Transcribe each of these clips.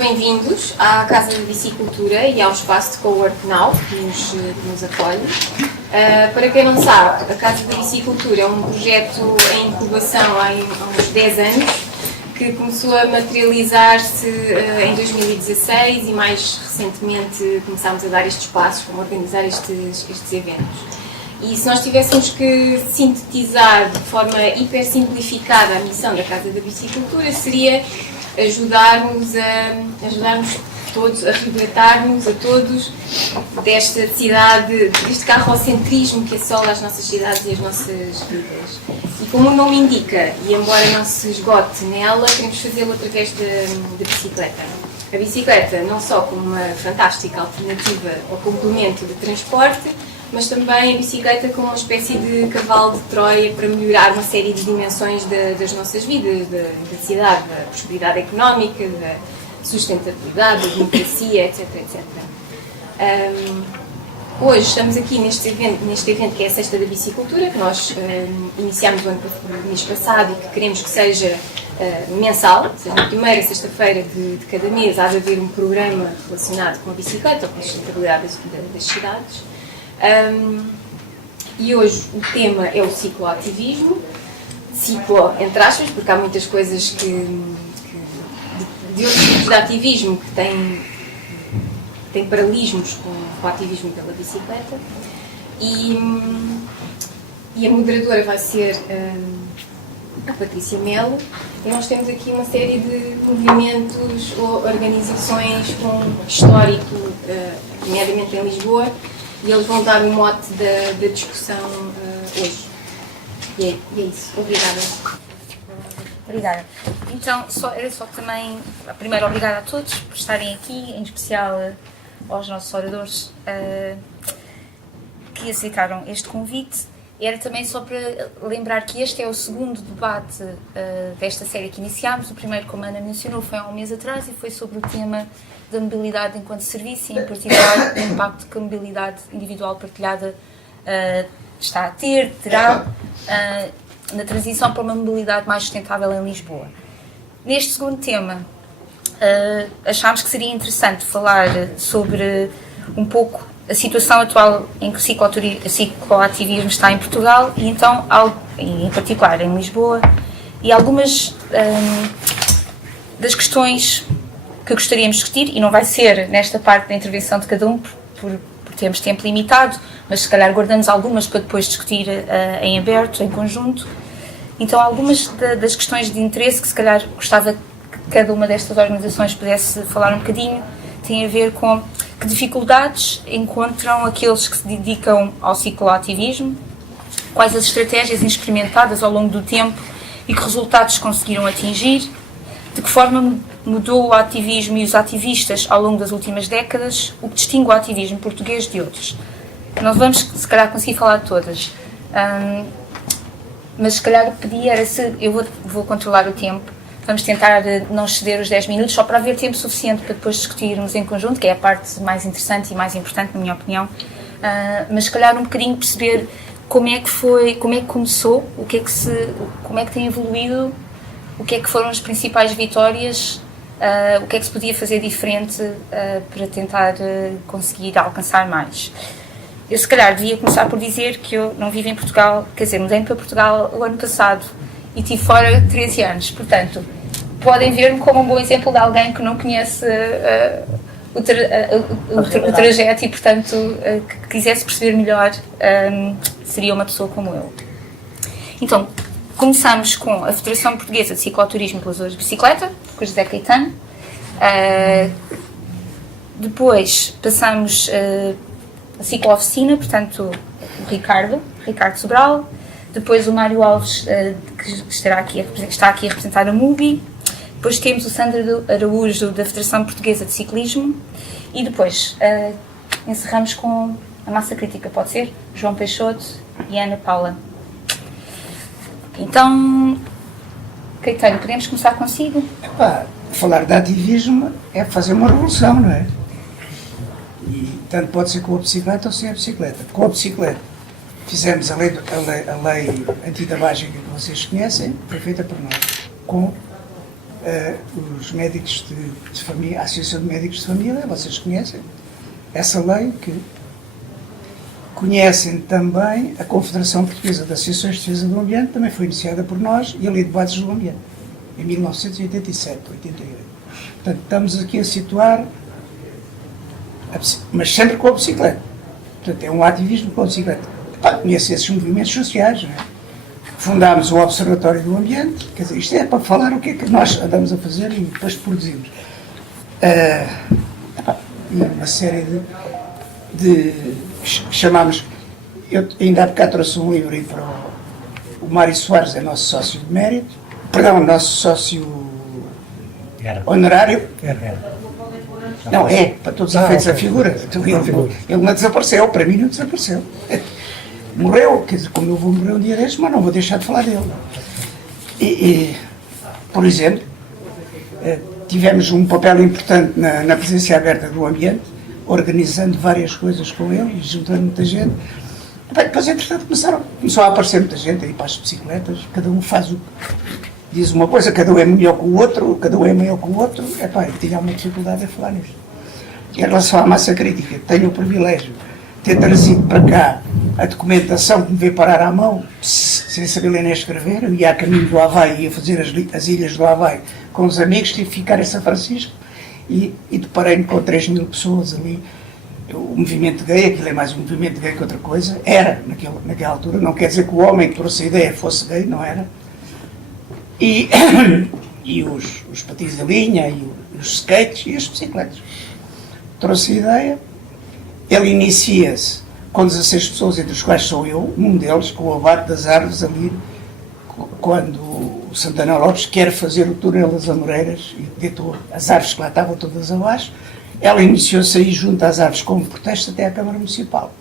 bem-vindos à Casa da Bicicultura e ao espaço de Cowork Now que nos acolhe. Para quem não sabe, a Casa da Bicicultura é um projeto em incubação há uns 10 anos que começou a materializar-se em 2016 e mais recentemente começámos a dar estes espaços, como organizar estes eventos. E se nós tivéssemos que sintetizar de forma hiper simplificada a missão da Casa da Bicicultura, seria ajudarmos todos, a resgatarmos a todos desta cidade, deste carrocentrismo que assola as nossas cidades e as nossas vidas. E como o nome indica, e embora não se esgote nela, queremos fazê-lo através da bicicleta. A bicicleta não só como uma fantástica alternativa ou complemento de transporte, mas também a bicicleta como uma espécie de cavalo de Troia para melhorar uma série de dimensões das nossas vidas, da cidade, da prosperidade económica, da sustentabilidade, da democracia, etc. Hoje estamos aqui neste evento que é a Sexta da Bicicultura, que nós iniciámos no mês passado e que queremos que seja mensal, ou seja, na primeira sexta-feira de cada mês há de haver um programa relacionado com a bicicleta ou com a sustentabilidade das cidades. E hoje o tema é o cicloativismo, ciclo entre aspas, porque há muitas coisas de outros tipos de ativismo que têm paralelismos com o ativismo pela bicicleta. E a moderadora vai ser a Patrícia Melo, e nós temos aqui uma série de movimentos ou organizações com histórico, nomeadamente em Lisboa, e eles vão dar o mote da discussão hoje. E é isso. Obrigada. Obrigada. Então, era só também, primeiro, obrigada a todos por estarem aqui, em especial aos nossos oradores que aceitaram este convite. Era também só para lembrar que este é o segundo debate desta série que iniciámos. O primeiro, como a Ana mencionou, foi há um mês atrás e foi sobre o tema da mobilidade enquanto serviço e, em particular, o impacto que a mobilidade individual partilhada está a terá na transição para uma mobilidade mais sustentável em Lisboa. Neste segundo tema, achámos que seria interessante falar sobre um pouco a situação atual em que o cicloativismo está em Portugal e então, em particular em Lisboa, e algumas das questões que gostaríamos de discutir, e não vai ser nesta parte da intervenção de cada um, por termos tempo limitado, mas se calhar guardamos algumas para depois discutir em aberto, em conjunto. Então, algumas das questões de interesse que se calhar gostava que cada uma destas organizações pudesse falar um bocadinho, têm a ver com que dificuldades encontram aqueles que se dedicam ao cicloativismo, quais as estratégias experimentadas ao longo do tempo e que resultados conseguiram atingir, de que forma mudou o ativismo e os ativistas ao longo das últimas décadas, o que distingue o ativismo português de outros. Nós vamos, se calhar, conseguir falar de todas. Mas, se calhar, o que pedia era se... Eu vou controlar o tempo. Vamos tentar não exceder os 10 minutos, só para haver tempo suficiente para depois discutirmos em conjunto, que é a parte mais interessante e mais importante, na minha opinião. Mas, se calhar, um bocadinho perceber como é que foi, como é que começou, como é que tem evoluído, o que é que foram as principais vitórias, o que é que se podia fazer diferente para tentar conseguir alcançar mais. Eu, se calhar, devia começar por dizer que eu não vivo em Portugal, quer dizer, mudei para Portugal o ano passado e estive fora 13 anos. Portanto, podem ver-me como um bom exemplo de alguém que não conhece o trajeto e, portanto, que quisesse perceber melhor, seria uma pessoa como eu. Então, começamos com a Federação Portuguesa de Cicloturismo e Usuários de Bicicleta, com o José Caetano. Depois passamos a Ciclooficina, portanto, o Ricardo Sobral. Depois o Mário Alves, que está aqui a representar a MUBI. Depois temos o Sandro Araújo, da Federação Portuguesa de Ciclismo. E depois encerramos com a massa crítica, pode ser? João Peixoto e Ana Paula. Então, Caetano, podemos começar consigo? Falar de ativismo é fazer uma revolução, não é? E tanto pode ser com a bicicleta ou sem a bicicleta. Com a bicicleta fizemos a lei antitabágica que vocês conhecem, foi feita por nós, com os médicos de família, a Associação de Médicos de Família, vocês conhecem essa lei, que conhecem também a Confederação Portuguesa de Associações de Defesa do Ambiente, também foi iniciada por nós, e a Lei de Bases do Ambiente, em 1987, 88. Portanto, estamos aqui a situar, mas sempre com a bicicleta. Portanto, é um ativismo com a bicicleta. Conheço esses movimentos sociais, não é? Fundámos o Observatório do Ambiente, quer dizer, isto é para falar o que é que nós andamos a fazer e depois produzimos. E uma série de chamámos, eu ainda há bocado trouxe um livro aí para o Mário Soares, é nosso sócio de mérito, perdão, nosso sócio honorário. Não, é, para todos os efeitos, a figura. Ele não desapareceu, para mim não desapareceu. Morreu, quer dizer, como eu vou morrer um dia destes, mas não vou deixar de falar dele. Por exemplo, tivemos um papel importante na Presidência Aberta do Ambiente, organizando várias coisas com ele e juntando muita gente. Depois, entretanto, começou a aparecer muita gente aí para as bicicletas, cada um diz uma coisa, cada um é melhor que o outro, eu tinha uma dificuldade a falar nisto. Em relação à massa crítica, tenho o privilégio de ter trazido para cá a documentação que me veio parar à mão, sem saber ler nem escrever. Eu ia a caminho do Havaí, ia fazer as ilhas do Havaí com os amigos, tive que ficar em São Francisco e deparei-me com 3.000 pessoas ali. O movimento gay, aquilo é mais um movimento gay que outra coisa, era naquela altura, não quer dizer que o homem que trouxe a ideia fosse gay, não era. E os patins de linha, e os skates e as bicicletas. Trouxe a ideia, ele inicia-se com 16 pessoas, entre os quais sou eu, um deles, com o abate das árvores ali, quando o Santana Lopes quer fazer o túnel das Amoreiras e deitou as árvores que lá estavam todas abaixo. Ela iniciou-se aí junto às árvores como protesto até à Câmara Municipal.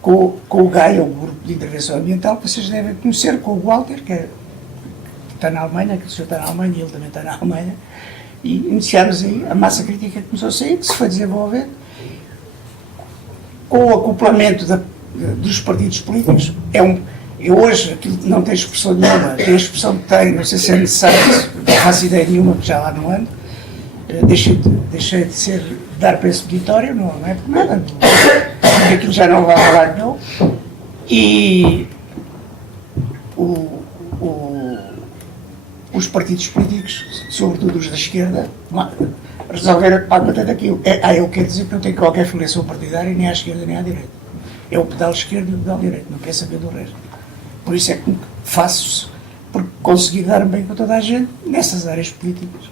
Com o GAI, o Grupo de Intervenção Ambiental, que vocês devem conhecer, com o Walter, que está na Alemanha, que o senhor está na Alemanha e ele também está na Alemanha, e iniciámos aí a massa crítica que começou a sair, que se foi desenvolvendo, com o acoplamento dos partidos políticos. Eu hoje, aquilo não tem expressão nenhuma, tem a expressão que tem, não sei se é necessário, não faço ideia nenhuma, porque já lá não ando, deixei de dar para esse peditório, não é por nada, porque aquilo já não vai falar não. E os partidos políticos, sobretudo os da esquerda, resolveram bater daquilo. Eu quero dizer que não tenho qualquer filiação partidária, nem à esquerda nem à direita. É o pedal esquerdo e o pedal direito, não quero saber do resto. Por isso é que faço, porque consegui dar bem com toda a gente nessas áreas políticas.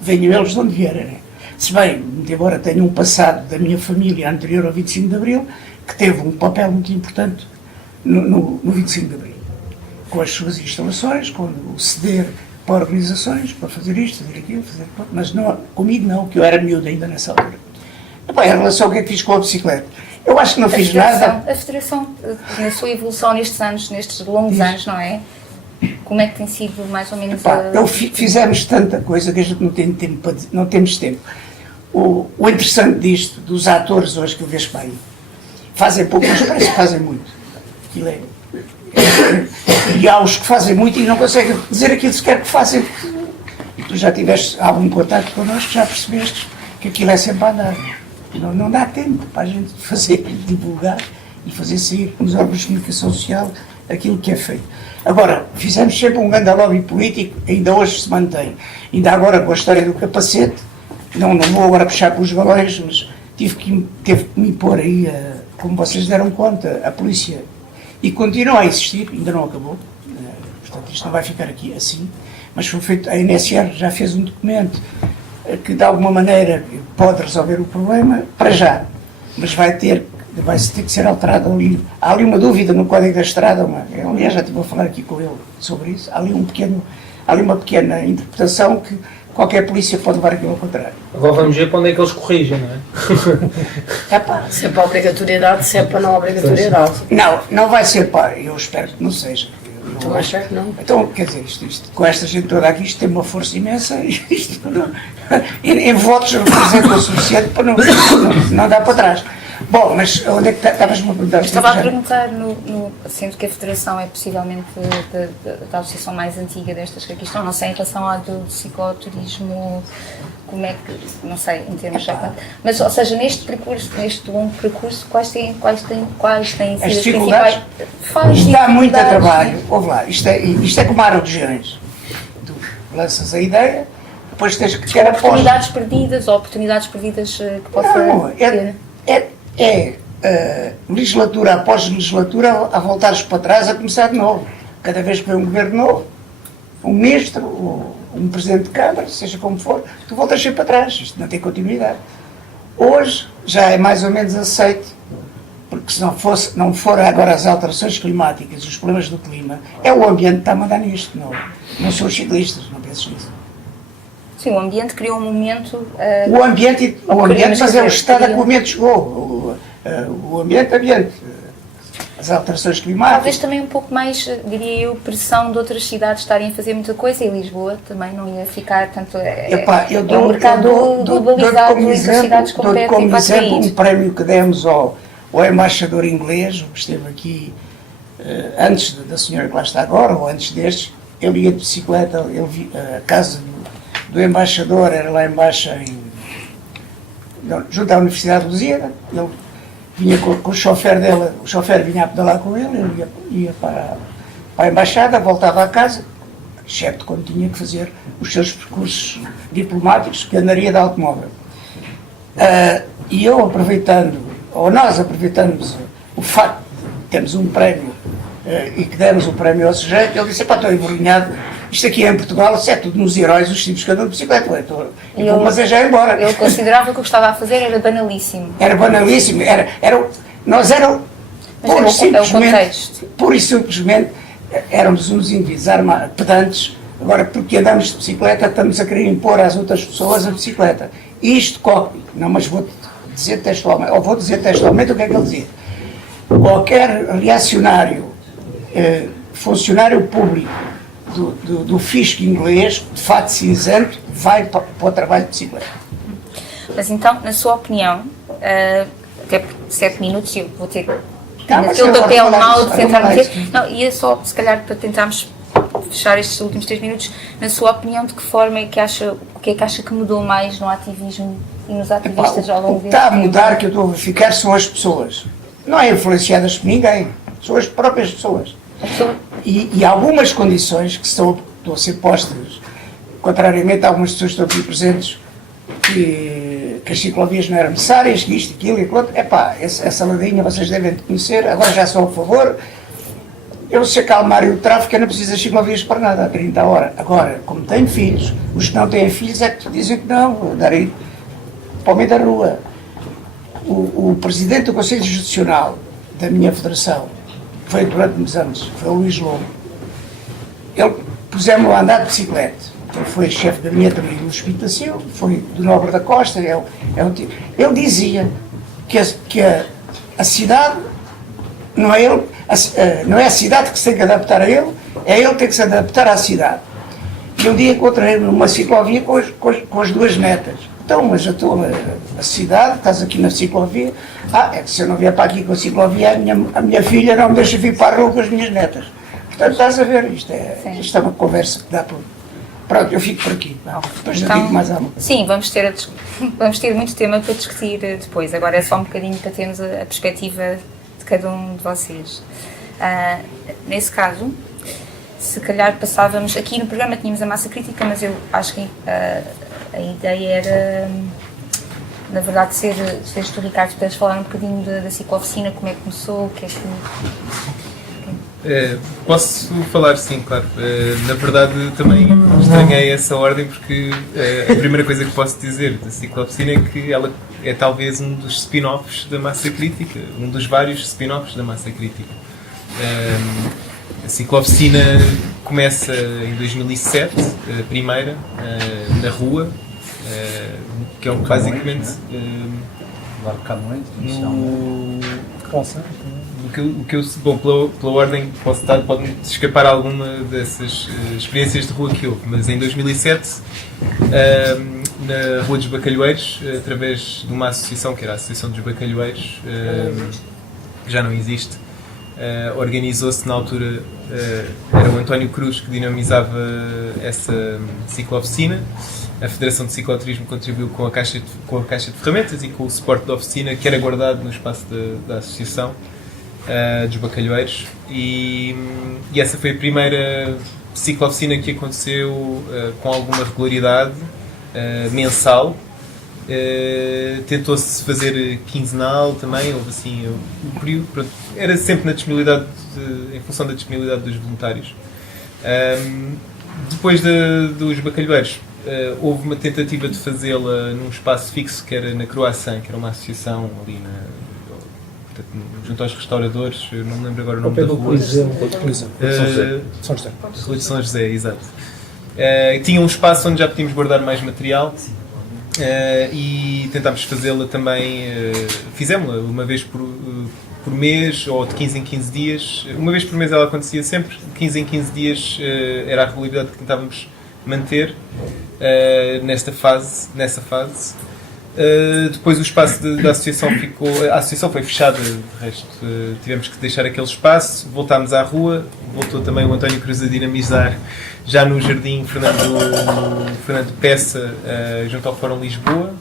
Venham eles de onde vierem, né? Se bem, embora tenha um passado da minha família anterior ao 25 de Abril, que teve um papel muito importante no 25 de Abril, com as suas instalações, com o ceder para organizações, para fazer isto, fazer aquilo, mas não, comigo não, que eu era miúdo ainda nessa altura. Em relação ao que é que fiz com a bicicleta, eu acho que não fiz nada. A Federação, na sua evolução nestes anos, nestes longos anos, não é? Como é que tem sido mais ou menos fizemos tanta coisa que a gente não tem tempo, não temos tempo. O interessante disto, dos atores hoje que eu vejo para aí, fazem pouco, mas parece que fazem muito. Aquilo é. E há os que fazem muito e não conseguem dizer aquilo sequer que fazem. E tu já tiveste algum contato connosco, já percebeste que aquilo é sempre a andar. Não dá tempo para a gente fazer, divulgar e fazer sair nos órgãos de comunicação social aquilo que é feito. Agora, fizemos sempre um grande lobby político, ainda hoje se mantém. Ainda agora com a história do capacete, não vou agora puxar pelos galões, mas teve que me pôr aí, como vocês deram conta, a polícia. E continua a existir, ainda não acabou, portanto isto não vai ficar aqui assim, mas foi feito, a NSR já fez um documento que de alguma maneira pode resolver o problema, para já, mas vai ter que ser alterado ali. Há ali uma dúvida no Código da Estrada, aliás já estive a falar aqui com ele sobre isso, há ali uma pequena interpretação que qualquer polícia pode levar aquilo ao contrário. Agora vamos ver para onde é que eles corrigem, não é? Se é para a obrigatoriedade, se é para não obrigatoriedade. Não vai ser para, eu espero que não seja. Então acho que não. Então, quer dizer, isto, com esta gente toda aqui, isto tem uma força imensa, em votos representa o suficiente para não dar para trás. Bom, mas onde é que estavas-me a perguntar? Estava a perguntar, sendo que a Federação é possivelmente da associação mais antiga destas que aqui estão, não sei em relação à do cicloturismo, como é que, não sei, em termos de... Mas, ou seja, neste longo percurso, quais têm sido as dificuldades? principais... Isto dá muito a trabalho. Ouve lá, isto é como a regiões. Tu lanças a ideia, depois tens que ter oportunidades perdidas que possa ter. Legislatura após legislatura a voltares para trás a começar de novo. Cada vez que vem um governo novo, um ministro, ou um presidente de Câmara, seja como for, tu voltas sempre para trás. Isto não tem continuidade. Hoje já é mais ou menos aceito, porque se não for agora as alterações climáticas, os problemas do clima, é o ambiente que está a mandar nisto, não são os ciclistas, não penses nisso. Sim, o ambiente criou um momento... O ambiente, mas é o estado a que o ambiente chegou. O ambiente. As alterações climáticas. Talvez também um pouco mais, diria eu, pressão de outras cidades estarem a fazer muita coisa, e Lisboa também não ia ficar tanto... É um mercado globalizado e as cidades competem para como exemplo atrair. Um prémio que demos ao embaixador inglês, que esteve aqui antes da senhora que lá está agora, ou antes destes. Eu ia de bicicleta, a casa do embaixador era lá embaixo, junto à Universidade de Lusíada. Ele vinha com o chofer dela, o chofer vinha a pedalar com ele, ele ia para a embaixada, voltava a casa, exceto quando tinha que fazer os seus percursos diplomáticos, que andaria de automóvel. E nós aproveitamos o facto de termos um prémio e que demos o prémio ao sujeito, ele disse: estou envergonhado, isto aqui é em Portugal, isso é tudo nos heróis, os tipos que andam de bicicleta, mas é já embora. Ele considerava que o que estava a fazer era banalíssimo. Era banalíssimo, nós éramos, pura e simplesmente, éramos uns indivíduos pedantes. Agora, porque andamos de bicicleta, estamos a querer impor às outras pessoas a bicicleta. Isto, mas vou dizer textualmente o que é que ele dizia. Qualquer reacionário, funcionário público do fisco inglês, de fato cinzento, vai para o trabalho de bicicleta. Mas então, na sua opinião, até por 7 minutos, eu vou ter aquele papel mau de tentar meter. Não, ia só, se calhar, para tentarmos fechar estes últimos 3 minutos, na sua opinião, de que forma é que acha, o que é que acha que mudou mais no ativismo e nos ativistas ao longo deste tempo? O que está a mudar, que eu estou a verificar, são as pessoas. Não é influenciadas por ninguém, são as próprias pessoas. E algumas condições que estão a ser postas, contrariamente a algumas pessoas que estão aqui presentes, que as ciclovias não eram necessárias, que isto, aquilo e aquilo outro. Essa ladinha vocês devem conhecer, agora já sou a favor. Eu, se acalmarem o tráfego, eu não preciso das ciclovias para nada, a 30 horas. Agora, como tenho filhos, os que não têm filhos é que dizem que não, darem para o meio da rua. O presidente do Conselho Judicial da minha federação, que foi durante muitos anos, foi o Luís Lobo, ele pusemos-lo a andar de bicicleta. Ele foi chefe de gabinete também do Hospitacio, foi do Nobre da Costa, ele dizia que a cidade não é a cidade que se tem que adaptar a ele, é ele que tem que se adaptar à cidade. E um dia encontrei numa ciclovia com as duas netas. Então, mas a cidade, estás aqui na ciclovia, é que se eu não vier para aqui com a ciclovia, a minha filha não me deixa vir para a rua com as minhas netas. Portanto, estás a ver, isto é uma conversa que dá para... Pronto, eu fico por aqui. Depois não digo mais algo. Sim, vamos ter muito tema para discutir depois. Agora é só um bocadinho para termos a perspectiva de cada um de vocês. Nesse caso, se calhar passávamos... Aqui no programa tínhamos a massa crítica, mas eu acho que a ideia era, na verdade, ser tu, Ricardo, puderes falar um bocadinho da ciclooficina, como é que começou, o que é que... Posso falar, sim, claro. Na verdade, também estranhei essa ordem porque a primeira coisa que posso dizer da ciclooficina é que ela é talvez um dos spin-offs da massa crítica, um dos vários spin-offs da massa crítica. A ciclooficina começa em 2007, a primeira, na rua, que é basicamente bom, pela ordem pode-me escapar alguma dessas experiências de rua que houve, mas em 2007 na Rua dos Bacalhoeiros, através de uma associação, que era a Associação dos Bacalhoeiros, que já não existe. Organizou-se na altura, era o António Cruz que dinamizava essa ciclo-oficina. A Federação de Cicloturismo contribuiu com a caixa de ferramentas e com o suporte da oficina, que era guardado no espaço da Associação dos Bacalhoeiros. E essa foi a primeira ciclo-oficina que aconteceu com alguma regularidade, mensal. Tentou-se fazer quinzenal também, houve assim um período, pronto, era sempre na disponibilidade em função da disponibilidade dos voluntários. Depois dos Bacalhoeiros, houve uma tentativa de fazê-la num espaço fixo que era na Croissant, que era uma associação ali junto aos restauradores, eu não me lembro agora o nome da rua. São José. Rua de São José, exato. Tinha um espaço onde já podíamos guardar mais material. E tentámos fazê-la também, fizemos-la uma vez por mês ou de 15 em 15 dias. Uma vez por mês ela acontecia sempre, de 15 em 15 dias era a regularidade que tentávamos manter nessa fase. Depois o espaço da associação a associação foi fechada, de resto tivemos que deixar aquele espaço, voltámos à rua, voltou também o António Cruz a dinamizar já no Jardim Fernando Peça, junto ao Fórum Lisboa,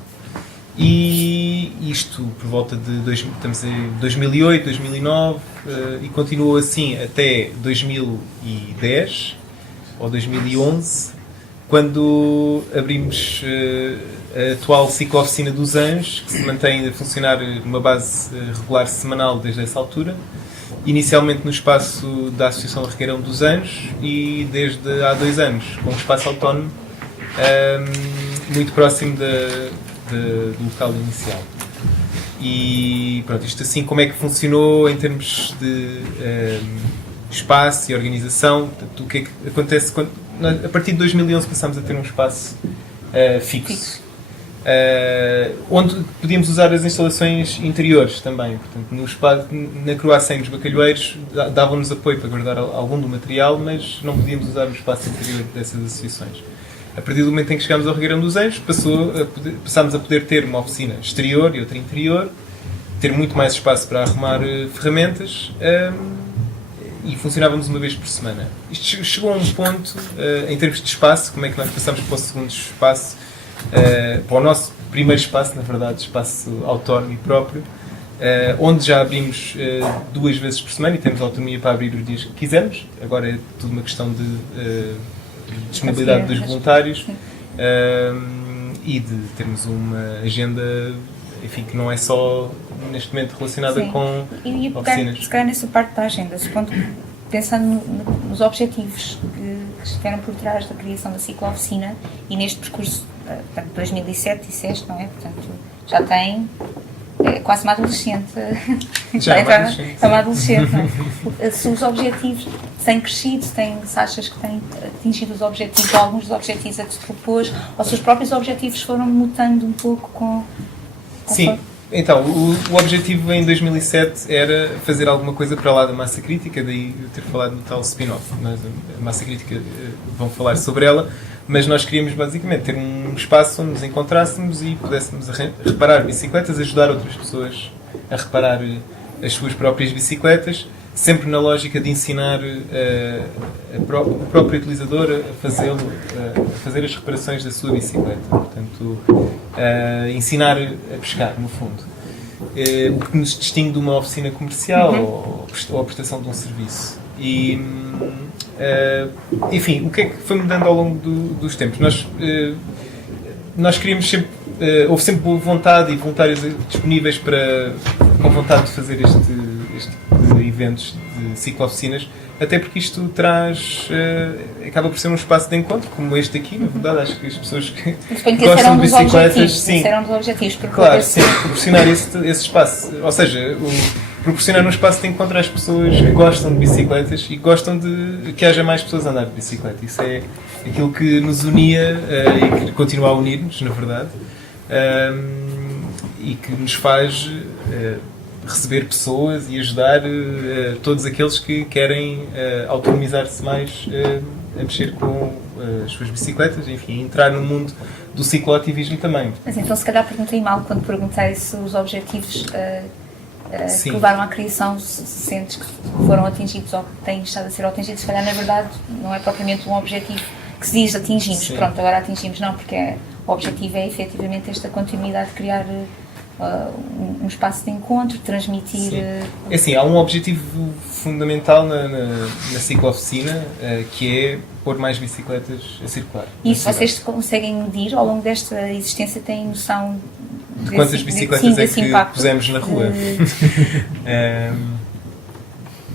e isto por volta de estamos em 2008, 2009, e continuou assim até 2010 ou 2011, quando abrimos a atual ciclo-oficina dos Anjos, que se mantém a funcionar numa base regular semanal desde essa altura, inicialmente no espaço da Associação Regueirão dos Anjos e desde há 2 anos com um espaço autónomo muito próximo do local inicial. E pronto, isto assim, como é que funcionou em termos de espaço e organização? Portanto, o que é que acontece quando, a partir de 2011 passámos a ter um espaço fixo. Onde podíamos usar as instalações interiores também. Portanto, no espaço, na Croissant dos Bacalhoeiros davam-nos apoio para guardar algum do material, mas não podíamos usar o espaço interior dessas associações. A partir do momento em que chegámos ao Regueirão dos Anjos, passámos a poder ter uma oficina exterior e outra interior, ter muito mais espaço para arrumar ferramentas, e funcionávamos uma vez por semana. Isto chegou a um ponto, em termos de espaço, como é que nós passámos para o segundo espaço, para o nosso primeiro espaço, na verdade, espaço autónomo e próprio, onde já abrimos 2 vezes por semana e temos autonomia para abrir os dias que quisermos. Agora é tudo uma questão de disponibilidade dos voluntários e de termos uma agenda, enfim, que não é só neste momento relacionada com oficinas. Se calhar nessa parte da agenda, pensando nos objetivos que estiveram por trás da criação da ciclo-oficina e neste percurso, portanto, 2007 disseste, não é? Portanto, já tem quase uma adolescente. Já é uma adolescente. Não é? Se os objetivos têm crescido, se achas que têm atingido os objetivos, alguns dos objetivos a que se propôs, ou se os próprios objetivos foram mutando um pouco com Sim. Então, o objetivo em 2007 era fazer alguma coisa para lá da massa crítica, daí eu ter falado no tal spin-off. Mas a massa crítica vão falar sobre ela, mas nós queríamos basicamente ter um espaço onde nos encontrássemos e pudéssemos reparar bicicletas, ajudar outras pessoas a reparar as suas próprias bicicletas, sempre na lógica de ensinar o próprio utilizador a fazê-lo, a fazer as reparações da sua bicicleta. Portanto, ensinar a pescar, no fundo. O que nos distingue de uma oficina comercial ou a prestação de um serviço. E, enfim, o que é que foi mudando ao longo dos tempos? Nós queríamos sempre, houve sempre boa vontade e voluntários disponíveis com vontade de fazer este tipo de eventos de ciclo-oficinas, até porque isto acaba por ser um espaço de encontro, como este aqui, na verdade, acho que as pessoas que gostam de bicicletas, sim, dos objetivos, claro, sim, proporcionar esse espaço, ou seja, proporcionar um espaço de encontro às pessoas que gostam de bicicletas e gostam de que haja mais pessoas a andar de bicicleta. Isso é aquilo que nos unia e que continua a unir-nos, na verdade, e que nos faz receber pessoas e ajudar todos aqueles que querem autonomizar-se mais a mexer com as suas bicicletas, enfim, entrar no mundo do cicloativismo também. Mas então se calhar perguntei mal quando perguntei se os objetivos Sim. que levaram à criação se sentes que foram atingidos ou que têm estado a ser atingidos. Se calhar na verdade não é propriamente um objetivo que se diz atingimos, Sim. pronto, agora atingimos, não, porque o objetivo é efetivamente esta continuidade de criar um espaço de encontro, transmitir... É assim, há um objetivo fundamental na ciclooficina, que é pôr mais bicicletas a circular. E isso vocês conseguem medir ao longo desta existência, têm noção de quantas bicicletas é que pusemos na rua?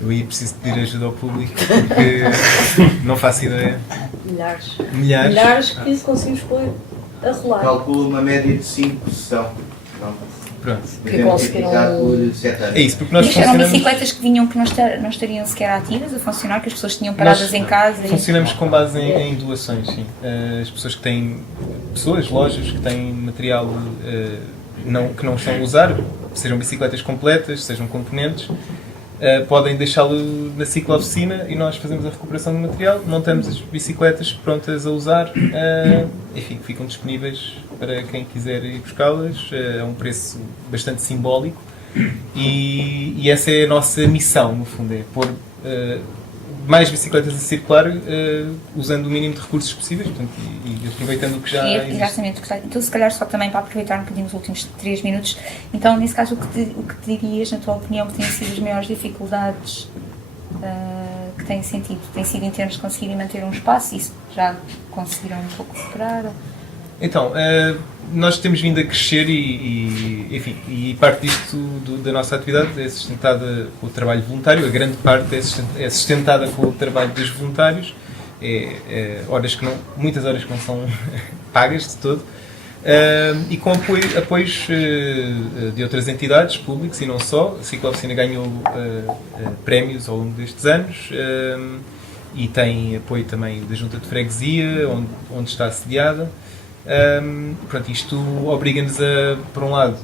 Eu ia preciso pedir ajuda ao público porque não faço ideia. Milhares. Milhares que conseguimos pôr a rolar. Calculo uma média de 5 sessão. Pronto. Que conseguiram... por 7 anos. É isso, porque nós Mas eram funcionamos, bicicletas que vinham que não estariam sequer ativas a funcionar, que as pessoas tinham paradas em casa? funcionamos com base em doações, sim. As pessoas que têm, lojas que têm material que não estão a usar, sejam bicicletas completas, sejam componentes, podem deixá-lo na ciclooficina e nós fazemos a recuperação do material, montamos as bicicletas prontas a usar, enfim, ficam disponíveis para quem quiser ir buscá-las, a um preço bastante simbólico e essa é a nossa missão, no fundo, é pôr mais bicicletas a circular usando o mínimo de recursos possíveis, portanto, e aproveitando o que já existe. Exatamente. Então, se calhar, só também para aproveitar um bocadinho os últimos 3 minutos, então, nesse caso, o que dirias, na tua opinião, que têm sido as maiores dificuldades que têm sentido? Tem sido em termos de conseguirem manter um espaço, isso já conseguiram um pouco superar? Então, nós temos vindo a crescer enfim, e parte disto da nossa atividade é sustentada com o trabalho voluntário, a grande parte é sustentada com o trabalho dos voluntários, muitas horas que não são pagas de todo, e com apoios de outras entidades públicas e não só. A Ciclooficina ganhou prémios ao longo destes anos e tem apoio também da Junta de Freguesia, onde está assediada. Pronto, isto obriga-nos a, por um lado,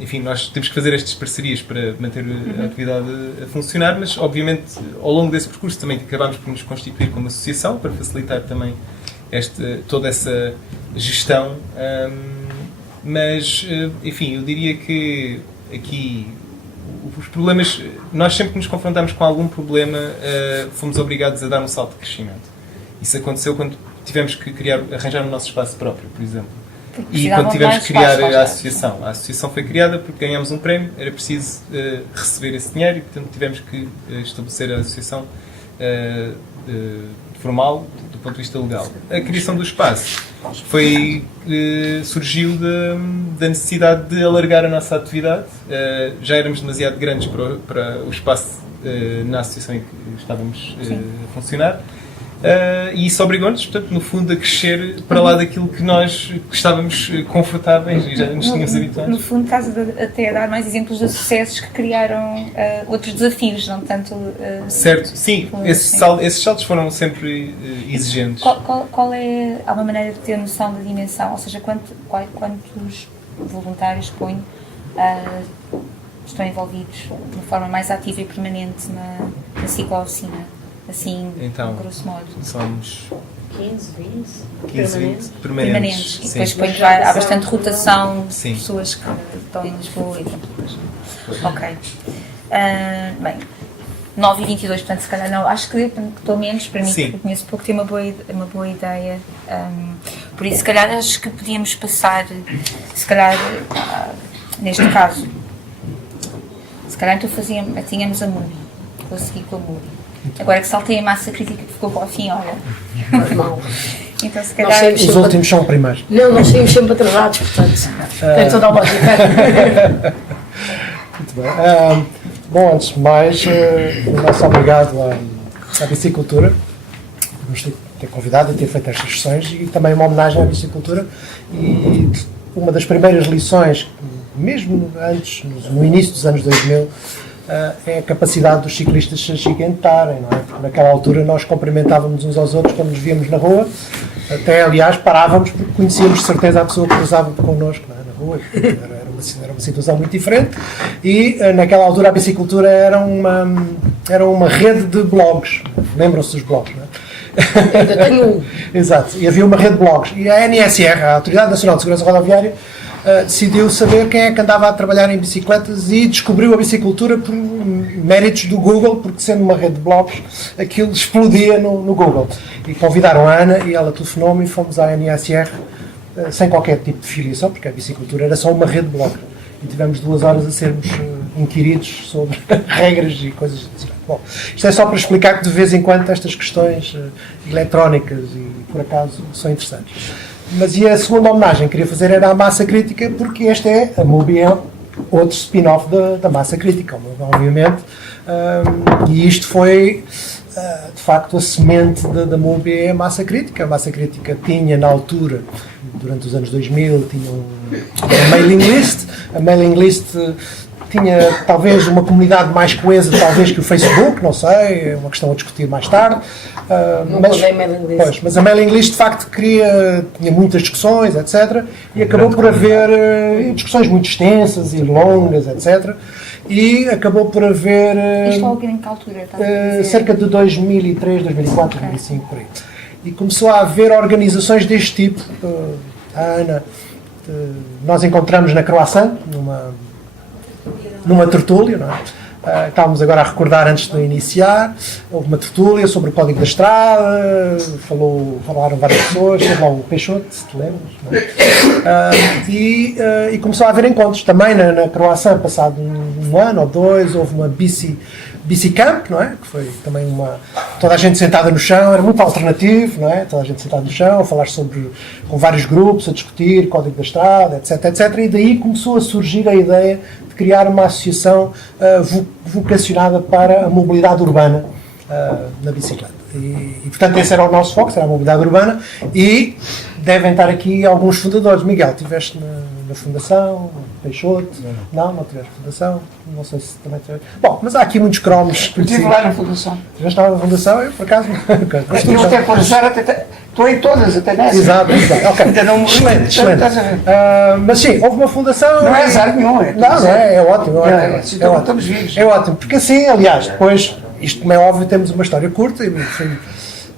enfim, nós temos que fazer estas parcerias para manter a atividade a funcionar, mas obviamente ao longo desse percurso também acabámos por nos constituir como associação para facilitar também toda essa gestão, mas enfim, eu diria que aqui os problemas, nós sempre que nos confrontamos com algum problema fomos obrigados a dar um salto de crescimento. Isso aconteceu quando tivemos que arranjar o nosso espaço próprio, por exemplo. E quando tivemos que criar a associação. A associação foi criada porque ganhámos um prémio, era preciso receber esse dinheiro e, portanto, tivemos que estabelecer a associação formal do ponto de vista legal. A criação do espaço surgiu da necessidade de alargar a nossa atividade. Já éramos demasiado grandes para o espaço na associação em que estávamos a funcionar. E isso obrigou-nos, portanto, no fundo, a crescer para lá daquilo que nós estávamos confortáveis e já nos tínhamos habituado. No fundo, estás até a dar mais exemplos de sucessos que criaram outros desafios, não tanto... certo, sim, esses saltos foram sempre exigentes. Qual é... Há uma maneira de ter noção da dimensão, ou seja, quantos voluntários, suponho, estão envolvidos de uma forma mais ativa e permanente na ciclooficina? Assim, então, grosso modo. Somos 15, 20 permanentes. E depois Sim. há bastante rotação de Sim. pessoas que estão em Lisboa e depois. Ok. Bem, 9h22, portanto, se calhar não. Acho que pelo menos para mim, Sim. que conheço pouco, tem uma boa ideia. Por isso, se calhar, acho que podíamos passar, se calhar, neste caso, se calhar então tínhamos a Muri. Vou seguir com a Muri. Agora que saltei a massa crítica que ficou para o fim, olha. Normal. Então, se calhar... Os últimos são primeiros. Não, nós saímos sempre atrasados, portanto, tem toda a lógica. Muito bem. Bom, antes de mais, o nosso obrigado à bicicultura, por nos ter convidado e ter feito estas sessões, e também uma homenagem à bicicultura. E uma das primeiras lições, mesmo antes, no início dos anos 2000, é a capacidade dos ciclistas se agigantarem, não é? Porque naquela altura nós cumprimentávamos uns aos outros quando nos víamos na rua, até aliás parávamos porque conhecíamos de certeza a pessoa que cruzava connosco, não é? Na rua. Era uma situação muito diferente e naquela altura a bicicultura era uma rede de blogs, lembram-se dos blogs, não é? Ainda tenho um. Exato, e havia uma rede de blogs. E a ANSR, a Autoridade Nacional de Segurança Rodoviária, decidiu saber quem é que andava a trabalhar em bicicletas e descobriu a bicicultura por méritos do Google, porque sendo uma rede de blogs, aquilo explodia no Google. E convidaram a Ana e ela telefonou-me e fomos à ANSR sem qualquer tipo de filiação, porque a bicicultura era só uma rede de blogs. E tivemos 2 horas a sermos inquiridos sobre regras e coisas assim. Bom, isto é só para explicar que de vez em quando estas questões eletrónicas e por acaso são interessantes. Mas e a segunda homenagem que queria fazer era à massa crítica, porque este é a MUBI, outro spin-off da massa crítica, obviamente. E isto foi, de facto, a semente da MUBI, a massa crítica. A massa crítica tinha, na altura, durante os anos 2000, tinha uma mailing list. A mailing list tinha talvez uma comunidade mais coesa, talvez, que o Facebook, não sei, é uma questão a discutir mais tarde. Mas a mailing list de facto tinha muitas discussões, etc. E acabou por haver discussões muito extensas e longas, etc. E acabou por haver Isto logo em que altura? cerca de 2003, 2004, 2005, por aí. E começou a haver organizações deste tipo. A Ana, nós encontramos na Croissant, numa tertúlia, não é? Estávamos agora a recordar antes de iniciar, houve uma tertúlia sobre o Código da Estrada, falaram várias pessoas, teve lá o Peixoto, se te lembras, não é? E começou a haver encontros. Também na Croácia, passado um ano ou 2, houve uma bicicamp, não é? Que foi também toda a gente sentada no chão, era muito alternativo, não é? Toda a gente sentada no chão, a falar com vários grupos, a discutir Código da Estrada, etc, etc. E daí começou a surgir a ideia de criar uma associação vocacionada para a mobilidade urbana na bicicleta. E, portanto, esse era o nosso foco, era a mobilidade urbana, e devem estar aqui alguns fundadores. Miguel, estiveste na fundação, Peixoto? Não tiveste fundação, não sei se também tiveste. Bom, mas há aqui muitos cromos. Estive lá na fundação. Estiveste lá na fundação? Eu, por acaso, não. Eu até por azar, estou em todas, até nessa. Exato. Ok. Ainda não morri. Excelente. Mas sim, houve uma fundação. Não é azar nenhum. É ótimo. É ótimo. Estamos vivos. É ótimo, porque assim, aliás, depois, isto como é óbvio, temos uma história curta e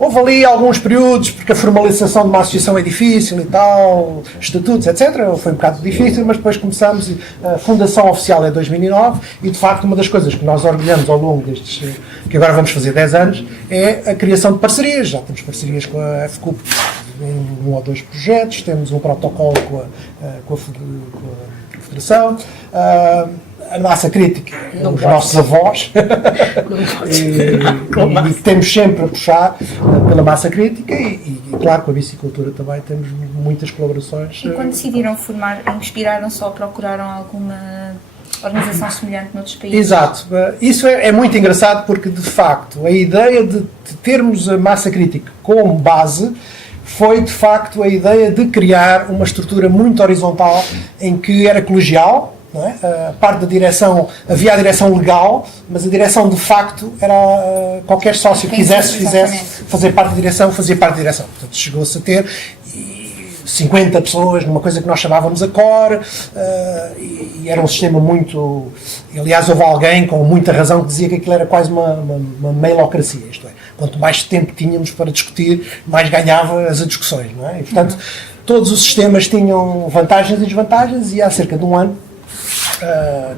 houve ali alguns períodos, porque a formalização de uma associação é difícil e tal, estatutos, etc. Foi um bocado difícil, mas depois começamos, a fundação oficial é 2009 e, de facto, uma das coisas que nós orgulhamos ao longo destes, que agora vamos fazer 10 anos, é a criação de parcerias. Já temos parcerias com a FCUP em 1 ou 2 projetos, temos um protocolo com a Federação, a massa crítica, os nossos avós, e temos sempre a puxar pela massa crítica e, claro, com a bicicultura também temos muitas colaborações. E quando decidiram formar, inspiraram-se ou procuraram alguma organização semelhante noutros países? Exato. Isso é muito engraçado porque, de facto, a ideia de termos a massa crítica como base foi, de facto, a ideia de criar uma estrutura muito horizontal em que era colegial. Não é? A parte da direção, havia a direção legal, mas a direção de facto era qualquer sócio que quisesse fazer parte da direção, fazia parte da direção. Portanto, chegou-se a ter 50 pessoas numa coisa que nós chamávamos a core, e era um sistema muito. Aliás, houve alguém com muita razão que dizia que aquilo era quase uma mailocracia, isto é, quanto mais tempo tínhamos para discutir, mais ganhava as discussões, não é? E, portanto, todos os sistemas tinham vantagens e desvantagens, e há cerca de um ano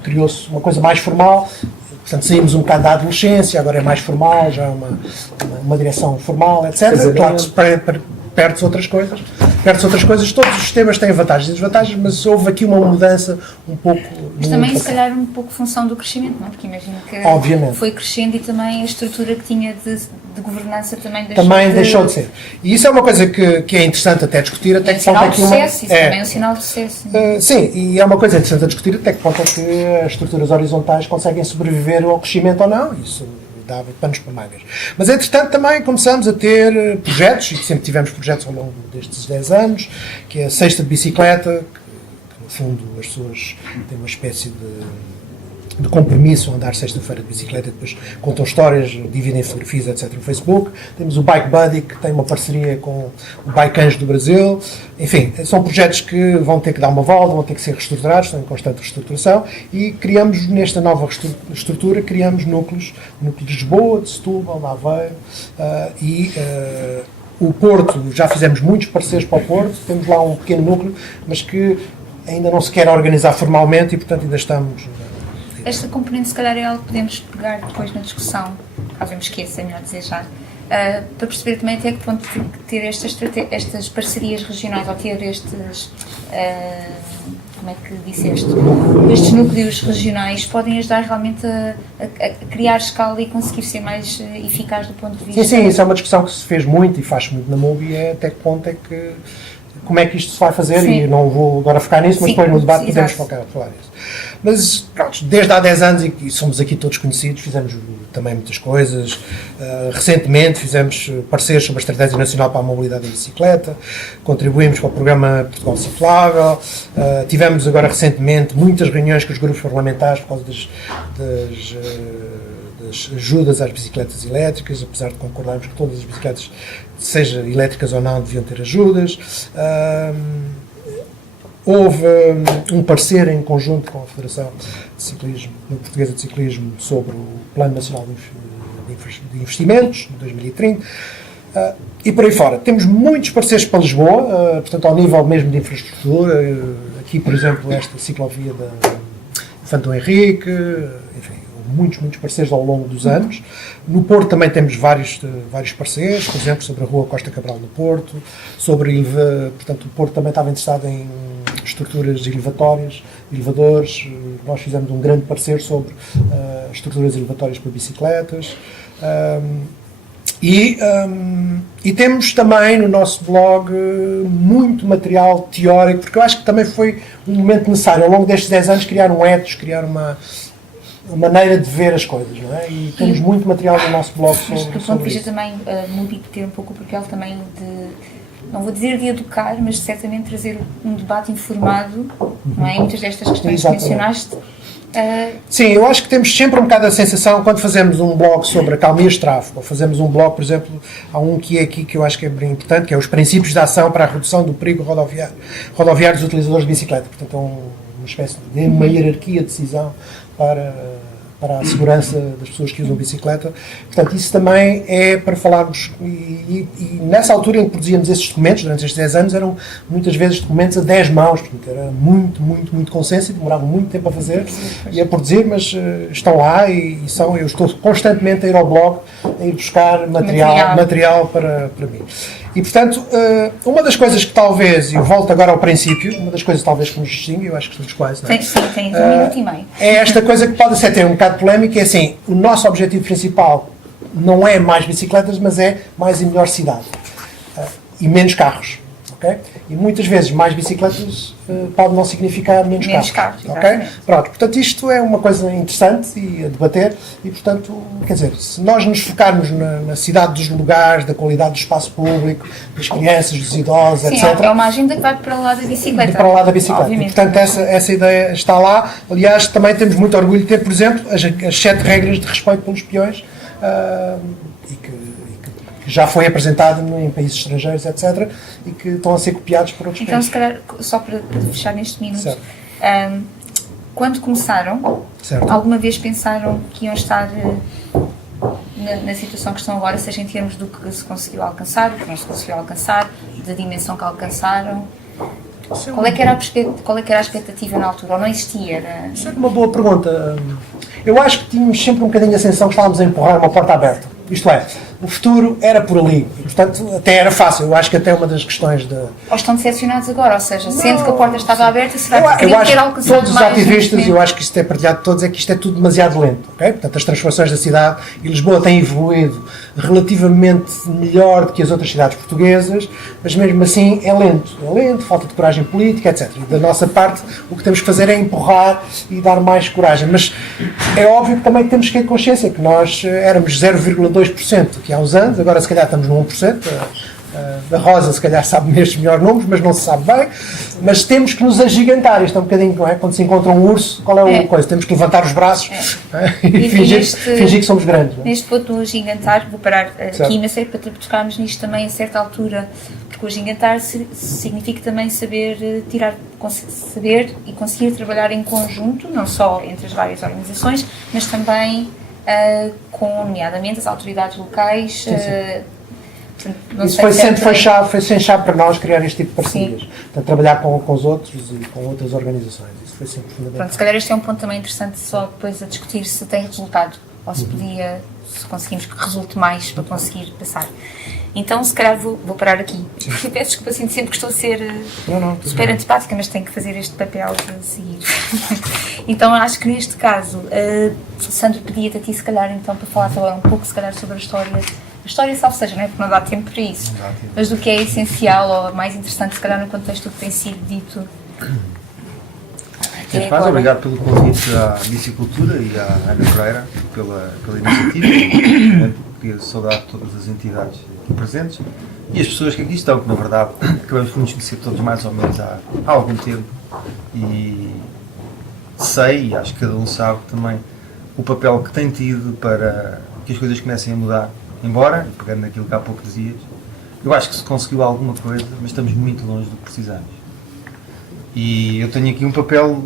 criou-se uma coisa mais formal. Portanto, saímos um bocado da adolescência, agora é mais formal, já é uma direção formal, etc. Claro que perde-se outras coisas. Todos os sistemas têm vantagens e desvantagens, mas houve aqui uma mudança um pouco. Mas também, se calhar, um pouco função do crescimento, não? Porque imagino que obviamente foi crescendo e também a estrutura que tinha de governança também deixou de ser. E isso é uma coisa que é interessante até discutir. Até que sinal de sucesso, isso também é um sinal de sucesso. Sim, e é uma coisa interessante a discutir até que ponto é que as estruturas horizontais conseguem sobreviver ao crescimento ou não. Isso dava panos para mangas. Mas, entretanto, também começamos a ter projetos, e sempre tivemos projetos ao longo destes 10 anos, que é a Sexta de Bicicleta, que no fundo as pessoas têm uma espécie de de compromisso, andar sexta-feira de bicicleta e depois contam histórias, dividem fotografias, etc. no Facebook. Temos o Bike Buddy, que tem uma parceria com o Bike Anjo do Brasil. Enfim, são projetos que vão ter que dar uma volta, vão ter que ser reestruturados, estão em constante reestruturação, e criamos, nesta nova estrutura, criamos núcleos de Lisboa, de Setúbal, de Aveiro, o Porto, já fizemos muitos parceiros para o Porto, temos lá um pequeno núcleo, mas que ainda não se quer organizar formalmente e, portanto, ainda estamos... Esta componente, se calhar, é algo que podemos pegar depois na discussão, caso eu me esqueça, é melhor dizer já, para perceber também até que ponto ter estas parcerias regionais, ou ter estes, como é que disseste, estes núcleos regionais podem ajudar realmente a criar escala e conseguir ser mais eficaz do ponto de vista... Sim, isso é uma discussão que se fez muito e faz muito na MUBI, é até que ponto é que... Como é que isto se vai fazer, sim. E não vou agora focar nisso, mas depois no debate podemos falar nisso. Mas, pronto, desde há 10 anos, e somos aqui todos conhecidos, fizemos também muitas coisas. Recentemente fizemos parceiros sobre a Estratégia Nacional para a Mobilidade da Bicicleta, contribuímos para o programa Portugal Ciclável, tivemos agora recentemente muitas reuniões com os grupos parlamentares por causa das ajudas às bicicletas elétricas, apesar de concordarmos que todas as bicicletas, seja elétricas ou não, deviam ter ajudas. Houve um parceiro em conjunto com a Federação de Ciclismo, Portuguesa de Ciclismo, sobre o Plano Nacional de Investimentos, de 2030, e por aí fora. Temos muitos parceiros para Lisboa, portanto, ao nível mesmo de infraestrutura, aqui, por exemplo, esta ciclovia da Infante Henrique, enfim, muitos parceiros ao longo dos anos. No Porto também temos vários parceiros, por exemplo, sobre a Rua Costa Cabral no Porto, portanto, o Porto também estava interessado em estruturas elevatórias, elevadores. Nós fizemos um grande parceiro sobre estruturas elevatórias para bicicletas. E temos também no nosso blog muito material teórico, porque eu acho que também foi um momento necessário, ao longo destes 10 anos, criar um ethos, criar uma maneira de ver as coisas, não é? E temos muito material no nosso blog sobre isso. Do ponto de vista também, MUBI ter um pouco o papel também de, não vou dizer de educar, mas certamente trazer um debate informado, não é? Em muitas destas questões que mencionaste. Sim, eu acho que temos sempre um bocado a sensação, quando fazemos um blog sobre a calmia de tráfego, ou fazemos um blog, por exemplo, há um que é aqui que eu acho que é bem importante, que é os princípios de ação para a redução do perigo rodoviário dos utilizadores de bicicleta. Portanto, é uma espécie de uma hierarquia de decisão para a segurança das pessoas que usam bicicleta. Portanto, isso também é para falarmos, e nessa altura em que produzíamos esses documentos, durante estes 10 anos, eram muitas vezes documentos a 10 mãos, portanto, era muito consenso e demorava muito tempo a fazer e a produzir, mas estão lá eu estou constantemente a ir ao blog, a ir buscar material para mim. E, portanto, uma das coisas que talvez, e eu volto agora ao princípio, uma das coisas talvez que nos distingue, eu acho que estamos quase, não é? Tem 1 minuto e meio. É esta coisa que pode ser ter um bocado polémica, é assim, o nosso objetivo principal não é mais bicicletas, mas é mais e melhor cidade. E menos carros. Okay? E muitas vezes mais bicicletas pode não significar menos carros. Okay? Pronto, portanto, isto é uma coisa interessante e a debater e, portanto, quer dizer, se nós nos focarmos na cidade dos lugares, da qualidade do espaço público, das crianças, dos idosos, sim, etc. É uma agenda que vai para o lado da bicicleta. Para o lado da bicicleta. E, portanto, essa ideia está lá. Aliás, também temos muito orgulho de ter, por exemplo, as 7 regras de respeito pelos peões e que já foi apresentado em países estrangeiros, etc., e que estão a ser copiados por outros países. Então, se calhar, só para fechar neste minuto, quando começaram, alguma vez pensaram que iam estar na situação que estão agora, seja em termos do que se conseguiu alcançar, do que não se conseguiu alcançar, da dimensão que alcançaram? Qual é que era a expectativa na altura? Ou não existia? Isso é uma boa pergunta. Eu acho que tínhamos sempre um bocadinho a sensação que estávamos a empurrar uma porta aberta. Isto é, o futuro era por ali. E, portanto, até era fácil. Eu acho que até uma das questões de... Ou estão decepcionados agora, ou seja, sendo que a porta estava aberta, será que eu acho ter alcançado mais? Todos os ativistas, eu acho que isto é partilhado de todos, é que isto é tudo demasiado lento. Okay? Portanto, as transformações da cidade e Lisboa têm evoluído relativamente melhor do que as outras cidades portuguesas, mas mesmo assim é lento, falta de coragem política, etc. E da nossa parte, o que temos que fazer é empurrar e dar mais coragem. Mas é óbvio que também temos que ter consciência que nós éramos 0,2% aqui há uns anos, agora se calhar estamos no 1%, A Rosa, se calhar, sabe mesmo melhor números, mas não se sabe bem. Mas temos que nos agigantar. Isto é um bocadinho, não é? Quando se encontra um urso, qual é a coisa? Temos que levantar os braços e fingir que somos grandes. Não é? Neste ponto do agigantar, vou parar Certo. aqui, mas é para tocarmos nisto também a certa altura, porque o agigantar significa também saber saber e conseguir trabalhar em conjunto, não só entre as várias organizações, mas também com, nomeadamente, as autoridades locais. Portanto, não Isso sei foi se é sempre foi sem chave para nós criar este tipo de parcerias. Sim. Portanto, trabalhar com os outros e com outras organizações. Isso foi sempre fundamental. Pronto, se calhar este é um ponto também interessante só depois a discutir se tem resultado ou se se conseguimos que resulte mais para conseguir passar. Então, se calhar vou parar aqui. Peço desculpa, assim, sempre que estou a ser super antipática, mas tenho que fazer este papel de seguir. Então, acho que neste caso, Sandro, pedia-te a ti, se calhar, então, para falar também um pouco, se calhar, sobre a história, salvo seja, não é? Porque não dá tempo para isso. Mas do que é essencial ou mais interessante, se calhar, no contexto do que tem sido dito. Antes de mais, obrigado pelo convite à Bicicultura e à Ana Pereira pela iniciativa. Queria saudar todas as entidades aqui presentes e as pessoas que aqui estão, que na verdade acabamos por nos conhecer todos mais ou menos há algum tempo e sei, e acho que cada um sabe também, o papel que tem tido para que as coisas comecem a mudar. Embora, pegando naquilo que há pouco dizias, eu acho que se conseguiu alguma coisa, mas estamos muito longe do que precisamos. E eu tenho aqui um papel,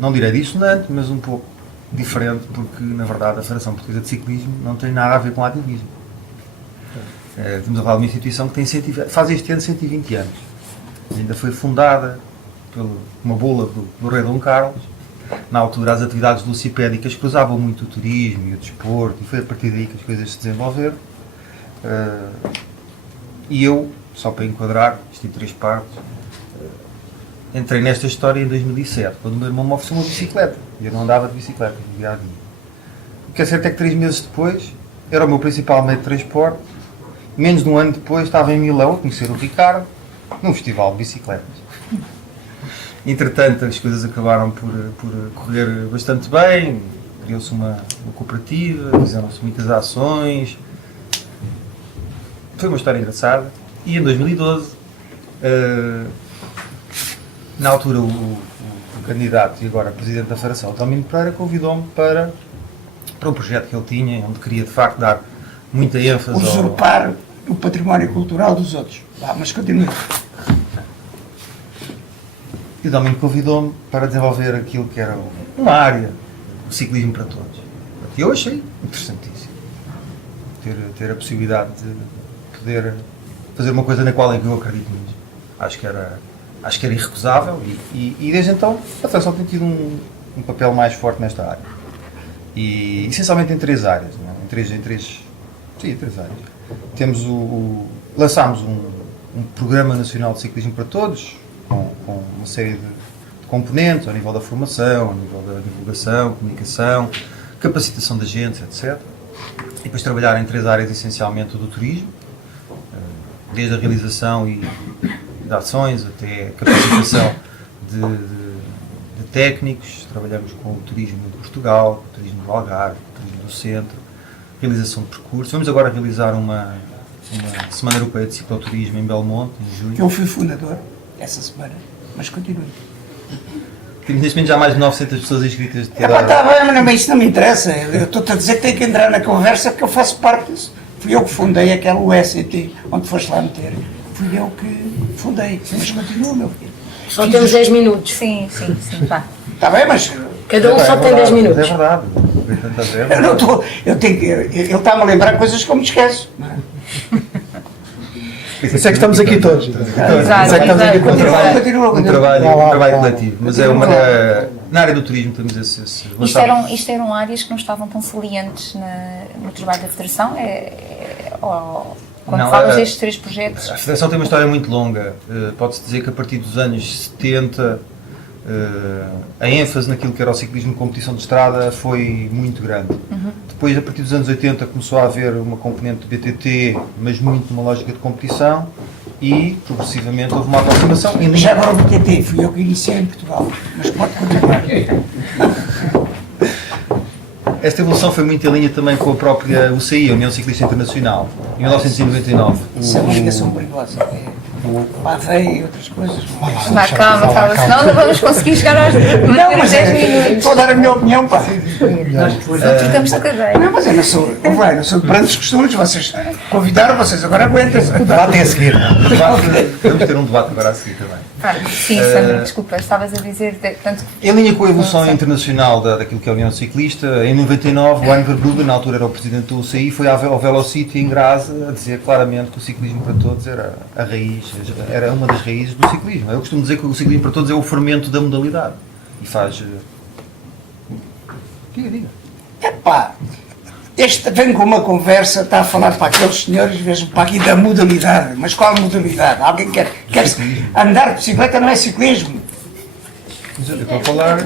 não direi dissonante, mas um pouco diferente, porque na verdade a Federação Portuguesa de Ciclismo não tem nada a ver com ativismo. Estamos a falar de uma instituição que faz este ano 120 anos. Ainda foi fundada por uma bula do rei Dom Carlos. Na altura as atividades lucipédicas cruzavam muito o turismo e o desporto, e foi a partir daí que as coisas se desenvolveram. E eu, só para enquadrar, isto em 3 partes, entrei nesta história em 2007, quando o meu irmão me ofereceu uma bicicleta. E eu não andava de bicicleta, no dia a dia. O que é certo é que 3 meses depois, era o meu principal meio de transporte. Menos de um ano depois, estava em Milão a conhecer o Ricardo, num festival de bicicletas. Entretanto, as coisas acabaram por correr bastante bem. Criou-se uma cooperativa, fizeram-se muitas ações. Foi uma história engraçada. E em 2012, na altura, o candidato e agora presidente da Federação, António Pereira, convidou-me para um projeto que ele tinha, onde queria de facto dar muita ênfase usurpar o património cultural dos outros. Mas continua. E o Domingos convidou-me para desenvolver aquilo que era uma área, o ciclismo para todos. E eu achei interessantíssimo ter a possibilidade de poder fazer uma coisa na qual eu acredito mesmo. Acho que era irrecusável e desde então a Federação tem tido um papel mais forte nesta área. E essencialmente em 3 áreas. Não é? Em três áreas. Temos lançámos um Programa Nacional de Ciclismo para Todos, com uma série de componentes, ao nível da formação, ao nível da divulgação, comunicação, capacitação de agentes, etc. E depois trabalhar em 3 áreas, essencialmente, do turismo, desde a realização de ações até a capacitação de técnicos. Trabalhamos com o turismo de Portugal, o turismo do Algarve, o turismo do Centro, realização de percursos. Vamos agora realizar uma Semana Europeia de Cicloturismo em Belmonte, em junho. Eu fui fundador essa semana, mas continue. Temos neste momento já mais de 900 pessoas inscritas. Está bem, mas isso não me interessa. Eu estou-te a dizer que tem que entrar na conversa porque eu faço parte disso. Fui eu que fundei aquela UST, onde foste lá meter. Fui eu que fundei. Mas continua, meu filho. Só temos 10 minutos. Sim, vá. Está bem, mas Cada um só tem 10 minutos. É verdade. eu não estou. Ele está-me a lembrar coisas que eu me esqueço. Isso é que estamos aqui todos. Exato, Isso é que estamos aqui todos. Continua. Um trabalho coletivo. Mas é uma na área do turismo temos esse Isto eram áreas que não estavam tão salientes no trabalho da Federação? Quando Não, falas destes 3 projetos? A Federação tem uma história muito longa. Pode-se dizer que a partir dos anos 70 a ênfase naquilo que era o ciclismo de competição de estrada foi muito grande. Depois, a partir dos anos 80, começou a haver uma componente de BTT, mas muito numa lógica de competição, e progressivamente houve uma aproximação. Já agora o BTT, fui eu que iniciei em Portugal, mas pode continuar. Esta evolução foi muito em linha também com a própria UCI, a União Ciclista Internacional. em 1999. Isso é uma ligação perigosa. Pavei e outras coisas. Vá, calma, senão não vamos conseguir chegar aos Não, mas 10 minutos. estou a dar a minha opinião, pá. Não trocamos a cadeira. Não, mas eu não sou de grandes costumes, vocês convidaram, vocês agora aguentam-se. Debate a seguir. Vamos ter um debate agora a seguir também. Sim, Sandra, desculpa, estavas a dizer tanto. Em linha com a evolução internacional daquilo que é a União Ciclista, em 99, o Arne Verbruggen, na altura era o presidente do UCI, foi ao Velocity em Graz a dizer claramente que o ciclismo para todos era a raiz, era uma das raízes do ciclismo. Eu costumo dizer que o ciclismo para todos é o fermento da modalidade. E faz... Diga. Epá, este vem com uma conversa, está a falar para aqueles senhores, mesmo para aqui da modalidade. Mas qual modalidade? Alguém quer andar de bicicleta não é ciclismo. Mas eu estou a falar...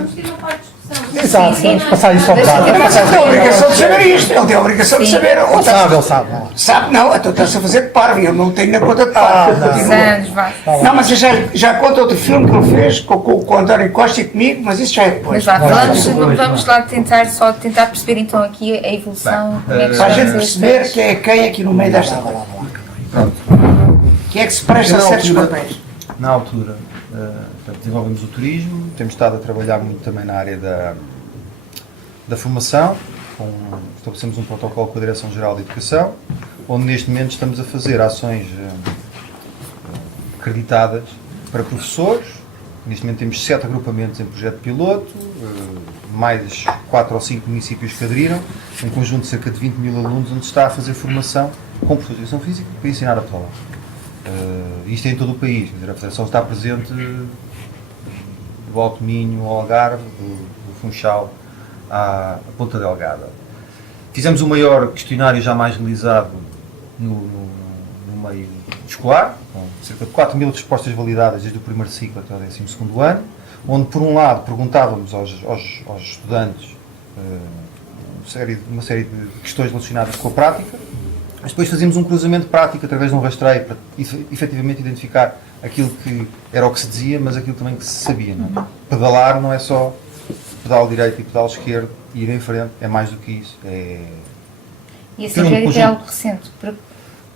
Exato, vamos passar isso ao debate. Mas ele tem a obrigação de saber isto, ele tem a obrigação de saber. Ele sabe. Sabe, não, então está-se a fazer de parvo, eu não tenho na conta de parvo. Anos, vá. Não, mas eu já conta outro filme que ele fez com o António Costa e comigo, mas isso já é depois. Mas vamos lá tentar perceber então aqui a evolução. Como é que Para a gente estamos perceber quem é quem aqui no meio desta coisa. Pronto. Quem é que se presta a certos papéis. Na altura, desenvolvemos o turismo, temos estado a trabalhar muito também na área da formação, estabelecemos um protocolo com a Direção-Geral de Educação, onde neste momento estamos a fazer ações acreditadas para professores. Neste momento temos 7 agrupamentos em projeto piloto, mais 4 ou 5 municípios que aderiram, um conjunto de cerca de 20 mil alunos, onde está a fazer formação com professores de educação física para ensinar a pedalar. Isto é em todo o país, quer dizer, a Federação está presente do Alto Minho ao Algarve, do Funchal à Ponta Delgada. Fizemos o maior questionário jamais realizado no meio escolar, com cerca de 4 mil respostas validadas desde o primeiro ciclo até o 12º ano, onde por um lado perguntávamos aos estudantes uma série de questões relacionadas com a prática, mas depois fazíamos um cruzamento prático através de um rastreio para efetivamente identificar aquilo que era o que se dizia, mas aquilo também que se sabia. Não é? Pedalar não é só pedal direito e pedal esquerdo e ir em frente, é mais do que isso. E esse inquérito é algo recente?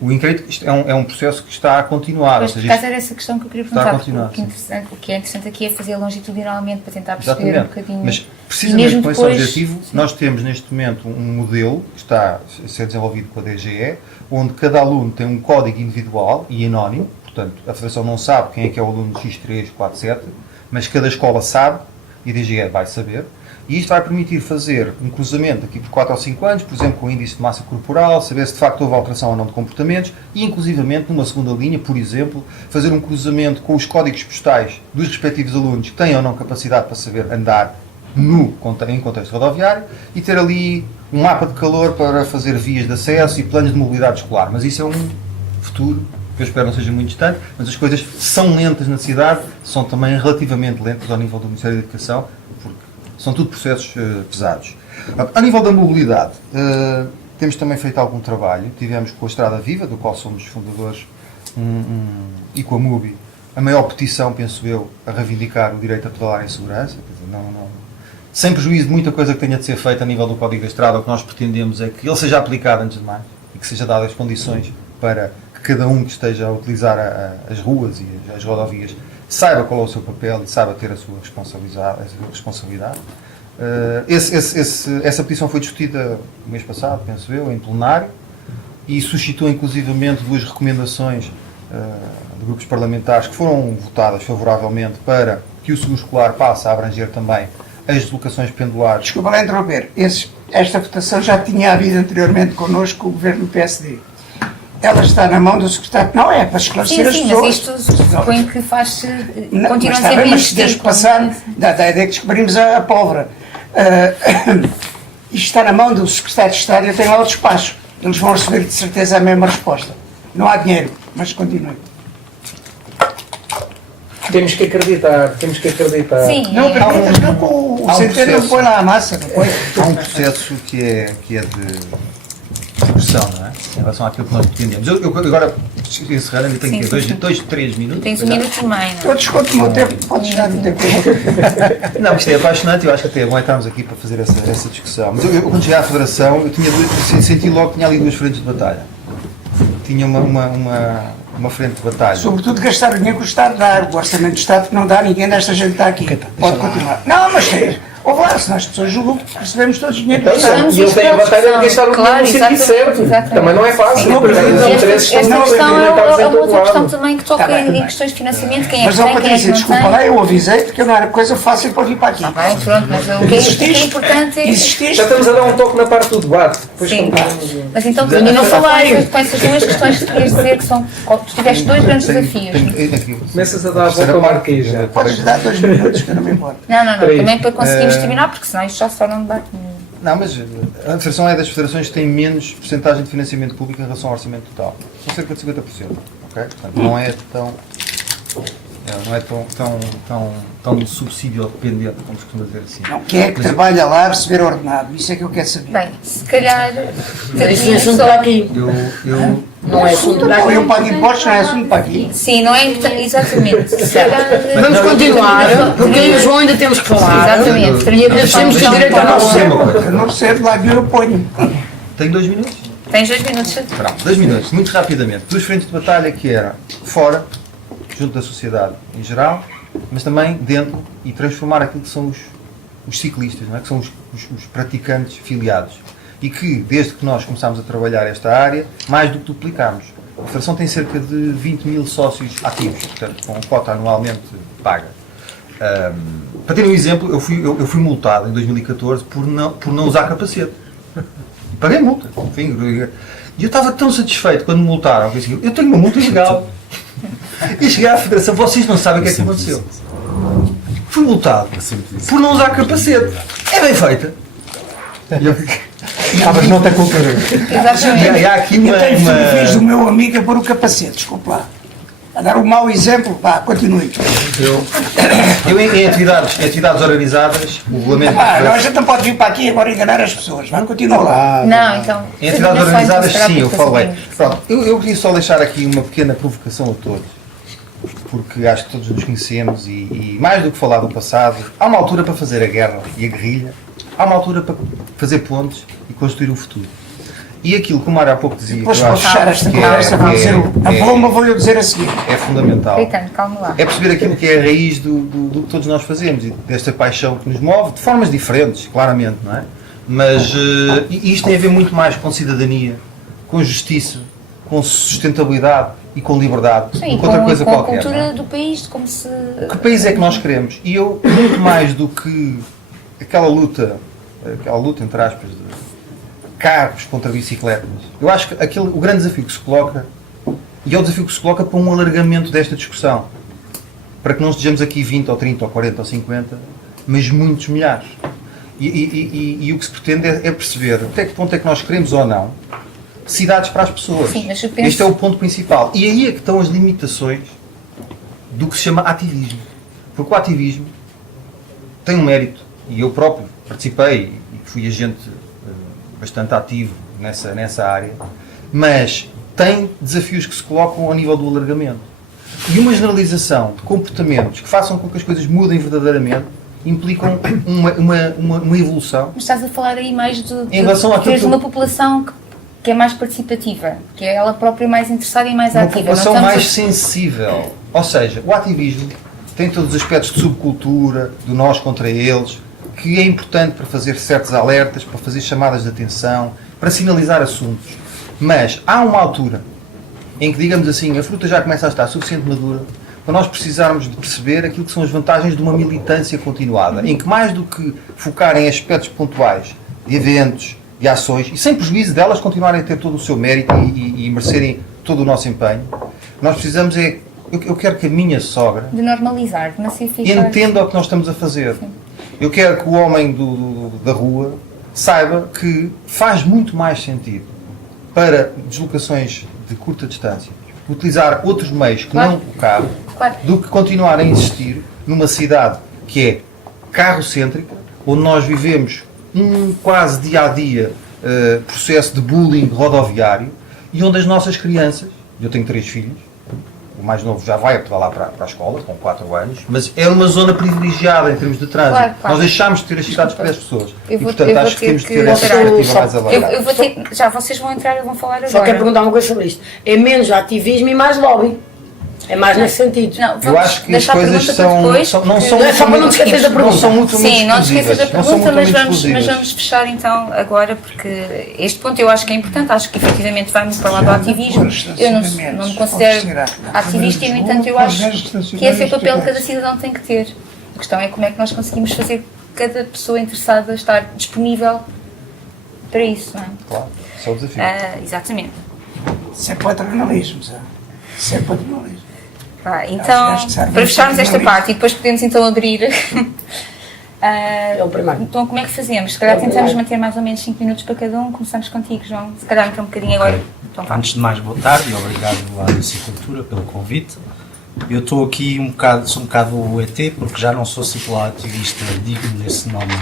O inquérito é um processo que está a continuar. Mas por acaso era essa questão que eu queria perguntar, o que é interessante aqui é fazer longitudinalmente para tentar perceber um bocadinho. Mas precisamente com esse objetivo, nós temos neste momento um modelo que está a ser desenvolvido com a DGE, onde cada aluno tem um código individual e anónimo, portanto a Federação não sabe quem é que é o aluno X347, mas cada escola sabe e a DGE vai saber. E isto vai permitir fazer um cruzamento aqui por 4 ou 5 anos, por exemplo, com o índice de massa corporal, saber se de facto houve alteração ou não de comportamentos e, inclusivamente, numa segunda linha, por exemplo, fazer um cruzamento com os códigos postais dos respectivos alunos que têm ou não capacidade para saber andar em contexto rodoviário e ter ali um mapa de calor para fazer vias de acesso e planos de mobilidade escolar. Mas isso é um futuro que eu espero não seja muito distante, mas as coisas são lentas na cidade, são também relativamente lentas ao nível do Ministério da Educação, porque são tudo processos pesados. A nível da mobilidade, temos também feito algum trabalho. Tivemos com a Estrada Viva, do qual somos fundadores, e com a MUBI, a maior petição, penso eu, a reivindicar o direito a pedalar em segurança. Quer dizer, sem prejuízo de muita coisa que tenha de ser feita a nível do Código da Estrada, o que nós pretendemos é que ele seja aplicado antes de mais e que seja dadas as condições para que cada um que esteja a utilizar as ruas e as rodovias saiba qual é o seu papel e saiba ter a sua responsabilidade. Essa petição foi discutida no mês passado, penso eu, em plenário, e suscitou inclusivamente 2 recomendações de grupos parlamentares que foram votadas favoravelmente para que o seguro escolar passe a abranger também as deslocações pendulares. Desculpa lá interromper, esta votação já tinha havido anteriormente connosco o governo do PSD. Ela está na mão do secretário. Não, é para esclarecer as pessoas. Mas isto supõe que faz-se. Continua a ser ser mas desde passar, da ideia que descobrimos a pólvora. Isto está na mão do secretário de Estado e eu tenho lá o despacho. Eles vão receber de certeza a mesma resposta. Não há dinheiro, mas continue. Temos que acreditar. Sim, não acreditas, não, com o centenário não põe lá a massa. Há um processo que é de pressão, não é? Em relação àquilo que nós pretendemos. Eu agora, encerrando, ainda tenho 2, 3 minutos. Tens 1 minuto e meio. Eu desconto o meu tempo, podes dar o tempo. Não, isto é apaixonante, eu acho que até é bom estarmos aqui para fazer essa discussão. Mas eu quando cheguei à Federação, senti logo que tinha ali 2 frentes de batalha. tinha uma frente de batalha. Sobretudo gastar o dinheiro que o Estado dá. O Orçamento do Estado que não dá a ninguém desta gente está aqui. Pode continuar. Não, mas tem. Ou lá, se as pessoas julgam que recebemos todos o dinheiro do Estado. E eles têm a batalha de gastar o dinheiro no sentido certo. Também não é fácil. Porque os interesses Esta estão questão é implementados em uma todo outra questão lado. também que toca Tá bem, em questões de financiamento, quem é Mas, que ó tem, quem é que Patrícia, não desculpa tem. lá, eu avisei porque não era coisa fácil para vir para aqui. Tá bem, pronto, mas o que é importante é... Exististe. Já estamos a dar um toque na parte do debate. Depois Sim, continuamos. mas então tu Ainda não falei. com essas duas questões que querias dizer que são... Tu tiveste dois grandes desafios. Começas a dar a volta ao marquês. Podes dar 2 minutos que eu não me importo. Não, Três. também para conseguirmos terminar, porque senão isto já se torna um debate. Não, mas a Federação é das federações que têm menos porcentagem de financiamento público em relação ao orçamento total. São cerca de 50%. Ok? Portanto, não é tão subsídio dependente, como se costuma dizer assim. Não, quem é que trabalha lá a receber ordenado? Isso é que eu quero saber. Bem, se calhar... Isso é assunto para aqui. Eu Não é assunto para Ou aqui. eu pago impostos, não é assunto para aqui. Sim, não é exatamente. Se calhar... Vamos continuar, porque eu e o João ainda temos que falar. Exatamente. Temos que ter direito à nossa. Eu não recebo lá, eu ponho. tenho 2 minutos? Tens 2 minutos. Pronto, 2 minutos, muito rapidamente. 2 frentes de batalha que era fora, junto da sociedade em geral, mas também dentro e transformar aquilo que são os ciclistas, não é? Que são os praticantes filiados. E que, desde que nós começámos a trabalhar esta área, mais do que duplicámos. A Federação tem cerca de 20 mil sócios ativos, portanto, com cota anualmente paga. Para ter um exemplo, eu fui multado em 2014 por não usar capacete. Paguei multa. Enfim, e eu estava tão satisfeito quando me multaram, que eu tenho uma multa ilegal. E cheguei à Federação, vocês não sabem o que é que aconteceu. Fui multado por não usar capacete. É bem feita. Mas não tem cultura. Exatamente. E há aqui Eu tenho fotografias do meu amigo a pôr o capacete, desculpa lá. A dar um mau exemplo, vá, continue. Eu em atividades organizadas, o regulamento. Não, a gente não pode vir para aqui agora enganar as pessoas, vá, continua lá. Não, então... Em atividades organizadas, sim, eu falei. Sim. Pronto, eu queria só deixar aqui uma pequena provocação a todos, porque acho que todos nos conhecemos e mais do que falar do passado, há uma altura para fazer a guerra e a guerrilha, há uma altura para fazer pontes e construir o futuro. E aquilo que o Mário há pouco dizia, Depois que eu vou acho fechar esta que conversa, vou dizer a bomba, vou-lhe dizer a seguir. é fundamental. Caetano, calma lá. É perceber aquilo que é a raiz do que todos nós fazemos e desta paixão que nos move, de formas diferentes, claramente, não é? Mas e isto tem a ver muito mais com cidadania, com justiça, com sustentabilidade e com liberdade, Sim, do que outra coisa com a qualquer. cultura Não é? do país, de como se... Que país é que nós queremos? E eu, muito mais do que aquela luta entre aspas, de carros contra bicicletas, eu acho que o grande desafio que se coloca, e é o desafio que se coloca para um alargamento desta discussão, para que não estejamos aqui 20 ou 30 ou 40 ou 50, mas muitos milhares. E o que se pretende é perceber até que ponto é que nós queremos ou não cidades para as pessoas. Sim, mas eu penso... Este é o ponto principal. E aí é que estão as limitações do que se chama ativismo. Porque o ativismo tem um mérito, e eu próprio participei e fui agente bastante ativo nessa área, mas tem desafios que se colocam ao nível do alargamento. E uma generalização de comportamentos que façam com que as coisas mudem verdadeiramente implicam uma evolução. Mas estás a falar aí mais de Em relação àquilo teres que- uma população que é mais participativa, que é ela própria mais interessada e mais Uma ativa. população Não estamos mais sensível. Ou seja, o ativismo tem todos os aspectos de subcultura, do nós contra eles, que é importante para fazer certos alertas, para fazer chamadas de atenção, para sinalizar assuntos. Mas há uma altura em que, digamos assim, a fruta já começa a estar suficiente madura para nós precisarmos de perceber aquilo que são as vantagens de uma militância continuada, em que mais do que focar em aspectos pontuais de eventos, de ações, e sem prejuízo delas continuarem a ter todo o seu mérito e merecerem todo o nosso empenho, nós precisamos é... Eu quero que a minha sogra de normalizar, de massificar. entenda o que nós estamos a fazer. Sim. Eu quero que o homem da rua saiba que faz muito mais sentido para deslocações de curta distância utilizar outros meios que Claro. não o carro, Claro. do que continuar a insistir numa cidade que é carrocêntrica, onde nós vivemos um quase dia-a-dia processo de bullying rodoviário e onde as nossas crianças, eu tenho 3 filhos, o mais novo já vai pedalar para a escola, com 4 anos, mas é uma zona privilegiada em termos de trânsito. Claro, claro. Nós deixámos de ter as cidades para as pessoas. Eu vou- e, portanto, eu vou acho que ter temos de que ter essa alterar. perspectiva mais alargada. Eu vou ter, já vocês vão entrar e vão falar agora. Só quero perguntar uma coisa sobre isto. É menos ativismo e mais lobby. É mais nesse sentido. Não, Eu vamos acho que as deixar a coisas pergunta para depois, não porque- são Não é só para não te esquecer da não pergunta. são mutuamente Sim, não te esqueças da exclusivas, não são pergunta, mas mutuamente vamos exclusivas. fechar então agora, porque este ponto eu acho que é importante, acho que efetivamente vai-me para lá do ativismo. Eu não me considero ativista e, no entanto, eu acho que esse é o papel que cada cidadão tem que ter. A questão é como é que nós conseguimos fazer cada pessoa interessada estar disponível para isso, não é? Claro, isso é o desafio. Exatamente. Isso é paternalismo, sabe? Isso é paternalismo. Então, Acho que serve para fecharmos muito esta bem. parte e depois podemos então abrir. É o primeiro. Então, como é que fazemos? Se calhar tentamos manter mais ou menos 5 minutos para cada um. Começamos contigo, João. Se calhar então um bocadinho agora. Então, vá. Antes de mais, boa tarde e obrigado à Bicicultura pelo convite. Eu estou aqui sou um bocado o ET, porque já não sou cicloativista digno desse nome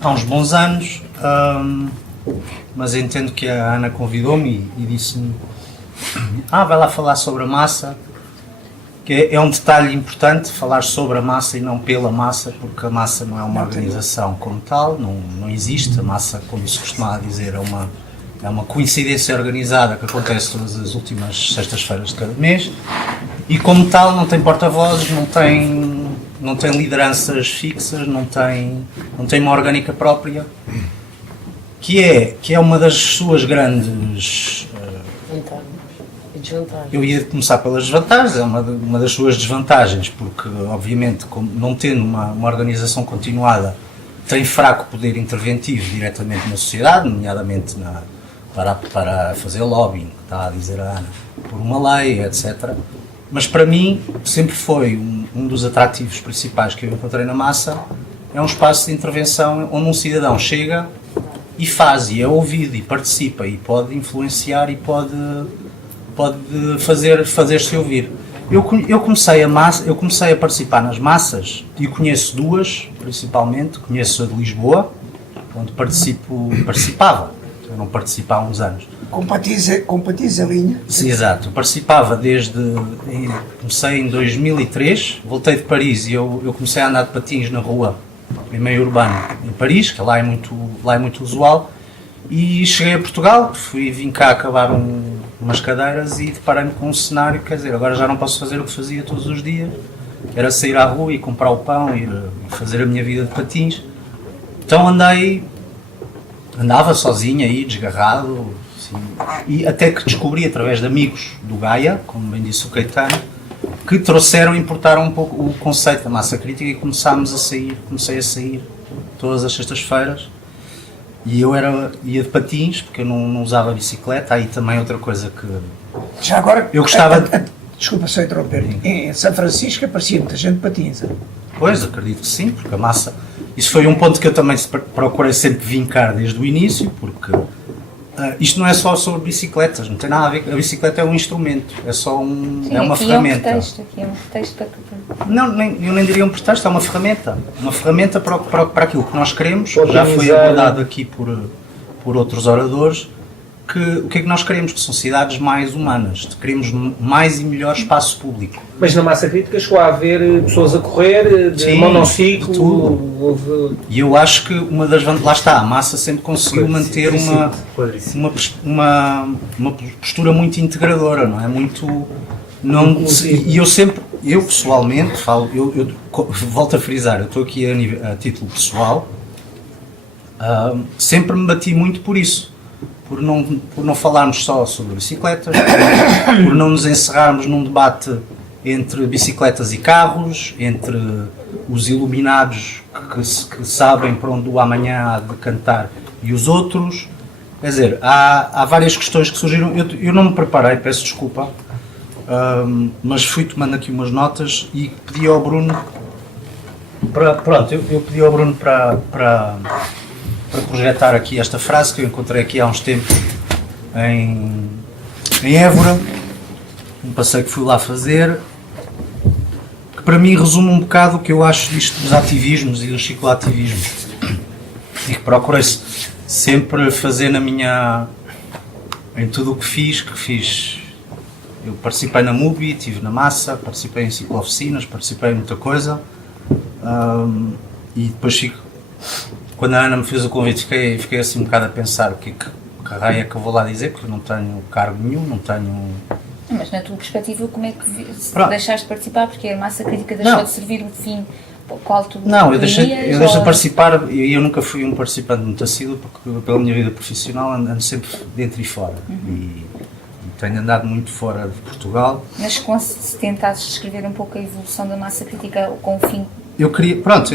há uns bons anos, mas entendo que a Ana convidou-me e disse-me: vai lá falar sobre a massa, que é um detalhe importante, falar sobre a massa e não pela massa, porque a massa não é uma organização como tal, não existe. A massa, como se costuma dizer, é uma coincidência organizada que acontece todas as últimas sextas-feiras de cada mês e, como tal, não tem porta-vozes, não tem lideranças fixas, não tem uma orgânica própria, que é uma das suas grandes... Vantagens e desvantagens. Eu ia começar pelas desvantagens, é uma das suas desvantagens, porque, obviamente, como não tendo uma organização continuada, tem fraco poder interventivo diretamente na sociedade, nomeadamente para fazer lobbying, que está a dizer a Ana, por uma lei, etc. Mas para mim sempre foi um dos atrativos principais que eu encontrei na massa, é um espaço de intervenção onde um cidadão chega e faz, e é ouvido, e participa, e pode influenciar, e pode fazer-se ouvir. Eu comecei a participar nas massas, e conheço duas, principalmente. Conheço a de Lisboa, onde participava. Eu não participo há uns anos. Compatiza a linha. Sim, exato. Eu participava comecei em 2003, voltei de Paris e eu comecei a andar de patins na rua, em meio urbano, em Paris, que lá é muito usual, e cheguei a Portugal, vim cá acabar umas cadeiras e deparei-me com um cenário, quer dizer, agora já não posso fazer o que fazia todos os dias, era sair à rua e comprar o pão e fazer a minha vida de patins. Então andava sozinho aí, desgarrado, assim, e até que descobri, através de amigos do Gaia, como bem disse o Caetano, que importaram um pouco o conceito da massa crítica e comecei a sair todas as sextas-feiras. E eu ia de patins, porque eu não usava bicicleta. Aí também outra coisa que... Já agora, eu gostava desculpa só interromper, em São Francisco aparecia muita gente de patins. Pois, acredito que sim, porque a massa... Isso foi um ponto que eu também procurei sempre vincar desde o início, porque isto não é só sobre bicicletas, não tem nada a ver. A bicicleta é um instrumento, é só é uma ferramenta. Aqui é um pretexto para... Não, eu nem diria um pretexto, é uma ferramenta para aquilo que nós queremos. Já foi abordado aqui por outros oradores, que o que é que nós queremos? Que são cidades mais humanas, queremos mais e melhor espaço público. Mas na massa crítica chegou a haver pessoas a correr, de monociclo... E eu acho que uma das vantagens... Lá está, a massa sempre conseguiu manter uma postura muito integradora, não é? Muito... E eu pessoalmente, eu volto a frisar, eu estou aqui a título pessoal, sempre me bati muito por isso. Por não falarmos só sobre bicicletas, por não nos encerrarmos num debate entre bicicletas e carros, entre os iluminados que sabem para onde o amanhã há de cantar e os outros. Quer dizer, há várias questões que surgiram. Eu não me preparei, peço desculpa, mas fui tomando aqui umas notas e pedi ao Bruno eu pedi ao Bruno para projetar aqui esta frase que eu encontrei aqui há uns tempos em Évora, um passeio que fui lá fazer, que para mim resume um bocado o que eu acho disto dos ativismos e dos cicloativismos, e que procurei sempre fazer em tudo o que fiz Eu participei na MUBI, estive na Massa, participei em ciclo-oficinas, participei em muita coisa. E depois quando a Ana me fez o convite, fiquei assim um bocado a pensar o que raio é que eu vou lá dizer, porque eu não tenho cargo nenhum, não tenho... Mas na tua perspectiva, como é que Pronto. deixaste de participar? Porque a massa crítica deixou Não. de servir o fim para o qual tu Não, eu deixei irias, de ou- participar, e eu nunca fui um participante muito assíduo, porque pela minha vida profissional ando sempre dentro e fora. E tenho andado muito fora de Portugal. Mas se tentasses descrever um pouco a evolução da massa crítica com o fim. Eu queria, pronto,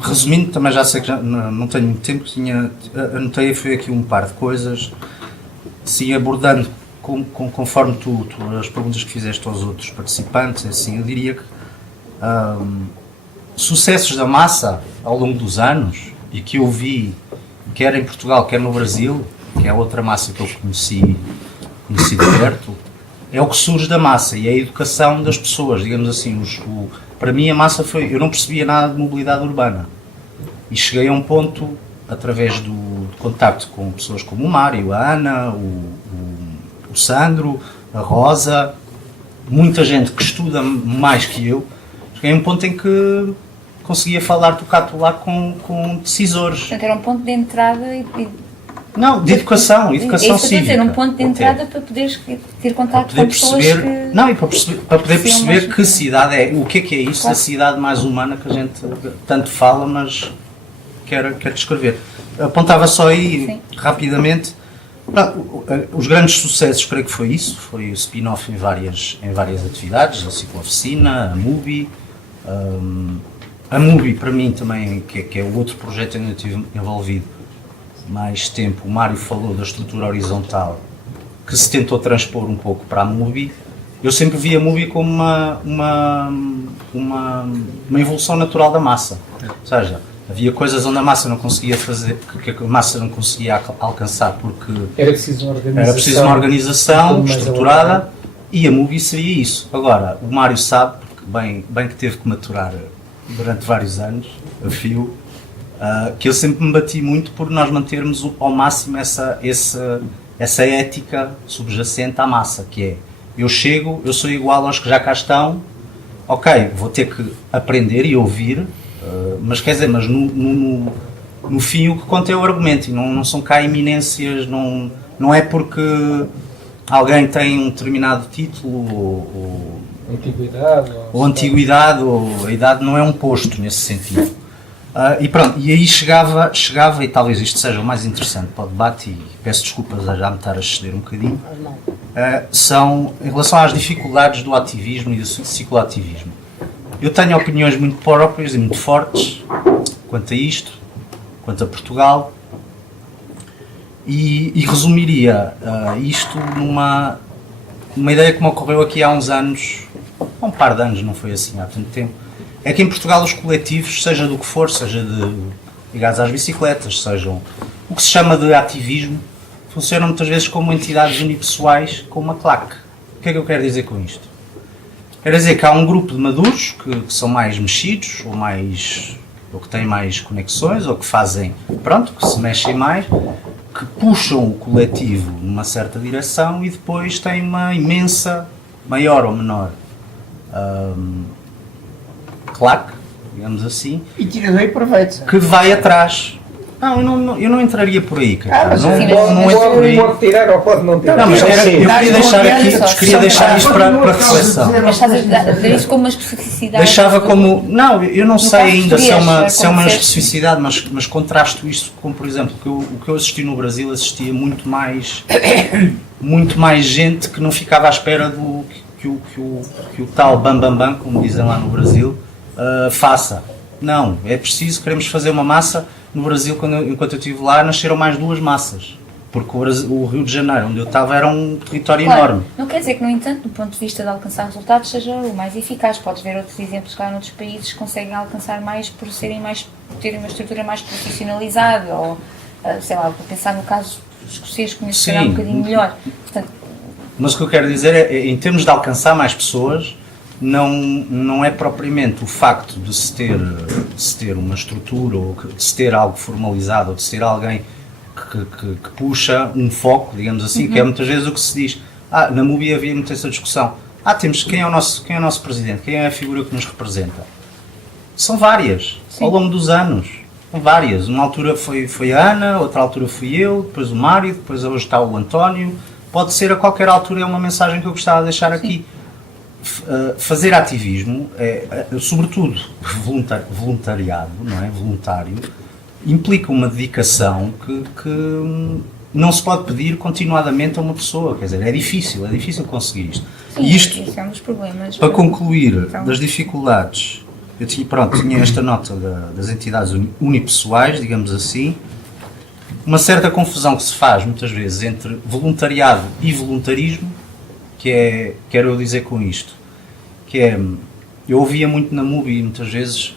resumindo, também já sei que já não tenho muito tempo, anotei foi aqui um par de coisas, sim, abordando conforme tu as perguntas que fizeste aos outros participantes, assim, eu diria que sucessos da massa ao longo dos anos, e que eu vi, quer em Portugal, quer no Brasil, que é outra massa que eu conheci de perto, é o que surge da massa, e é a educação das pessoas, digamos assim, para mim a massa foi, eu não percebia nada de mobilidade urbana, e cheguei a um ponto, através do contacto com pessoas como o Mário, a Ana, o Sandro, a Rosa, muita gente que estuda mais que eu, cheguei a um ponto em que conseguia falar tocar com decisores. Portanto, era um ponto de entrada Não, de educação é isso que eu estou a cívica. dizer, um ponto de entrada para poderes ter contato com pessoas que... Não, e para poder perceber mais- que cidade é, o que é isso, Claro. a cidade mais humana que a gente tanto fala, mas quer descrever. Apontava só aí, Sim. rapidamente, os grandes sucessos, creio que foi isso, foi o spin-off em várias atividades, a ciclo-oficina, a MUBI. A MUBI, para mim, também, que é o outro projeto onde eu estive envolvido mais tempo, o Mário falou da estrutura horizontal, que se tentou transpor um pouco para a MUBI. Eu sempre vi a MUBI como uma evolução natural da massa. Ou seja, havia coisas onde a massa não conseguia fazer, que a massa não conseguia alcançar porque Era preciso uma organização, organização um mais estruturada, elaborada. e a MUBI seria isso. Agora, o Mário sabe, porque bem que teve que maturar durante vários anos, a fio, que eu sempre me bati muito por nós mantermos ao máximo essa ética subjacente à massa, que é, eu chego, eu sou igual aos que já cá estão, ok, vou ter que aprender e ouvir, mas quer dizer, mas no fim o que conta é o argumento, e não são cá eminências, não é porque alguém tem um determinado título ou antiguidade, ou a idade não é um posto nesse sentido. E pronto, e aí chegava, e talvez isto seja o mais interessante para o debate, e peço desculpas a já me estar a exceder um bocadinho, são em relação às dificuldades do ativismo e do cicloativismo. Eu tenho opiniões muito próprias e muito fortes quanto a isto, quanto a Portugal, e resumiria isto numa ideia que me ocorreu aqui há uns anos, há um par de anos, não foi assim há tanto tempo. É que em Portugal os coletivos, seja do que for, seja ligados às bicicletas, sejam o que se chama de ativismo, funcionam muitas vezes como entidades unipessoais, como uma claque. O que é que eu quero dizer com isto? Quero dizer que há um grupo de maduros que são mais mexidos, ou que têm mais conexões, ou que fazem, que se mexem mais, que puxam o coletivo numa certa direção e depois têm uma imensa, maior ou menor, claque, digamos assim, E tira daí proveito. que vai atrás. Não, eu não entraria por aí, cara. mas não sim, entro por aí. Pode tirar ou pode não tirar. Não, mas eu Sim. queria deixar isto para reflexão. Mas estás a dar isso como uma especificidade. Deixava como. Não, eu não sei caso ainda se é uma português, especificidade, mas contrasto isto com, por exemplo, o que eu assisti no Brasil, assistia muito mais gente que não ficava à espera que o tal bam bam bam, como dizem lá no Brasil, faça. Não, é preciso, queremos fazer uma massa. No Brasil, enquanto eu estive lá, nasceram mais duas massas. Porque o Rio de Janeiro, onde eu estava, era um território enorme. Não quer dizer que, no entanto, do ponto de vista de alcançar resultados, seja o mais eficaz. Podes ver outros exemplos que há noutros países que conseguem alcançar mais por terem uma estrutura mais profissionalizada, ou, sei lá, vou pensar no caso escocês, conheço um bocadinho melhor. Portanto, mas o que eu quero dizer é, em termos de alcançar mais pessoas, não é propriamente o facto de se ter uma estrutura, ou de se ter algo formalizado, ou de se ter alguém que puxa um foco, digamos assim, que é muitas vezes o que se diz. Na MUBI havia muita essa discussão. Temos quem é o nosso presidente, quem é a figura que nos representa. São várias, ao longo dos anos. São várias. Uma altura foi a Ana, outra altura fui eu, depois o Mário, depois hoje está o António. Pode ser a qualquer altura, é uma mensagem que eu gostava de deixar aqui. Fazer ativismo, sobretudo voluntariado, não é? Voluntário, implica uma dedicação que não se pode pedir continuadamente a uma pessoa. Quer dizer, é difícil conseguir isto. Sim, E isto, isso é um dos problemas. para concluir, Então, das dificuldades, eu tinha esta nota das entidades unipessoais, digamos assim, uma certa confusão que se faz muitas vezes entre voluntariado e voluntarismo, quero eu dizer com isto, que é, eu ouvia muito na MUBI muitas vezes,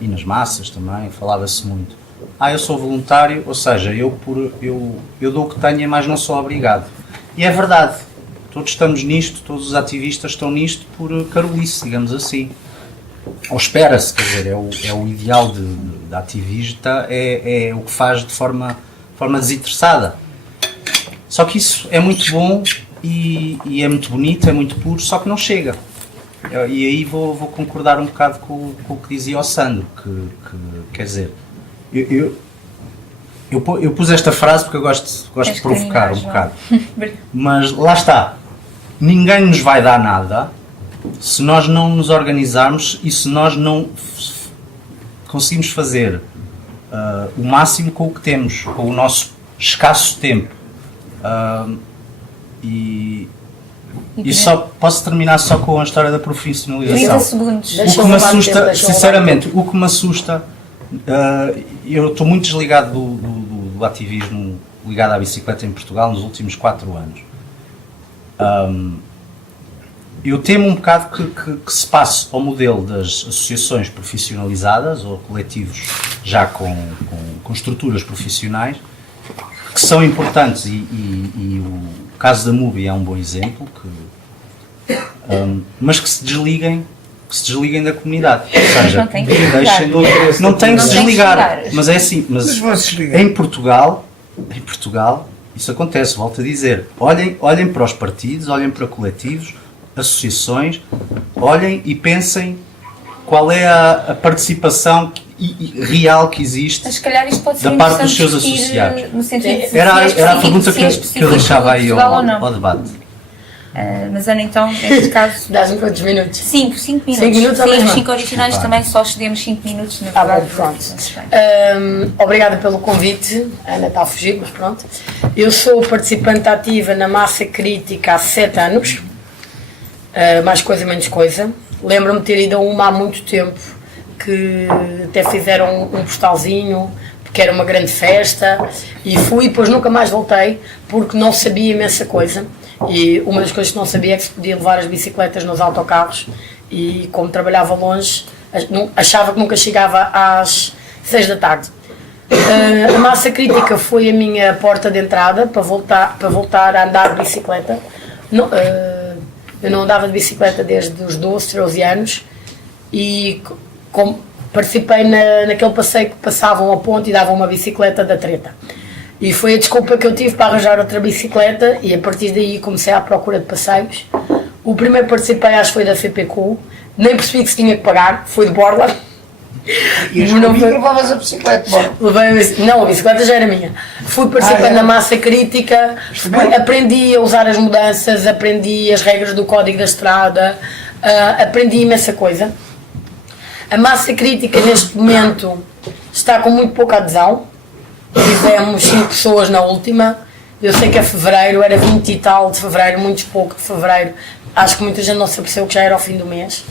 e nas massas também, falava-se muito, eu sou voluntário, ou seja, eu dou o que tenho, mas não sou obrigado. E é verdade, todos estamos nisto, todos os ativistas estão nisto por carolice, digamos assim. Ou espera-se, quer dizer, é o ideal de ativista, é o que faz de forma desinteressada. Só que isso é muito bom e é muito bonito, é muito puro, só que não chega. E aí vou concordar um bocado com o que dizia o Sandro, que quer dizer, eu pus esta frase porque eu gosto de provocar um bocado. Mas lá está, ninguém nos vai dar nada se nós não nos organizarmos e se nós não conseguimos fazer o máximo com o que temos, com o nosso escasso tempo. E só posso terminar só com a história da profissionalização. 30 segundos. O que me assusta, sinceramente, o que me assusta, eu estou muito desligado do ativismo ligado à bicicleta em Portugal nos últimos 4 anos. Eu temo um bocado que se passe ao modelo das associações profissionalizadas ou coletivos já com estruturas profissionais, que são importantes e o caso da MUBI é um bom exemplo, mas que se desliguem da comunidade. Ou seja, não tem que se desligar. Mas é assim, em Portugal, isso acontece, volto a dizer, olhem para os partidos, olhem para coletivos, associações, olhem e pensem qual é a participação real que existe da parte dos seus associados. No sentido de era a pergunta que eu deixava aí ao debate. Mas Ana, então, neste caso... Dás-me quantos minutos? 5 minutos. 5 minutos Sim, os 5 originais também só cedemos 5 minutos, na verdade. Pronto. Obrigada pelo convite. A Ana está a fugir, mas pronto. Eu sou participante ativa na Massa Crítica há 7 anos. Mais coisa, menos coisa. Lembro-me de ter ido a uma há muito tempo, que até fizeram um postalzinho, porque era uma grande festa, e fui, depois nunca mais voltei, porque não sabia imensa coisa. E uma das coisas que não sabia é que se podia levar as bicicletas nos autocarros, e como trabalhava longe, achava que nunca chegava às 6 da tarde. A Massa Crítica foi a minha porta de entrada para voltar a andar de bicicleta. Eu não andava de bicicleta desde os 12, 13 anos, e participei naquele passeio que passavam a ponte e davam uma bicicleta da treta. E foi a desculpa que eu tive para arranjar outra bicicleta, e a partir daí comecei à procura de passeios. O primeiro que participei acho que foi da FPQ, nem percebi que se tinha que pagar, foi de borla. E não levavas a bicicleta? Não, a bicicleta já era minha. Fui participando na Massa Crítica, aprendi a usar as mudanças, aprendi as regras do Código da Estrada, aprendi imensa coisa. A Massa Crítica neste momento está com muito pouca adesão. Tivemos 5 pessoas na última. Eu sei que a fevereiro, era 20 e tal de fevereiro, muito pouco de fevereiro. Acho que muita gente não se apercebeu que já era ao fim do mês.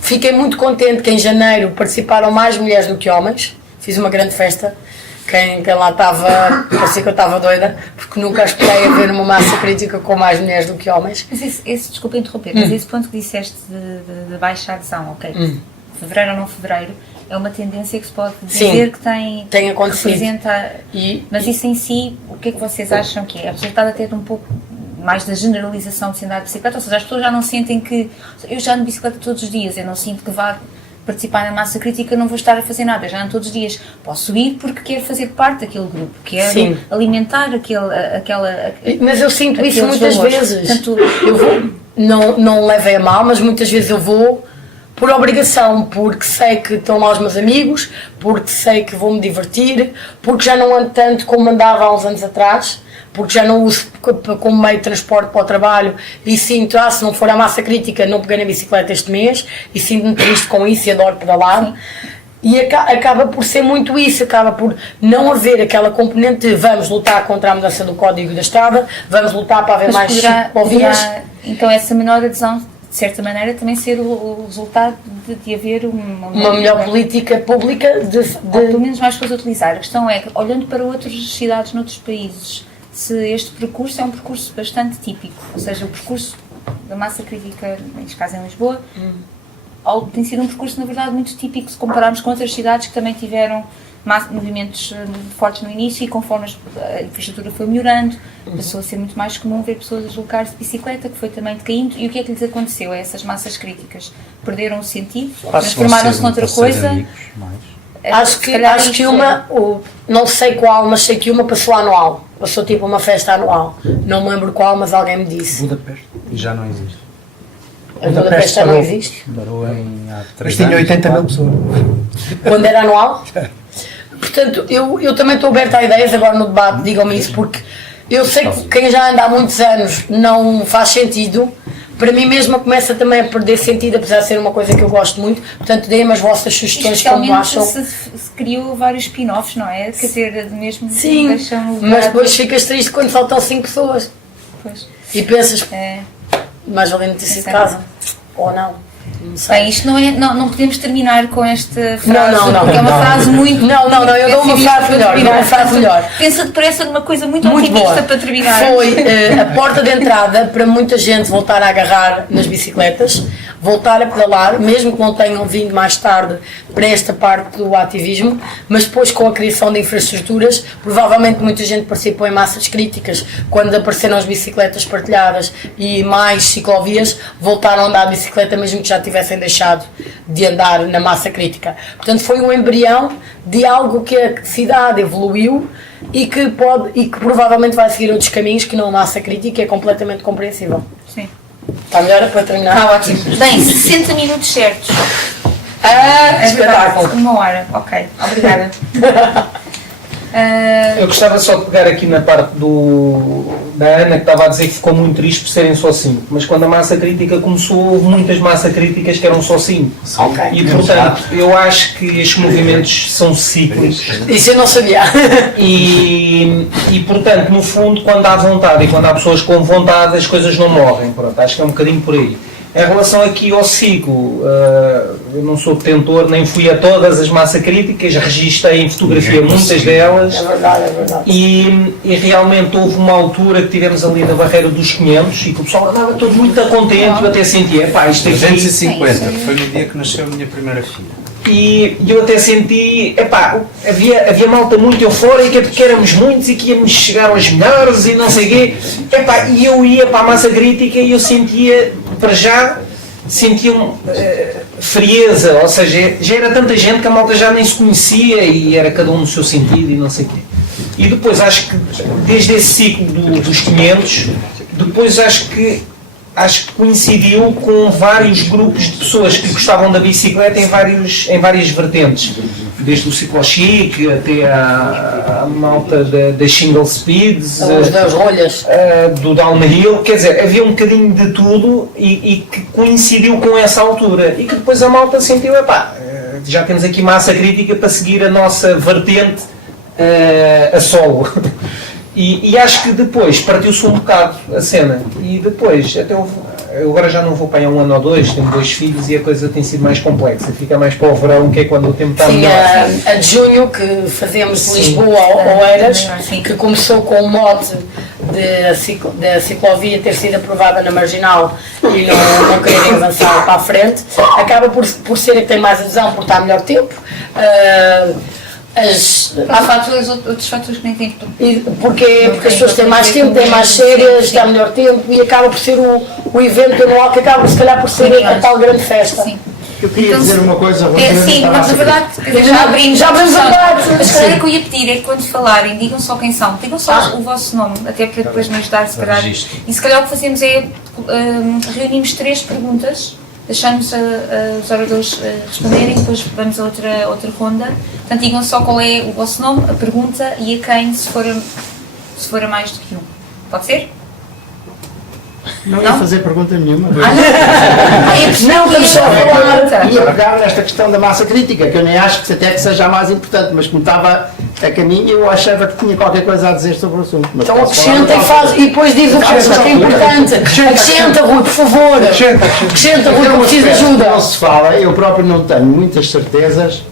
Fiquei muito contente que em janeiro participaram mais mulheres do que homens. Fiz uma grande festa. Quem lá estava, parecia que eu estava doida, porque nunca esperei a ver uma Massa Crítica com mais mulheres do que homens. Mas desculpa interromper, mas esse ponto que disseste de baixa adesão, ok? Fevereiro ou não fevereiro, é uma tendência que se pode dizer que tem acontecido. Representa, mas isso em si, o que é que vocês acham que é? É resultado até de um pouco mais da generalização de se andar de bicicleta, ou seja, as pessoas já não sentem que... Eu já ando de bicicleta todos os dias, eu não sinto que vá participar na massa crítica não vou estar a fazer nada, já não todos os dias. Posso ir porque quero fazer parte daquele grupo, quero Sim. alimentar Mas eu sinto isso aqueles muitas valores. vezes. Portanto, Eu vou, não levei a mal, mas muitas vezes eu vou por obrigação, porque sei que estão lá os meus amigos, porque sei que vou me divertir, porque já não ando tanto como andava há uns anos atrás, porque já não uso como meio de transporte para o trabalho e sinto, se não for a massa crítica, não peguei na bicicleta este mês e sinto-me triste com isso e adoro pedalar. E acaba por ser muito isso, acaba por não haver aquela componente de vamos lutar contra a mudança do código da estrada, vamos lutar para haver mais ciclovias. Então essa menor adesão, de certa maneira, também ser o resultado de haver uma melhor política pública ou pelo menos mais coisa a utilizar. A questão é que, olhando para outras cidades noutros países, se este percurso é um percurso bastante típico, ou seja, o percurso da massa crítica, neste caso em Lisboa, tem sido um percurso, na verdade, muito típico se compararmos com outras cidades que também tiveram movimentos fortes no início e conforme a infraestrutura foi melhorando, passou a ser muito mais comum ver pessoas a deslocar-se de bicicleta, que foi também decaindo. E o que é que lhes aconteceu a essas massas críticas? Perderam o sentido? Transformaram-se noutra coisa? Acho que uma, não sei qual, mas sei que uma passou anual. Passou tipo uma festa anual. Não me lembro qual, mas alguém me disse. Budapeste. E já não existe. A Budapeste já não existe? Parou há 3 Mas tinha 80 mil pessoas. Quando era anual? Portanto, eu também estou aberta a ideias agora no debate, digam-me isso, porque eu sei que quem já anda há muitos anos não faz sentido. Para mim mesma começa também a perder sentido, apesar de ser uma coisa que eu gosto muito. Portanto, deem-me as vossas sugestões como acham. Se criou vários spin-offs, não é? Quer dizer, mesmo sim, mas depois ficas triste quando faltam 5 pessoas. Pois. E pensas, mais valia não ter sido de casa. Ou não. Bem, isto não podemos terminar com esta frase, não, porque é uma frase muito... Não, eu dou uma frase melhor, Pensa depressa numa coisa muito otimista boa. Para terminar. Foi a porta de entrada para muita gente voltar a agarrar nas bicicletas, voltar a pedalar, mesmo que não tenham vindo mais tarde para esta parte do ativismo, mas depois com a criação de infraestruturas, provavelmente muita gente participou em massas críticas, quando apareceram as bicicletas partilhadas e mais ciclovias, voltaram a andar de bicicleta mesmo que já tivessem deixado de andar na massa crítica. Portanto, foi um embrião de algo que a cidade evoluiu e que provavelmente vai seguir outros caminhos que não a massa crítica, é completamente compreensível. Sim. Está melhor para terminar? Está ótimo. Bem, 60 minutos certos. Espetáculo. 1 hora, ok. Obrigada. Eu gostava só de pegar aqui na parte da Ana, que estava a dizer que ficou muito triste por serem só 5, mas quando a massa crítica começou, houve muitas massas críticas que eram só 5. E portanto, eu acho que estes movimentos são cíclicos. Isso eu não sabia. E portanto, no fundo, quando há vontade e quando há pessoas com vontade, as coisas não morrem. Pronto, acho que é um bocadinho por aí. Em relação aqui ao ciclo, eu não sou detentor, nem fui a todas as massas críticas, registrei em fotografia muitas delas. É verdade. E realmente houve uma altura que tivemos ali na barreira dos 500 e que o pessoal andava todo muito contente, eu até sentia, isto aqui... 250, foi no dia que nasceu a minha primeira filha. E eu até senti, havia malta muito eufórica porque éramos muitos e que íamos chegar aos melhores e não sei o quê. E eu ia para a massa crítica e eu sentia, para já, frieza, ou seja, já era tanta gente que a malta já nem se conhecia e era cada um no seu sentido e não sei o quê. E depois acho que, desde esse ciclo dos 500, depois acho que coincidiu com vários grupos de pessoas que gostavam da bicicleta em várias vertentes. Desde o ciclo-chic até a malta das single speeds, das rolhas, do downhill, quer dizer, havia um bocadinho de tudo e que coincidiu com essa altura. E que depois a malta sentiu, já temos aqui massa crítica para seguir a nossa vertente a solo. E acho que depois partiu-se um bocado a cena e depois, eu agora já não vou para aí 1 ano ou 2, tenho 2 filhos e a coisa tem sido mais complexa, fica mais para o verão, que é quando o tempo está melhor. A de junho, que fazemos de Lisboa a Oeiras, que começou com o mote da ciclovia ter sido aprovada na Marginal e não quererem avançar para a frente, acaba por ser a que tem mais adesão, por estar melhor tempo. Há outros fatores que nem têm. Porque as pessoas têm mais tempo, têm mais férias, está melhor tempo e acaba por ser o evento anual que acaba se calhar por ser a tal grande festa. Sim. Eu queria Então, dizer uma coisa relativamente sim, à mas massa na verdade crítica. já abrimos Já abrimos a o debate. Mas o que eu ia pedir é que quando falarem, digam só quem são, digam só o vosso nome, até para depois me ajudar, se calhar. Registro. E se calhar o que fazemos é reunimos 3 perguntas, deixamos os oradores responderem, depois vamos a outra ronda. Portanto, digam só qual é o vosso nome, a pergunta e a quem, se for a mais do que um. Pode ser? Não ia fazer pergunta nenhuma. Não, estamos só a falar. Ia pegar nesta questão da massa crítica, que eu nem acho que até que seja a mais importante, mas como estava a caminho, eu achava que tinha qualquer coisa a dizer sobre o assunto. Mas Então posso falar acrescenta e faz, e depois diz o que achas que é importante. Acrescenta, Rui, por favor. Acrescenta, Rui, que eu preciso de ajuda. Não se fala, eu próprio não tenho muitas certezas,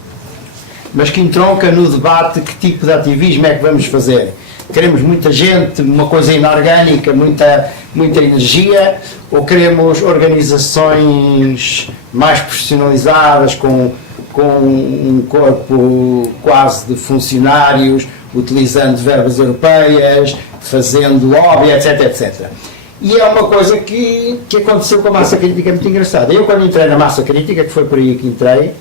mas que entronca no debate que tipo de ativismo é que vamos fazer. Queremos muita gente, uma coisa inorgânica, muita energia, ou queremos organizações mais profissionalizadas, com um corpo quase de funcionários, utilizando verbas europeias, fazendo lobby, etc, etc. E é uma coisa que aconteceu com a massa crítica muito engraçada. Eu, quando entrei na massa crítica, que foi por aí que entrei,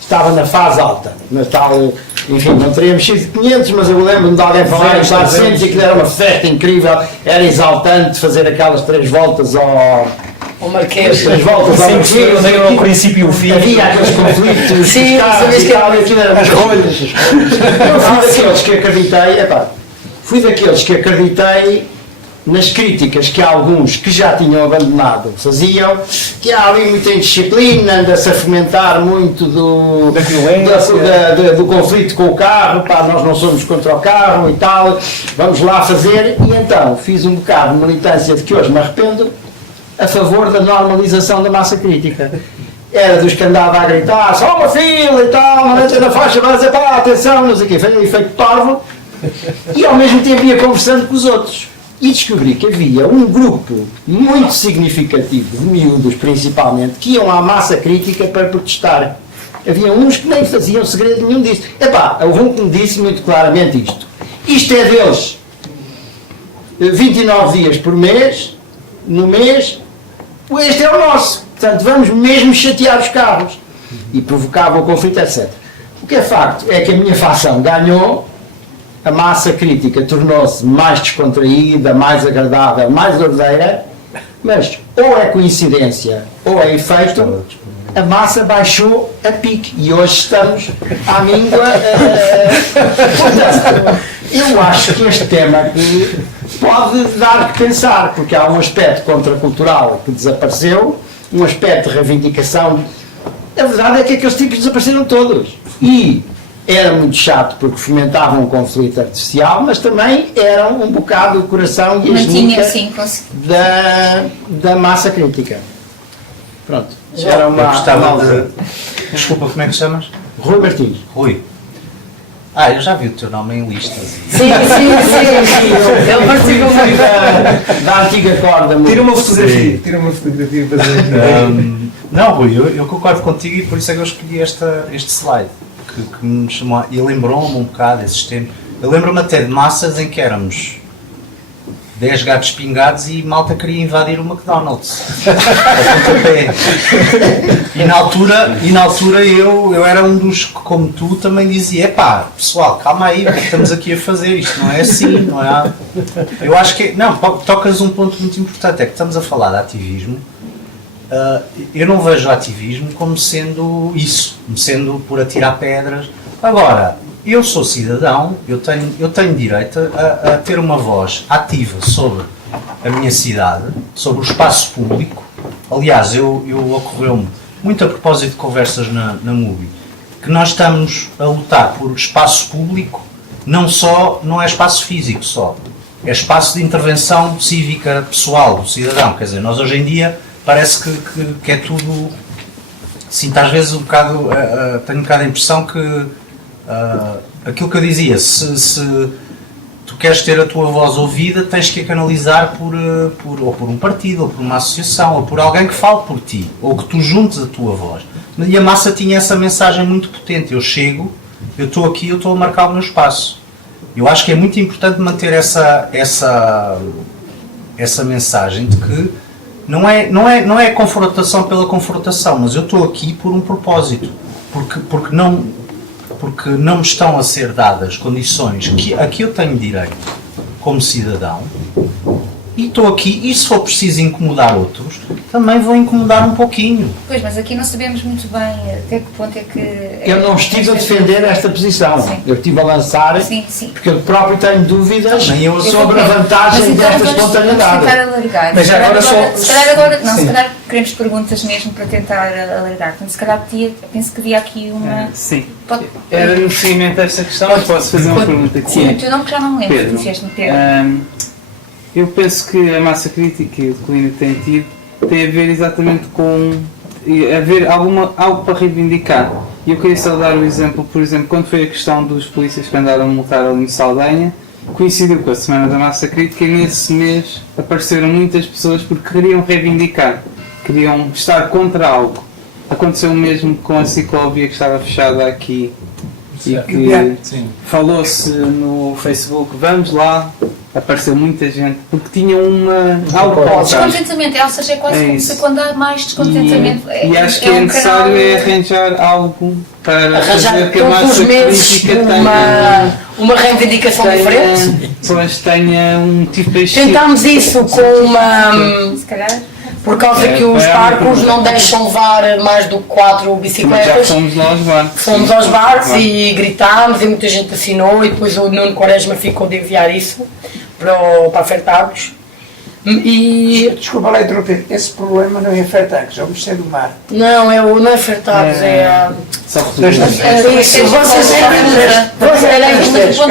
estava na fase alta, na tal, enfim, não teria mexido de 500, mas eu lembro-me de alguém falar em 400 e que era uma festa incrível, era exaltante fazer aquelas 3 voltas ao Marquês. 3 voltas ao Marquês. Eu dei ao princípio o fim. Havia aqueles conflitos, Sim, os carros sabes e que tal, e aquilo era muito rolhas. Eu fui daqueles que acreditei, fui daqueles que acreditei nas críticas que alguns que já tinham abandonado faziam, que há ali muita indisciplina, anda-se a fomentar muito do conflito com o carro, nós não somos contra o carro e tal, vamos lá fazer, e então fiz um bocado de militância de que hoje me arrependo, a favor da normalização da massa crítica. Era dos que andava a gritar, só uma fila e tal, não entra na faixa, vai dizer, atenção, não sei o quê, fez um efeito parvo, e ao mesmo tempo ia conversando com os outros. E descobri que havia um grupo muito significativo, de miúdos principalmente, que iam à massa crítica para protestar. Havia uns que nem faziam segredo nenhum disso. Houve um que me disse muito claramente isto. Isto é deles. 29 dias por mês, no mês, este é o nosso. Portanto, vamos mesmo chatear os carros. E provocava o conflito, etc. O que é facto é que a minha facção ganhou, a massa crítica tornou-se mais descontraída, mais agradável, mais ordeira, mas ou é coincidência ou é efeito, a massa baixou a pique e hoje estamos à míngua. Portanto, eu acho que este tema aqui pode dar que pensar, porque há um aspecto contracultural que desapareceu, um aspecto de reivindicação. A verdade é que aqueles tipos desapareceram todos. E era muito chato porque fomentavam um conflito artificial, mas também eram um bocado o coração e a genica da massa crítica. Pronto. Era uma Desculpa, como é que te chamas? Rui Martins. Rui. Eu já vi o teu nome em listas. Sim. Ele participou muito da antiga corda. Tira uma fotografia para fazer. Não, Rui, eu concordo contigo e por isso é que eu escolhi este slide. Que me chamou, e lembrou-me um bocado esses tempos. Eu lembro-me até de massas em que éramos 10 gatos pingados e malta queria invadir o McDonald's. E na altura eu era um dos que, como tu, também dizia, pessoal, calma aí, o que estamos aqui a fazer? Isto não é assim, não é? Eu acho que, não, tocas um ponto muito importante, é que estamos a falar de ativismo. Eu não vejo o ativismo como sendo isso, como sendo por atirar pedras. Agora, eu sou cidadão, eu tenho direito a ter uma voz ativa sobre a minha cidade, sobre o espaço público. Aliás, ocorreu-me, muito a propósito de conversas na MUBI, que nós estamos a lutar por espaço público, não é espaço físico só, é espaço de intervenção cívica pessoal do cidadão. Quer dizer, nós hoje em dia parece que é tudo, sinto às vezes um bocado, tenho um bocado a impressão que aquilo que eu dizia, se tu queres ter a tua voz ouvida, tens que a canalizar ou por um partido, ou por uma associação, ou por alguém que fale por ti, ou que tu juntes a tua voz. E a massa tinha essa mensagem muito potente, eu chego, eu estou aqui, eu estou a marcar o meu espaço. Eu acho que é muito importante manter essa mensagem de que não é confrontação pela confrontação, mas eu estou aqui por um propósito, porque não me estão a ser dadas condições a que eu tenho direito como cidadão, e estou aqui, e se for preciso incomodar outros, também vou incomodar um pouquinho. Pois, mas aqui não sabemos muito bem até que ponto é que... Eu não estive a defender esta posição. Sim. Eu estive a lançar, Sim, sim. porque eu próprio tenho dúvidas Também eu sobre a Mas vantagem então desta vamos espontaneidade. tentar alargar. Mas Se calhar agora agora- só- se calhar agora, não, Sim. se calhar queremos perguntas mesmo para tentar alargar. Portanto, se calhar penso que havia aqui uma... Sim. Pode, Era no seguimento desta questão, mas posso fazer uma pergunta que sim, é. o teu nome que já não me lembro, Pedro. disseste-me Pedro. Eu penso que a massa crítica que o Clínio tem tido tem a ver exatamente com haver algo para reivindicar. E eu queria só dar o exemplo, por exemplo, quando foi a questão dos polícias que andaram a multar ali em Saldanha, coincidiu com a Semana da Massa Crítica e nesse mês apareceram muitas pessoas porque queriam reivindicar, queriam estar contra algo. Aconteceu o mesmo com a ciclovia que estava fechada aqui e que falou-se no Facebook, vamos lá, apareceu muita gente porque tinham algo para votar. Descontentamento, ou seja, é quase É como isso. se quando há mais descontentamento. E acho que é um necessário canal- arranjar algo para Arranjar fazer que a todos os massa meses crítica uma reivindicação diferente. tenha um tipo de Tentámos isso com uma... Se calhar. Por causa que os barcos não deixam levar mais do que 4 Já bicicletas. fomos lá aos barcos. Fomos aos barcos e gritámos e muita gente assinou e depois o Nuno Quaresma ficou de enviar isso para a Fertagos. E Desculpa lá interromper, esse problema não é Fertagos, é o Ministério do Mar. não é Fertagos, é... Só Mas não- É isso, vocês é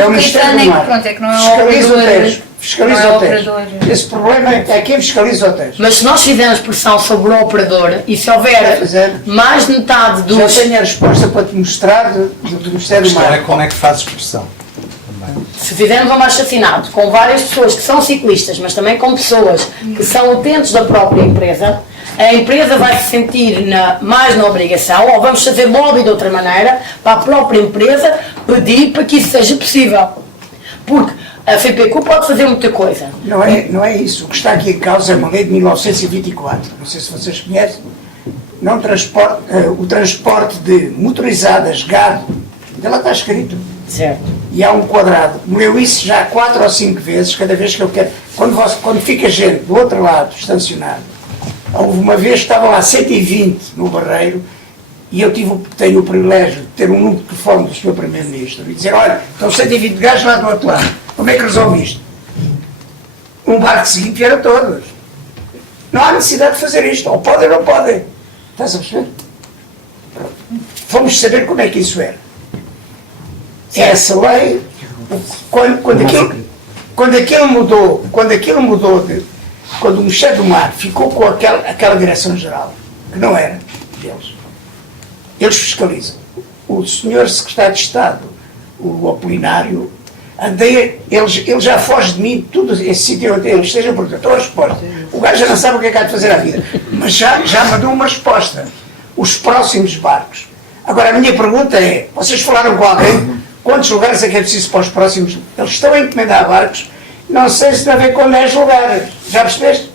o Ministério do Mar. Pronto, é que não é o Fiscaliza o operador. Tejo. Fiscaliza Não é o Tejo. operador. Esse problema é quem fiscaliza o Tejo. Mas se nós fizermos pressão sobre o operador e se houver mais de metade Já dos... tenho a resposta para te mostrar do Ministério do Agora Mar. é como é que fazes pressão. Se fizermos um abaixo-assinado com várias pessoas que são ciclistas, mas também com pessoas que são utentes da própria empresa, a empresa vai se sentir mais na obrigação, ou vamos fazer lobby de outra maneira, para a própria empresa pedir para que isso seja possível. Porque a FPQ pode fazer muita coisa. Não é isso. O que está aqui em causa é uma lei de 1924. Não sei se vocês conhecem. Não transporte, o transporte de motorizadas, gado, ela está escrito. Certo. E há um quadrado. Leu isso já 4 ou 5 vezes, cada vez que eu quero. Quando fica gente do outro lado estacionado, houve uma vez que estava lá 120 no Barreiro e eu tenho o privilégio de ter um número de telefone do Sr. Primeiro-Ministro e dizer, olha, estão 120 gajos lá do outro lado, como é que resolve isto? Um barco seguinte vieram todos. Não há necessidade de fazer isto, ou podem ou não podem. Estás a perceber? Pronto. Vamos saber como é que isso era. Essa lei, quando aquilo mudou, quando o Ministério do Mar ficou com aquela direção-geral, que não era deles, eles fiscalizam. O senhor secretário de Estado, o Apolinário, ele já foge de mim, tudo esse sítio onde ele esteja, porque eu estou a resposta. O gajo já não sabe o que é que há de fazer à vida, mas já mandou uma resposta. Os próximos barcos. Agora, a minha pergunta é, vocês falaram com alguém? Quantos lugares é que é preciso para os próximos? Eles estão a encomendar barcos, não sei se deve haver com 10 lugares, já percebeste?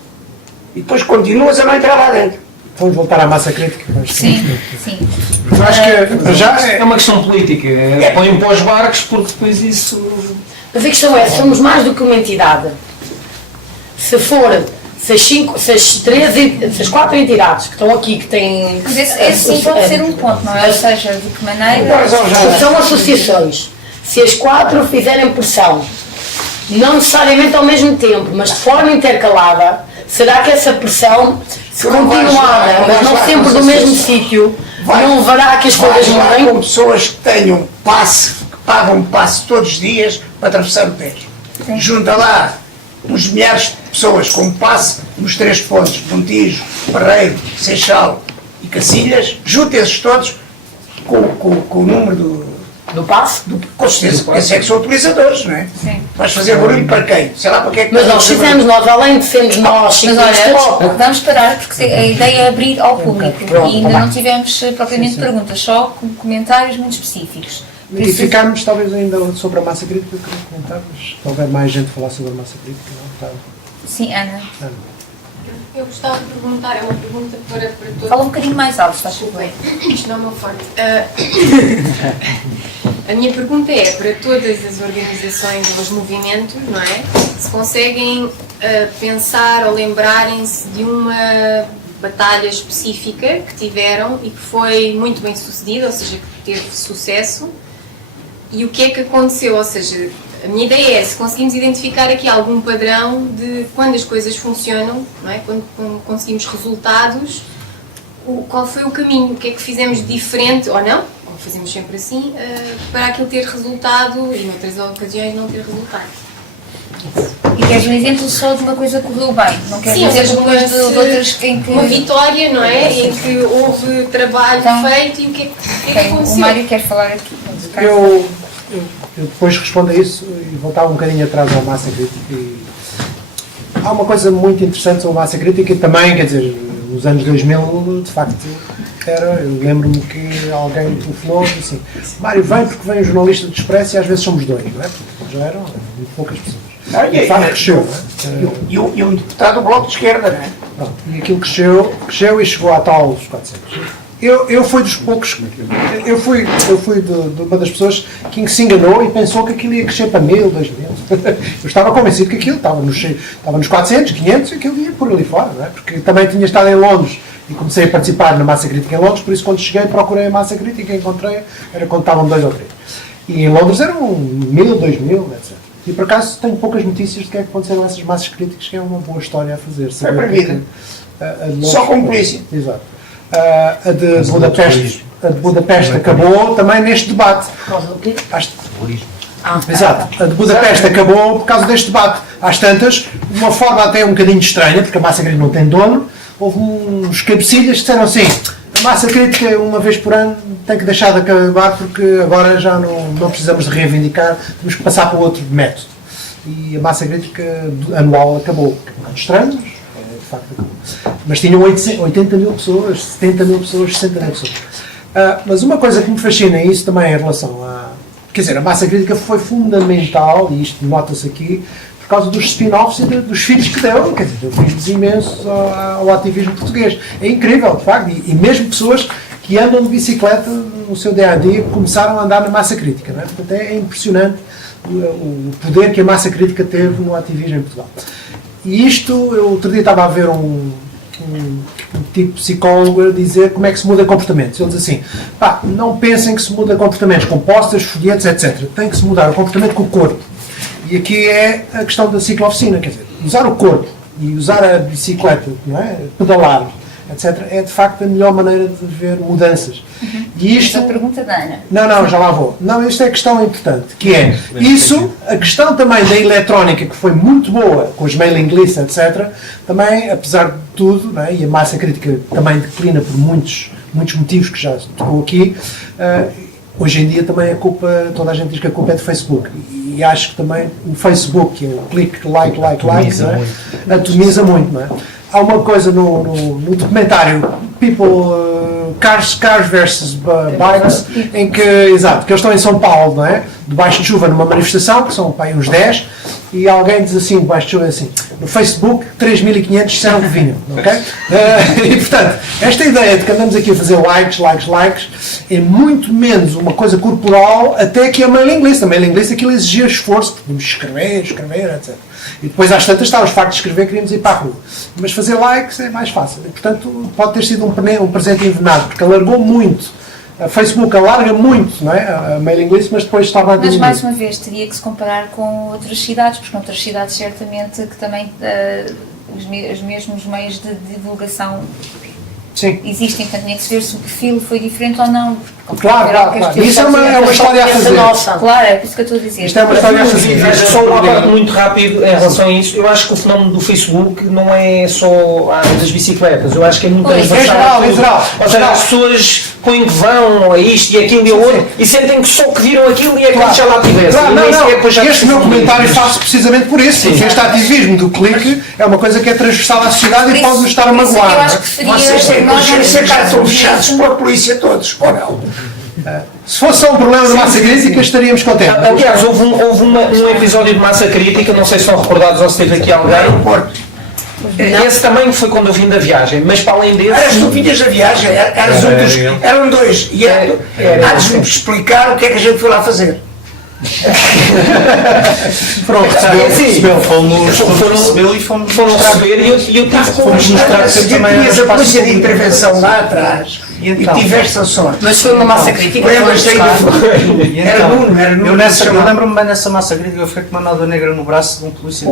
E depois continuas a não entrar lá dentro. Vamos voltar à massa crítica. Sim. Eu acho que já é uma questão política. Põem para os barcos porque depois isso... Mas a questão é, somos mais do que uma entidade. Se as 4 entidades que estão aqui, que têm... Mas esse sim pode ser um ponto, não é? Ou seja, de que maneira... São associações. Se as 4 fizerem pressão, não necessariamente ao mesmo tempo, mas de forma intercalada, será que essa pressão, se continuada, mas não sempre do mesmo sítio, não levará a que as coisas mudem? Com pessoas que tenham passe, que pagam passe todos os dias para atravessar o Tejo. Junta lá uns milhares de pessoas com passe nos 3 pontos, Montijo, Barreiro, Seixal e Cacilhas, junta esses todos com o número do passe? Com certeza, porque esses é que são utilizadores, não é? Sim. Vais fazer barulho para quem? Sei lá para que é que Mas nós fizemos, nós além de sermos nós, Mas olha, vamos parar porque a ideia é abrir ao público e ainda não tivemos propriamente perguntas, só comentários muito específicos. E ficarmos talvez ainda sobre a massa crítica, queria comentar, mas se houver mais gente a falar sobre a massa crítica, não está. Sim, Ana. Eu gostava de perguntar, é uma pergunta para todos. Fala um bocadinho mais alto, está tudo bem. Isto não é uma forte. A minha pergunta é para todas as organizações ou os movimentos, não é? Se conseguem pensar ou lembrarem-se de uma batalha específica que tiveram e que foi muito bem sucedida, ou seja, que teve sucesso, e o que é que aconteceu, ou seja, a minha ideia é se conseguimos identificar aqui algum padrão de quando as coisas funcionam, não é? Quando conseguimos resultados, qual foi o caminho, o que é que fizemos de diferente, ou não, ou fazemos sempre assim, para aquilo ter resultado e noutras ocasiões não ter resultado. E queres um exemplo só de uma coisa que correu bem, não queres Sim, um exemplo depois de outras em que... Uma vitória, não é? Em que houve trabalho feito e o que é que aconteceu? O Mário quer falar aqui. Eu depois respondo a isso e voltar um bocadinho atrás ao Massa Crítica. E há uma coisa muito interessante sobre a Massa Crítica e também, quer dizer, nos anos 2000, de facto, eu lembro-me que alguém telefonou e disse assim: Mário, vem porque vem um jornalista do Expresso e às vezes somos dois, não é? Porque já eram muito poucas pessoas. De facto, cresceu. E um deputado do Bloco de Esquerda, não é? Pronto, e aquilo cresceu e chegou a tal dos 400. Eu fui dos poucos, eu fui de uma das pessoas que se enganou e pensou que aquilo ia crescer para 1000, 2000. Eu estava convencido que aquilo estava nos 400, 500 e aquilo ia por ali fora, não é? Porque também tinha estado em Londres e comecei a participar na Massa Crítica em Londres, por isso quando cheguei procurei a Massa Crítica e encontrei, era quando estavam 2 ou 3. E em Londres eram 1000, 2000, etc. E por acaso tenho poucas notícias de que é que aconteceram nessas massas críticas, que é uma boa história a fazer. É para a vida. Só com polícia. Exato. A de Budapeste acabou também neste debate. Por causa do quê? Exato. A de Budapeste acabou por causa deste debate. Às tantas, de uma forma até um bocadinho estranha, porque a massa crítica não tem dono, houve uns cabecilhas que disseram assim: a massa crítica, uma vez por ano, tem que deixar de acabar porque agora já não precisamos de reivindicar, temos que passar para outro método. E a massa crítica anual acabou. Estranho, de facto acabou. Mas tinham 80 mil pessoas, 70 mil pessoas, 60 mil pessoas. Mas uma coisa que me fascina isso também em relação a... Quer dizer, a massa crítica foi fundamental, e isto nota-se aqui, por causa dos spin-offs e dos filhos que deu. Quer dizer, deu filhos imensos ao ativismo português. É incrível, de facto. E mesmo pessoas que andam de bicicleta no seu dia a dia começaram a andar na massa crítica. Não é? Portanto, é impressionante o poder que a massa crítica teve no ativismo em Portugal. E isto, eu outro dia estava a ver um tipo psicólogo a dizer como é que se muda comportamentos. Ele diz assim: pá, não pensem que se muda comportamentos com posters, folhetos, etc. Tem que se mudar o comportamento com o corpo. E aqui é a questão da ciclooficina, quer dizer, usar o corpo e usar a bicicleta, não é? Pedalar, etc., é de facto a melhor maneira de ver mudanças. E isto... Esta pergunta da Ana. Não, já lá vou. Não, isto é a questão importante, que é isso, a questão também da eletrónica, que foi muito boa, com os mailing lists, etc., também, apesar de tudo, não é? E a massa crítica também declina por muitos motivos que já tocou aqui, hoje em dia também a culpa, toda a gente diz que a culpa é do Facebook. E acho que também o Facebook, que é o clique, like, atomiza muito, não é? Há uma coisa no documentário Cars versus Bikes, em que, exato, que eles estão em São Paulo, não é? Debaixo de chuva numa manifestação, que são pá, uns 10, e alguém diz assim, debaixo de chuva, assim, no Facebook 3.500 disseram que vinham, ok? E portanto, esta ideia de que andamos aqui a fazer likes, é muito menos uma coisa corporal até que a mailing list. A mailing list aquilo exigia esforço, porque tínhamos escrever, etc. E depois às tantas estávamos fartos de escrever, queríamos ir para a rua. Mas fazer likes é mais fácil. E, portanto, pode ter sido um presente envenenado, porque alargou muito. A Facebook alarga muito, não é? A mailing list, mas depois estava a diminuir. Mas mais uma vez teria que se comparar com outras cidades, porque noutras cidades certamente que também os mesmos meios de divulgação Sim. existem, portanto tinha que se ver se o perfil foi diferente ou não. Claro. Isso é uma história a fazer. Claro, é por isso que eu estou a dizer. Isto é uma história a fazer. Só uma parte muito rápido em relação a isso. Eu acho que o fenómeno do Facebook não é só das bicicletas. Eu acho que é muito transversal. É geral. Ou seja, as pessoas põem que vão a isto e aquilo e a outro e sentem que só que viram aquilo e é como se já lá tivesse. Este meu comentário faço precisamente por isso. Porque este ativismo do clique é uma coisa que é transversal à sociedade e pode-nos estar a magoar. Vocês têm consciência que estão fechados pela polícia todos, ou não? Se fosse só um problema de massa crítica, estaríamos contentes. Aliás, houve um episódio de massa crítica, não sei se estão recordados ou se teve aqui alguém. Esse também foi quando eu vim da viagem, mas para além desse... Eras tu vinhas da viagem, eram dois. E antes de me explicar o que é que a gente foi lá fazer. Pronto, recebeu, foram receber e eu tive fomos mostrar que também tinhas a polícia de intervenção lá atrás e tiveste a sorte. Mas foi uma massa crítica. Era Nuno. Eu lembro-me bem nessa massa crítica, eu fiquei com uma nota negra no braço de um polícia.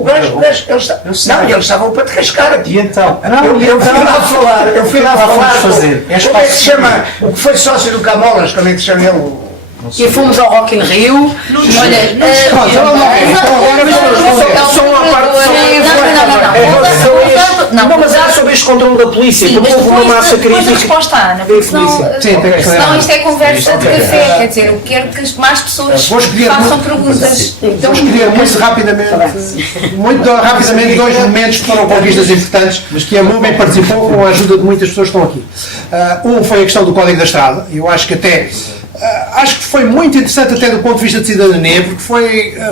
Eles estavam para te cascar. E então? Eu fui lá falar. Fazer. Como é que se chama? O que foi sócio do Camolas, como é que se chama ele? E fomos ao Rock in Rio. Olha, não, mas era sobre este controle da polícia, porque houve uma massa depois a crítica. resposta à Ana, porque senão isto é conversa de café, quer dizer, eu quero que mais pessoas façam perguntas. Vou escolher muito rapidamente dois momentos que foram conquistas importantes, mas que a MUBI participou com a ajuda de muitas pessoas que estão aqui. Um foi a questão do Código da Estrada, eu acho que acho que foi muito interessante até do ponto de vista de cidadania, porque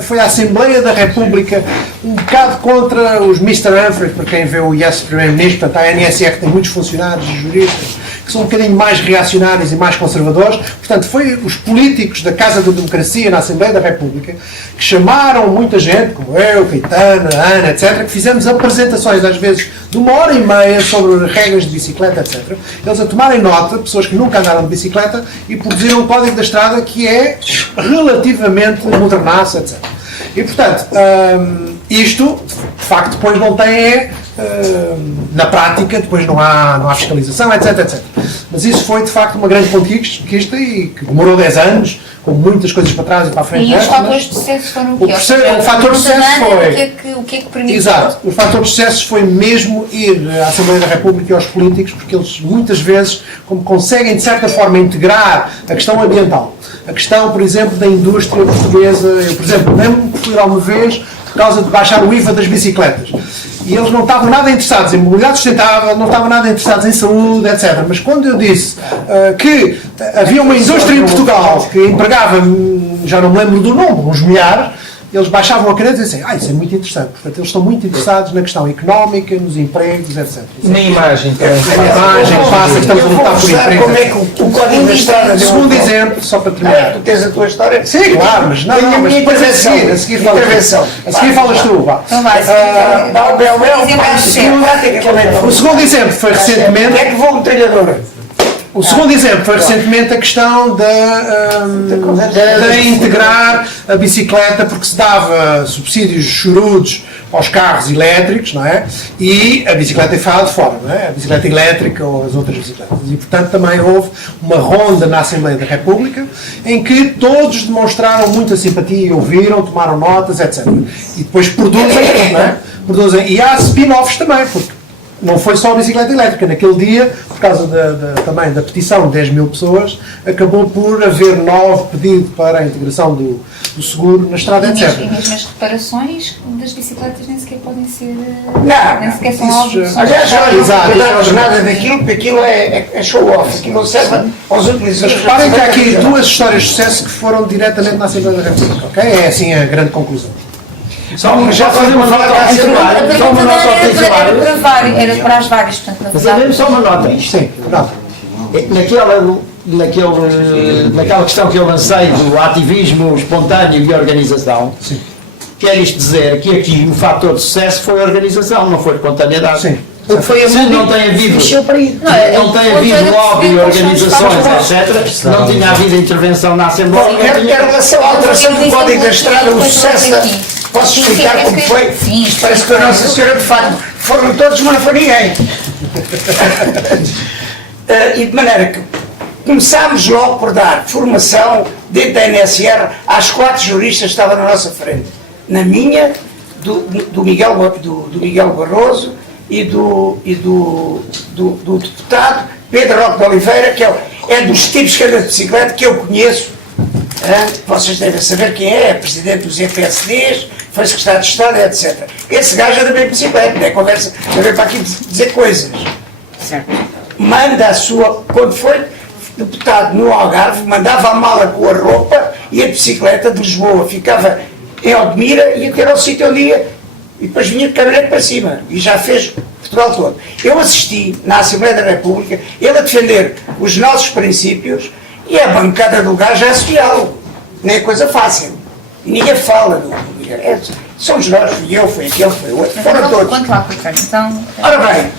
foi a Assembleia da República um bocado contra os Mr. Humphrey, para quem vê o Yes Primeiro-Ministro. Portanto, a NSR tem muitos funcionários e juristas que são um bocadinho mais reacionários e mais conservadores. Portanto, foi os políticos da Casa da Democracia na Assembleia da República que chamaram muita gente, como eu, Caetano, a Ana, etc., que fizemos apresentações, às vezes, de 1h30 sobre regras de bicicleta, etc. Eles a tomarem nota, pessoas que nunca andaram de bicicleta, e produziram um Código da Estrada que é relativamente modernaço, etc. E, portanto, isto, de facto, depois não tem, na prática, depois não há fiscalização, etc, etc. Mas isso foi, de facto, uma grande conquista e que demorou 10 anos, com muitas coisas para trás e para a frente. E os fatores de sucesso foram o quê? O fator de sucesso foi... O que é que permitiu? Exato. O fator de sucesso foi mesmo ir à Assembleia da República e aos políticos, porque eles, muitas vezes, como conseguem, de certa forma, integrar a questão ambiental, a questão, por exemplo, da indústria portuguesa. Eu, por exemplo, lembro-me que fui lá uma vez por causa de baixar o IVA das bicicletas. E eles não estavam nada interessados em mobilidade sustentável, não estavam nada interessados em saúde, etc. Mas quando eu disse que havia uma indústria em Portugal que empregava, já não me lembro do número, uns milhares, eles baixavam a caneta e diziam, isso é muito interessante. Portanto, eles estão muito interessados na questão económica, nos empregos, etc. Na imagem também. Na imagem, passa que estamos a lutar por empregos. Como é que o Código da Estrada... Segundo exemplo, só para terminar. Tu tens a tua história? Sim, claro, mas não, mas depois a seguir falas tu, vá. Então vai, o segundo exemplo foi recentemente... É que vou um treinador. O segundo exemplo foi recentemente a questão de integrar a bicicleta, porque se dava subsídios chorudos aos carros elétricos, não é? E a bicicleta é ficava de fora, não é? A bicicleta elétrica ou as outras bicicletas. E, portanto, também houve uma ronda na Assembleia da República em que todos demonstraram muita simpatia, ouviram, tomaram notas, etc. E depois produzem, não é? E há spin-offs também, porque não foi só a bicicleta elétrica. Naquele dia, por causa também da petição de 10 mil pessoas, acabou por haver 9 pedidos para a integração do seguro na estrada, etc. E mesmo as reparações das bicicletas nem sequer podem ser... Nem sequer são algo... Aliás, não nada daquilo, porque aquilo é show-off, aquilo não serve aos utilizadores. Mas reparem que há aqui duas histórias de sucesso que foram diretamente na Assembleia da República, ok? É assim a grande conclusão. Já fazer uma nota ao titular. Só uma nota ao titular. Era para as várias, portanto, na Mas verdade... sabemos só uma nota. Sim, nota. Naquela questão que eu lancei do ativismo espontâneo e organização, sim. Quer isto dizer que aqui o fator de sucesso foi a organização, não foi a espontaneidade. Sim. Foi a Se não tem havido lobby, organizações, etc., não tinha havido intervenção na Assembleia. Em relação à alteração do Código da Estrada, o sucesso... Posso explicar como foi? Isto parece que a Nossa Senhora de Fátima foram todos, mas não foi ninguém. E de maneira que começámos logo por dar formação dentro da NSR às 4 juristas que estavam na nossa frente. Na minha, do Miguel Barroso e do deputado Pedro Roque de Oliveira, que é dos tipos que anda de bicicleta que eu conheço. Vocês devem saber quem é presidente dos EPSDs, foi secretário de Estado, etc. Esse gajo anda bem de bicicleta, não é conversa, não vem para aqui dizer coisas. Certo. Manda a sua, quando foi deputado no Algarve, mandava a mala com a roupa e a bicicleta de Lisboa, ficava em Odmira e aquele era o sítio onde ia E depois vinha de caminhonete para cima, e já fez Portugal todo. Eu assisti na Assembleia da República, ele a defender os nossos princípios, e a bancada do gajo é social. Não é coisa fácil. E ninguém fala somos nós, fui eu, foi aquele, foi o outro, foram todos. Quanto lá, Ricardo? Então, Ora bem,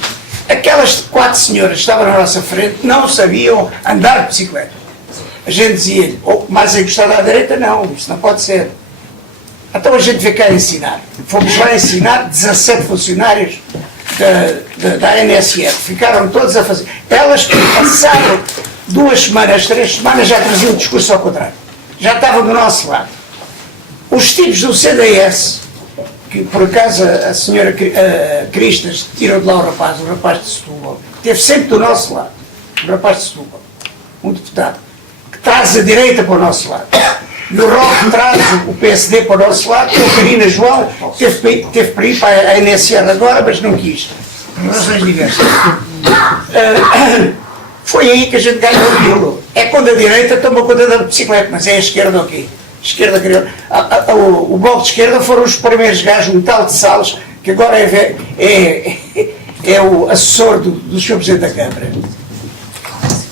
aquelas 4 senhoras que estavam na nossa frente não sabiam andar de bicicleta. A gente dizia-lhe, mais encostado à direita, não, isso não pode ser. Então a gente veio cá ensinar. Fomos lá ensinar 17 funcionários da NSF. Ficaram todos a fazer. Elas passaram 2 semanas, 3 semanas, já traziam o discurso ao contrário. Já estavam do nosso lado. Os tipos do CDS, que por acaso a senhora Cristas tirou de lá o rapaz de Setúbal, esteve sempre do nosso lado. O rapaz de Setúbal, um deputado, que traz a direita para o nosso lado. E o Roque traz o PSD para o nosso lado, e a Karina João teve para ir para a NSR agora, mas não quis. Por razões diversas. Foi aí que a gente ganhou aquilo. É quando a direita toma conta da bicicleta, mas é a esquerda o quê? A esquerda, o Bloco de Esquerda foram os primeiros gajos, um tal de Salles, que agora é o assessor do Sr. Presidente da Câmara.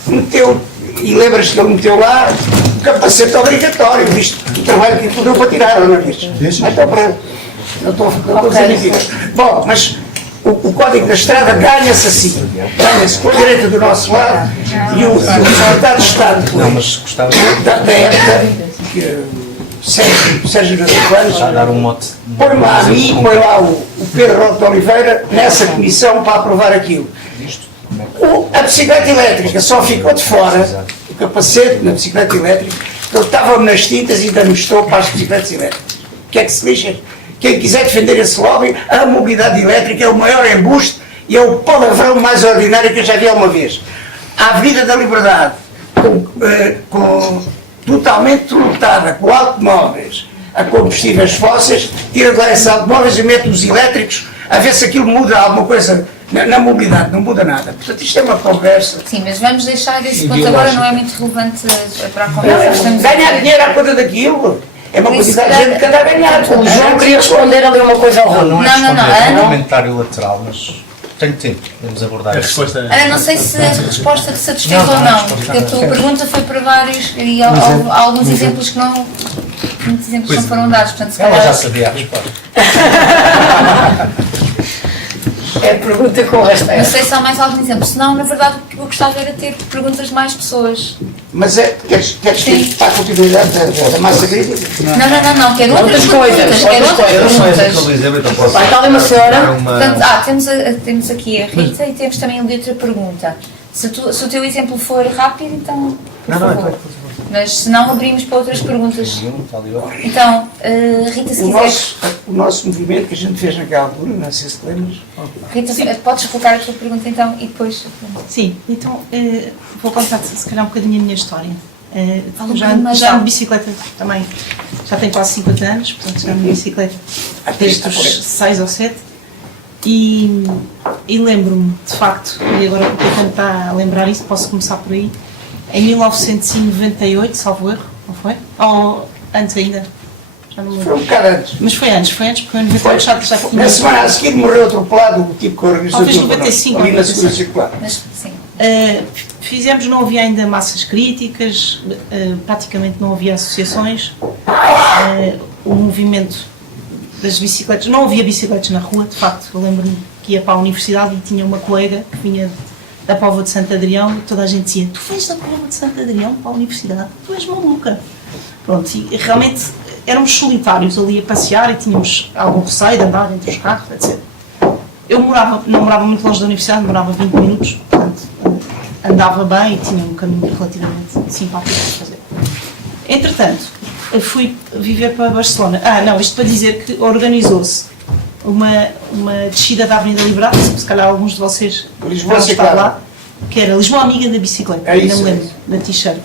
Meteu, e lembras-te que ele meteu lá o capacete obrigatório, visto o trabalho que ele deu para tirar, não é visto? Então pronto, não estou a dizer mentiras. Bom, mas o Código da Estrada ganha-se assim, ganha-se com a direita do nosso lado e o secretário de Estado da época, Sérgio Nazarenos, põe lá a mim, põe lá o Pedro Roque de Oliveira nessa comissão para aprovar aquilo. A bicicleta elétrica só ficou de fora, o capacete na bicicleta elétrica, ele estava nas tintas e ainda mostrou para as bicicletas elétricas. O que é que se lixa? Quem quiser defender esse lobby, a mobilidade elétrica é o maior embuste e é o palavrão mais ordinário que eu já vi alguma vez. A Avenida da Liberdade, totalmente lotada com automóveis a combustíveis fósseis, tira de lá esses automóveis e mete os elétricos a ver se aquilo muda alguma coisa na mobilidade. Não muda nada. Portanto, isto é uma conversa. sim, mas vamos deixar esse ponto agora, não é muito relevante para a conversa. Ganhar dinheiro à conta daquilo. É uma quantidade de gente que anda a ganhar. O João queria responder ali uma coisa ao Rui. Não é Não, responder Ana. um comentário lateral, mas tenho tempo, vamos abordar A isso. resposta Ana, não sei se a resposta te satisfez ou não, porque a tua pergunta foi para vários e há alguns exemplos que não. Muitos exemplos não foram dados, portanto, se Ela já calhar. sabia a resposta. É pergunta com Não rasteira. sei se há mais algum exemplo, senão, na verdade, o que eu gostava era ter perguntas de mais pessoas. Mas queres ter para a continuidade da massa crítica? Não, quero outras coisas, perguntas, quero outras outras coisas. perguntas. Vai, está ali uma senhora. Portanto, temos aqui a Rita e temos também ali outra pergunta. Se o teu exemplo for rápido, então, por favor. Mas se não, abrimos para outras perguntas. Então, Rita, se quiseres. O nosso movimento que a gente fez naquela altura, não sei se te lembras. Rita, podes colocar a tua pergunta então e depois. Sim, então vou contar se calhar um bocadinho a minha história. Fala um Já bocadinho mais ando alto. de bicicleta também, já tenho quase 50 anos, portanto já ando de bicicleta desde os 6 ou 7 e lembro-me, de facto, e agora porque eu tentar lembrar isso, posso começar por aí, em 1998, salvo erro, não foi? Ou antes ainda? Já não lembro. Foi um bocado antes. Mas foi antes, porque eu em 98 já tinha... Na semana a seguir morreu atropelado o tipo que organizou Talvez tudo. 95, ali na segunda circular. Mas, sim. Fizemos, não havia ainda massas críticas, praticamente não havia associações, o movimento das bicicletas, não havia bicicletas na rua, de facto, eu lembro-me que ia para a universidade e tinha uma colega que vinha da Póvoa de Santo Adrião e toda a gente dizia, tu vens da Póvoa de Santo Adrião para a universidade, tu és maluca. Pronto, e realmente éramos solitários ali a passear e tínhamos algum receio de andar entre os carros, etc. Eu não morava muito longe da universidade, morava 20 minutos, portanto andava bem e tinha um caminho relativamente simpático para fazer. Entretanto, fui viver para Barcelona. Isto para dizer que organizou-se uma descida da Avenida Liberdade, se calhar alguns de vocês Lisboa vão estar lá, que era Lisboa Amiga da Bicicleta, ainda me lembro, da t-shirt.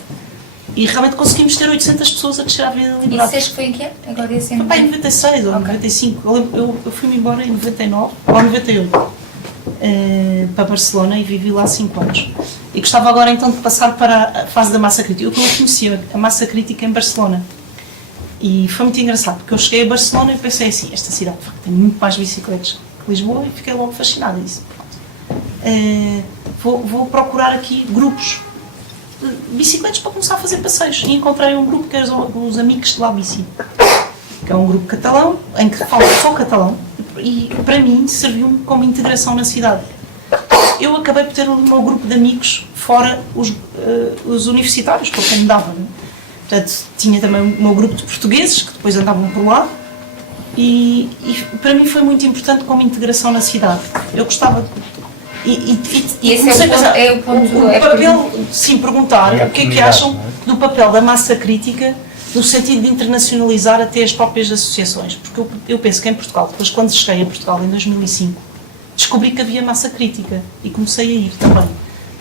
E realmente conseguimos ter 800 pessoas a descer a Avenida E Liberdade. disseste que foi em quê? Agora ia ser Em 96 ou 95. Eu fui-me embora em 99 ou 98 para Barcelona e vivi lá 5 anos. E gostava agora então de passar para a fase da massa crítica. Eu conhecia a massa crítica em Barcelona. E foi muito engraçado, porque eu cheguei a Barcelona e pensei assim, esta cidade de facto tem muito mais bicicletas que Lisboa, e fiquei logo fascinada. E disse, pronto, vou procurar aqui grupos de bicicletas para começar a fazer passeios. E encontrei um grupo que é os Amigos de la Bici, que é um grupo catalão, em que falo só catalão, e para mim serviu-me como integração na cidade. Eu acabei por ter o meu grupo de amigos fora os universitários, com quem me dava. Né? Portanto, tinha também o meu grupo de portugueses, que depois andavam por lá, e para mim foi muito importante como integração na cidade. Eu gostava... E esse é o ponto... O papel, sim, perguntar o que é que acham do papel da massa crítica no sentido de internacionalizar até as próprias associações. Porque eu penso que em Portugal, depois quando cheguei a Portugal em 2005, descobri que havia massa crítica e comecei a ir também.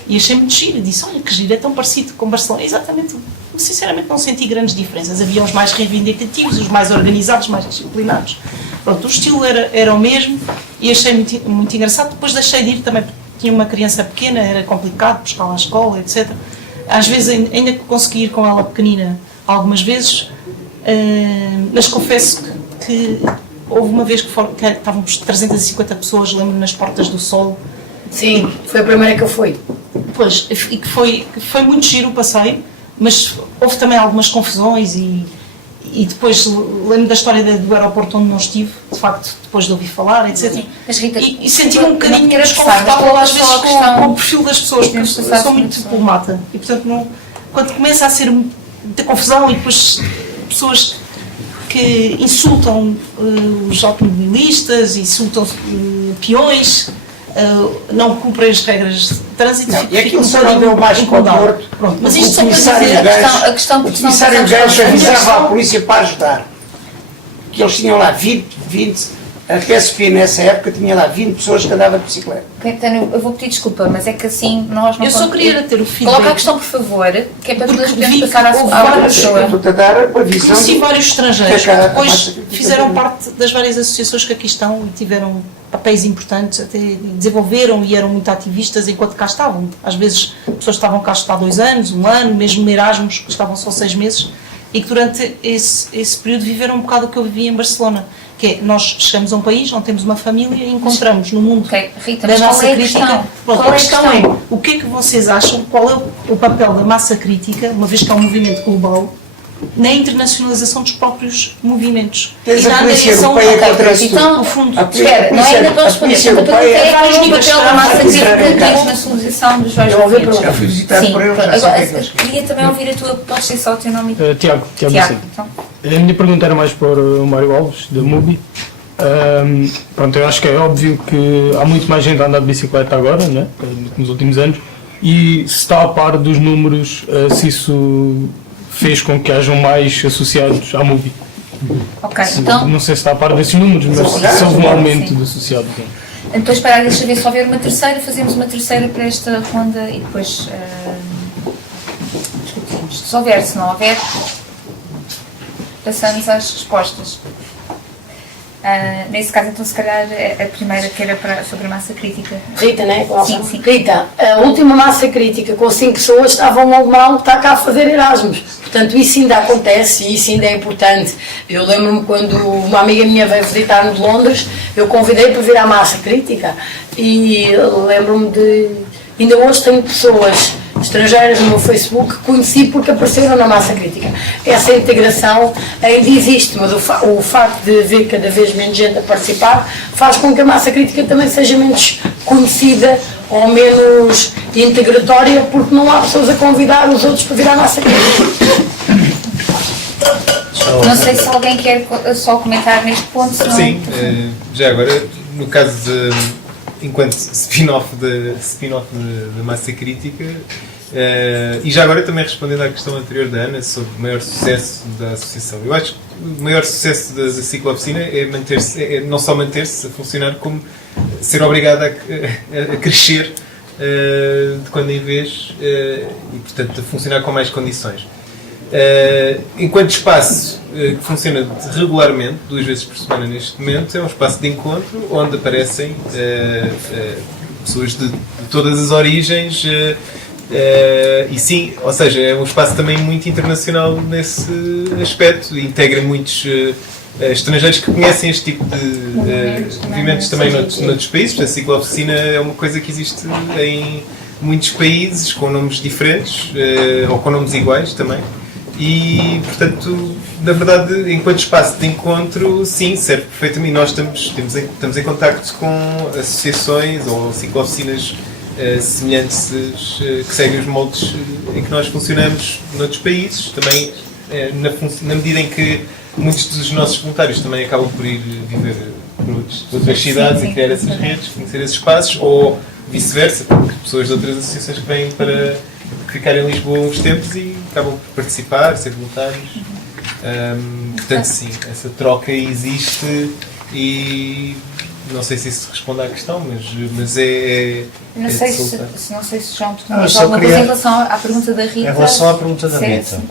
E achei muito giro, disse, olha que giro, é tão parecido com Barcelona. Exatamente, sinceramente não senti grandes diferenças. Havia os mais reivindicativos, os mais organizados, mais disciplinados. Pronto, o estilo era o mesmo e achei muito engraçado. Depois deixei de ir também, porque tinha uma criança pequena, era complicado buscar lá à escola, etc. Às vezes ainda consegui ir com ela pequenina algumas vezes, mas confesso que houve uma vez que estávamos 350 pessoas, lembro-me, nas Portas do Sol. Sim, foi a primeira que eu fui. Pois, e que foi muito giro o passeio, mas houve também algumas confusões e depois lembro da história do aeroporto onde não estive, de facto, depois de ouvir falar, etc. Sim, mas Rita, e senti-me um bocadinho desconfortável às vezes com o perfil das pessoas, porque eu sou muito diplomata e, portanto, quando começa a ser muita confusão e depois pessoas que insultam os automobilistas, insultam peões, não cumprem as regras de trânsito. E aquilo só não deu mais para o Porto. Mas isto só para dizer a questão o comissário Gajo avisava a polícia para ajudar. Que eles tinham lá 20, a PSP nessa época tinha lá 20 pessoas que andavam de bicicleta. Caetano, eu vou pedir desculpa, mas é que assim nós não... Eu só queria ter o feedback. Coloca a questão, por favor, que é para todas podermos passar à pessoa. Estou-te a dar a visão. Conheci vários estrangeiros que depois fizeram parte das várias associações que aqui estão e tiveram papéis importantes, até desenvolveram e eram muito ativistas enquanto cá estavam. Às vezes pessoas estavam cá há 2 anos, 1 ano, mesmo Erasmus, que estavam só 6 meses, e que durante esse período viveram um bocado o que eu vivia em Barcelona. Que é, nós chegamos a um país, não temos uma família e encontramos no mundo Rita, da massa qual é crítica. A questão é, o que é que vocês acham, qual é o papel da massa crítica, uma vez que é um movimento global, na internacionalização dos próprios movimentos? Tens e na a Polícia direção Europeia contra isso. Então, no fundo. espera, não é ainda para responder. A pergunta é qual é o papel da massa crítica na internacionalização dos vários movimentos. Eu fui visitar por eles. Agora, queria também ouvir a tua, podes ser só o teu nome? Tiago, então. A minha pergunta era mais para o Mário Alves, da MUBI. Pronto, eu acho que é óbvio que há muito mais gente a andar de bicicleta agora, né, nos últimos anos, e se está a par dos números, se isso fez com que hajam mais associados à MUBI. Ok, então... Não sei se está a par desses números, mas se houve um aumento de associados. Então, espera, deixa ver se houver uma terceira, fazemos uma terceira para esta ronda e depois discutimos. Se houver, se não houver, passamos às respostas. Nesse caso, então, se calhar, a primeira que era sobre a massa crítica. Rita, né? Sim, sim. Rita, a última massa crítica com 5 pessoas estavam um alemão que está cá a fazer Erasmus. Portanto, isso ainda acontece e isso ainda é importante. Eu lembro-me quando uma amiga minha veio visitar-me de Londres, eu convidei para vir à massa crítica e lembro-me de... Ainda hoje tenho pessoas estrangeiras no meu Facebook que conheci porque apareceram na massa crítica. Essa integração ainda existe, mas o facto de haver cada vez menos gente a participar faz com que a massa crítica também seja menos conhecida ou menos integratória, porque não há pessoas a convidar os outros para vir à massa crítica. Não sei se alguém quer só comentar neste ponto. Senão... Sim, já agora, no caso de... enquanto spin-off da massa crítica, e já agora também respondendo à questão anterior da Ana sobre o maior sucesso da associação. Eu acho que o maior sucesso da ciclooficina é manter-se, não só manter-se a funcionar, como ser obrigada a crescer de quando em vez e, portanto, a funcionar com mais condições. Enquanto espaço que funciona regularmente, 2 vezes por semana neste momento, é um espaço de encontro onde aparecem pessoas de todas as origens, E sim, ou seja, é um espaço também muito internacional nesse aspecto, integra muitos estrangeiros que conhecem este tipo de movimentos também noutros países. Portanto, a ciclo-oficina é uma coisa que existe em muitos países com nomes diferentes ou com nomes iguais também. E, portanto, na verdade, enquanto espaço de encontro, sim, serve perfeitamente. Nós estamos em contacto com associações ou ciclo-oficinas semelhantes que seguem os moldes em que nós funcionamos noutros países. Também, na medida em que muitos dos nossos voluntários também acabam por ir viver por outras cidades e criar essas redes, conhecer esses espaços, ou vice-versa, porque pessoas de outras associações que vêm para ficar em Lisboa uns tempos e acabam por participar, ser voluntários. Portanto, sim, essa troca existe e não sei se isso responde à questão, mas Não sei se João, tu Não, tens eu só alguma coisa queria- em relação à pergunta da Rita. Em relação à pergunta da Certo. Rita,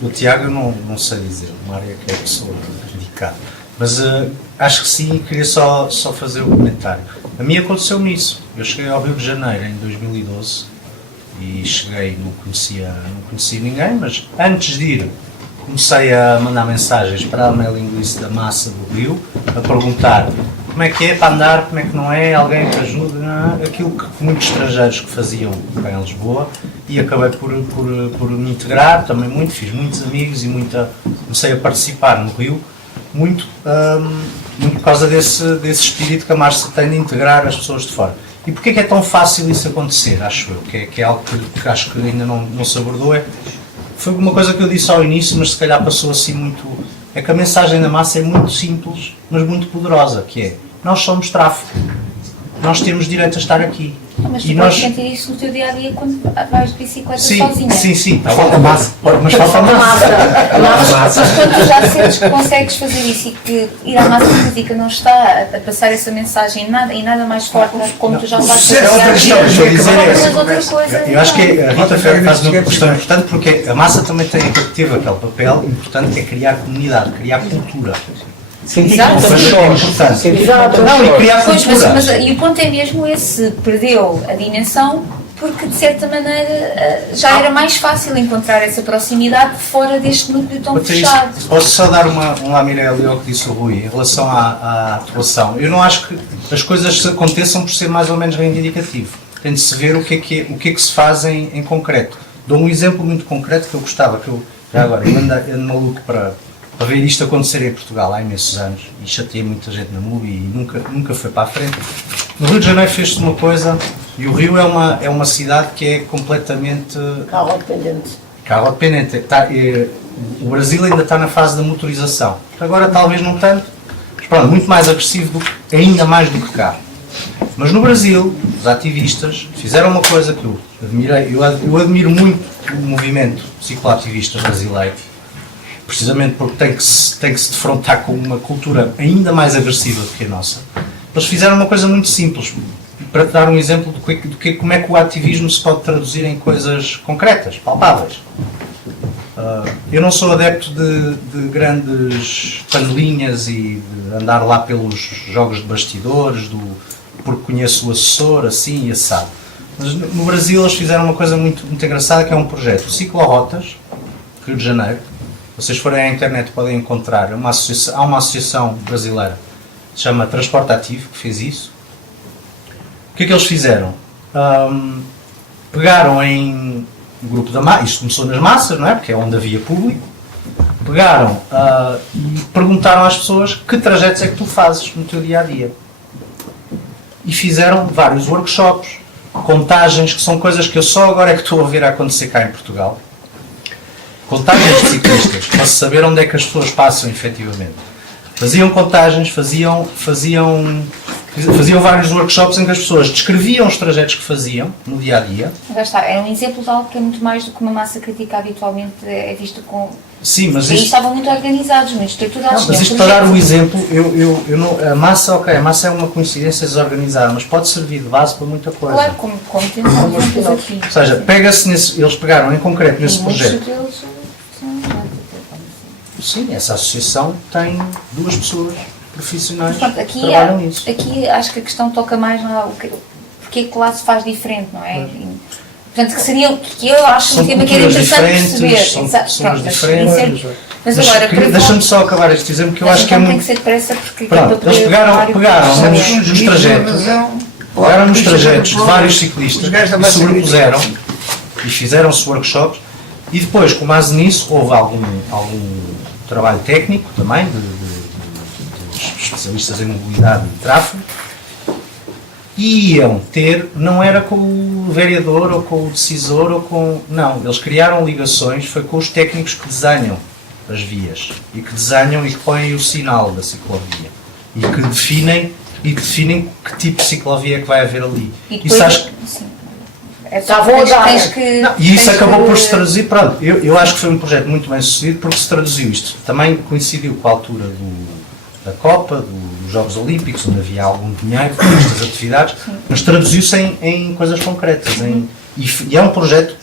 do Tiago eu não sei dizer, uma área que é a pessoa dedicada. Mas acho que sim, queria só fazer um comentário. A mim aconteceu-me isso. Eu cheguei ao Rio de Janeiro em 2012 e cheguei, não conhecia ninguém, mas antes de ir comecei a mandar mensagens para a mailing list da massa do Rio, a perguntar como é que é para andar, como é que não é, alguém que ajude, aquilo que muitos estrangeiros que faziam cá em Lisboa, e acabei por me integrar também muito, fiz muitos amigos e comecei a participar no Rio, muito por causa desse espírito que a Márcia tem de integrar as pessoas de fora. E porquê que é tão fácil isso acontecer, acho eu, que é algo que acho que ainda não se abordou, foi uma coisa que eu disse ao início, mas se calhar passou assim muito, é que a mensagem da massa é muito simples, mas muito poderosa, que é, nós somos tráfico, nós temos direito a estar aqui. Mas tu E podes nós... sentir isso no teu dia-a-dia quando vais de bicicleta Sim, sozinha. sim, falta massa, mas falta massa. Mas quando tu já sentes que consegues fazer isso e que ir à massa crítica não está a passar essa mensagem em nada mais forte como tu já estás a fazer, eu acho que a Rita faz uma questão importante porque a massa também teve aquele papel importante que é criar comunidade, criar cultura. Exato. E o ponto é mesmo esse, perdeu a dimensão porque de certa maneira já era mais fácil encontrar essa proximidade fora deste núcleo tão fechado. Posso só dar um lamirelli ao que disse o Rui em relação à atuação. Eu não acho que as coisas aconteçam por ser mais ou menos reivindicativo. Tem de se ver o que é que se faz em concreto. Dou um exemplo muito concreto que eu gostava, que eu já agora ando maluco para ver isto acontecer em Portugal há imensos anos e chateei muita gente na MUBI e nunca foi para a frente. No Rio de Janeiro fez-se uma coisa e o Rio é uma cidade que é completamente carro dependente. O Brasil ainda está na fase da motorização. Agora talvez não tanto, mas pronto, muito mais agressivo, ainda mais do que cá. Mas no Brasil, os ativistas fizeram uma coisa que eu admirei. Eu admiro muito o movimento cicloativista brasileiro, precisamente porque tem que se defrontar com uma cultura ainda mais agressiva do que a nossa. Eles fizeram uma coisa muito simples, para te dar um exemplo de como é que o ativismo se pode traduzir em coisas concretas, palpáveis. Eu não sou adepto de grandes panelinhas e de andar lá pelos jogos de bastidores, porque conheço o assessor, assim e assado. Mas no Brasil eles fizeram uma coisa muito engraçada, que é um projeto Ciclorotas, Rio de Janeiro. Vocês forem à internet podem encontrar, há uma associação brasileira que se chama Transporte Ativo, que fez isso. O que é que eles fizeram? Pegaram em um grupo da massa, isto começou nas massas, não é? Porque é onde havia público. Pegaram e perguntaram às pessoas que trajetos é que tu fazes no teu dia-a-dia. E fizeram vários workshops, contagens, que são coisas que eu só agora é que estou a ver a acontecer cá em Portugal. Contagens de ciclistas, para se saber onde é que as pessoas passam efetivamente. Faziam contagens, faziam vários workshops em que as pessoas descreviam os trajetos que faziam no dia-a-dia. É um exemplo de algo que é muito mais do que uma massa crítica habitualmente é vista com... Sim, mas e isto... estavam muito organizados, muito estruturados. Não, mas isto para dar o exemplo, a massa é uma coincidência desorganizada, mas pode servir de base para muita coisa. Claro, como temos aqui. Ou seja, eles pegaram em concreto nesse projeto. Sim, essa associação tem 2 pessoas profissionais pronto, que trabalham nisso. Aqui acho que a questão toca mais porque porque é que lá se faz diferente, não é? Portanto, que eu acho São um tema que era culturas interessante diferentes, perceber. são Exato, pessoas pronto, diferentes. mas agora, para Deixa-me só acabar este exemplo que eu acho que é tem muito. que ser depressa porque Pronto, eles pegaram nos trajetos, pegaram nos trajetos de vários ciclistas e sobrepuseram e fizeram-se workshops e depois, com base nisso, houve algum trabalho técnico também de especialistas em mobilidade e tráfego e iam ter, não era com o vereador ou com o decisor ou com... Não, eles criaram ligações, foi com os técnicos que desenham as vias e que desenham e que põem o sinal da ciclovia e que definem que tipo de ciclovia é que vai haver ali. E depois, isso acho... E isso acabou por se traduzir, pronto, eu acho que foi um projeto muito bem sucedido porque se traduziu isto. Também coincidiu com a altura da Copa, dos Jogos Olímpicos, onde havia algum dinheiro para estas atividades, mas traduziu-se em coisas concretas. E é um projeto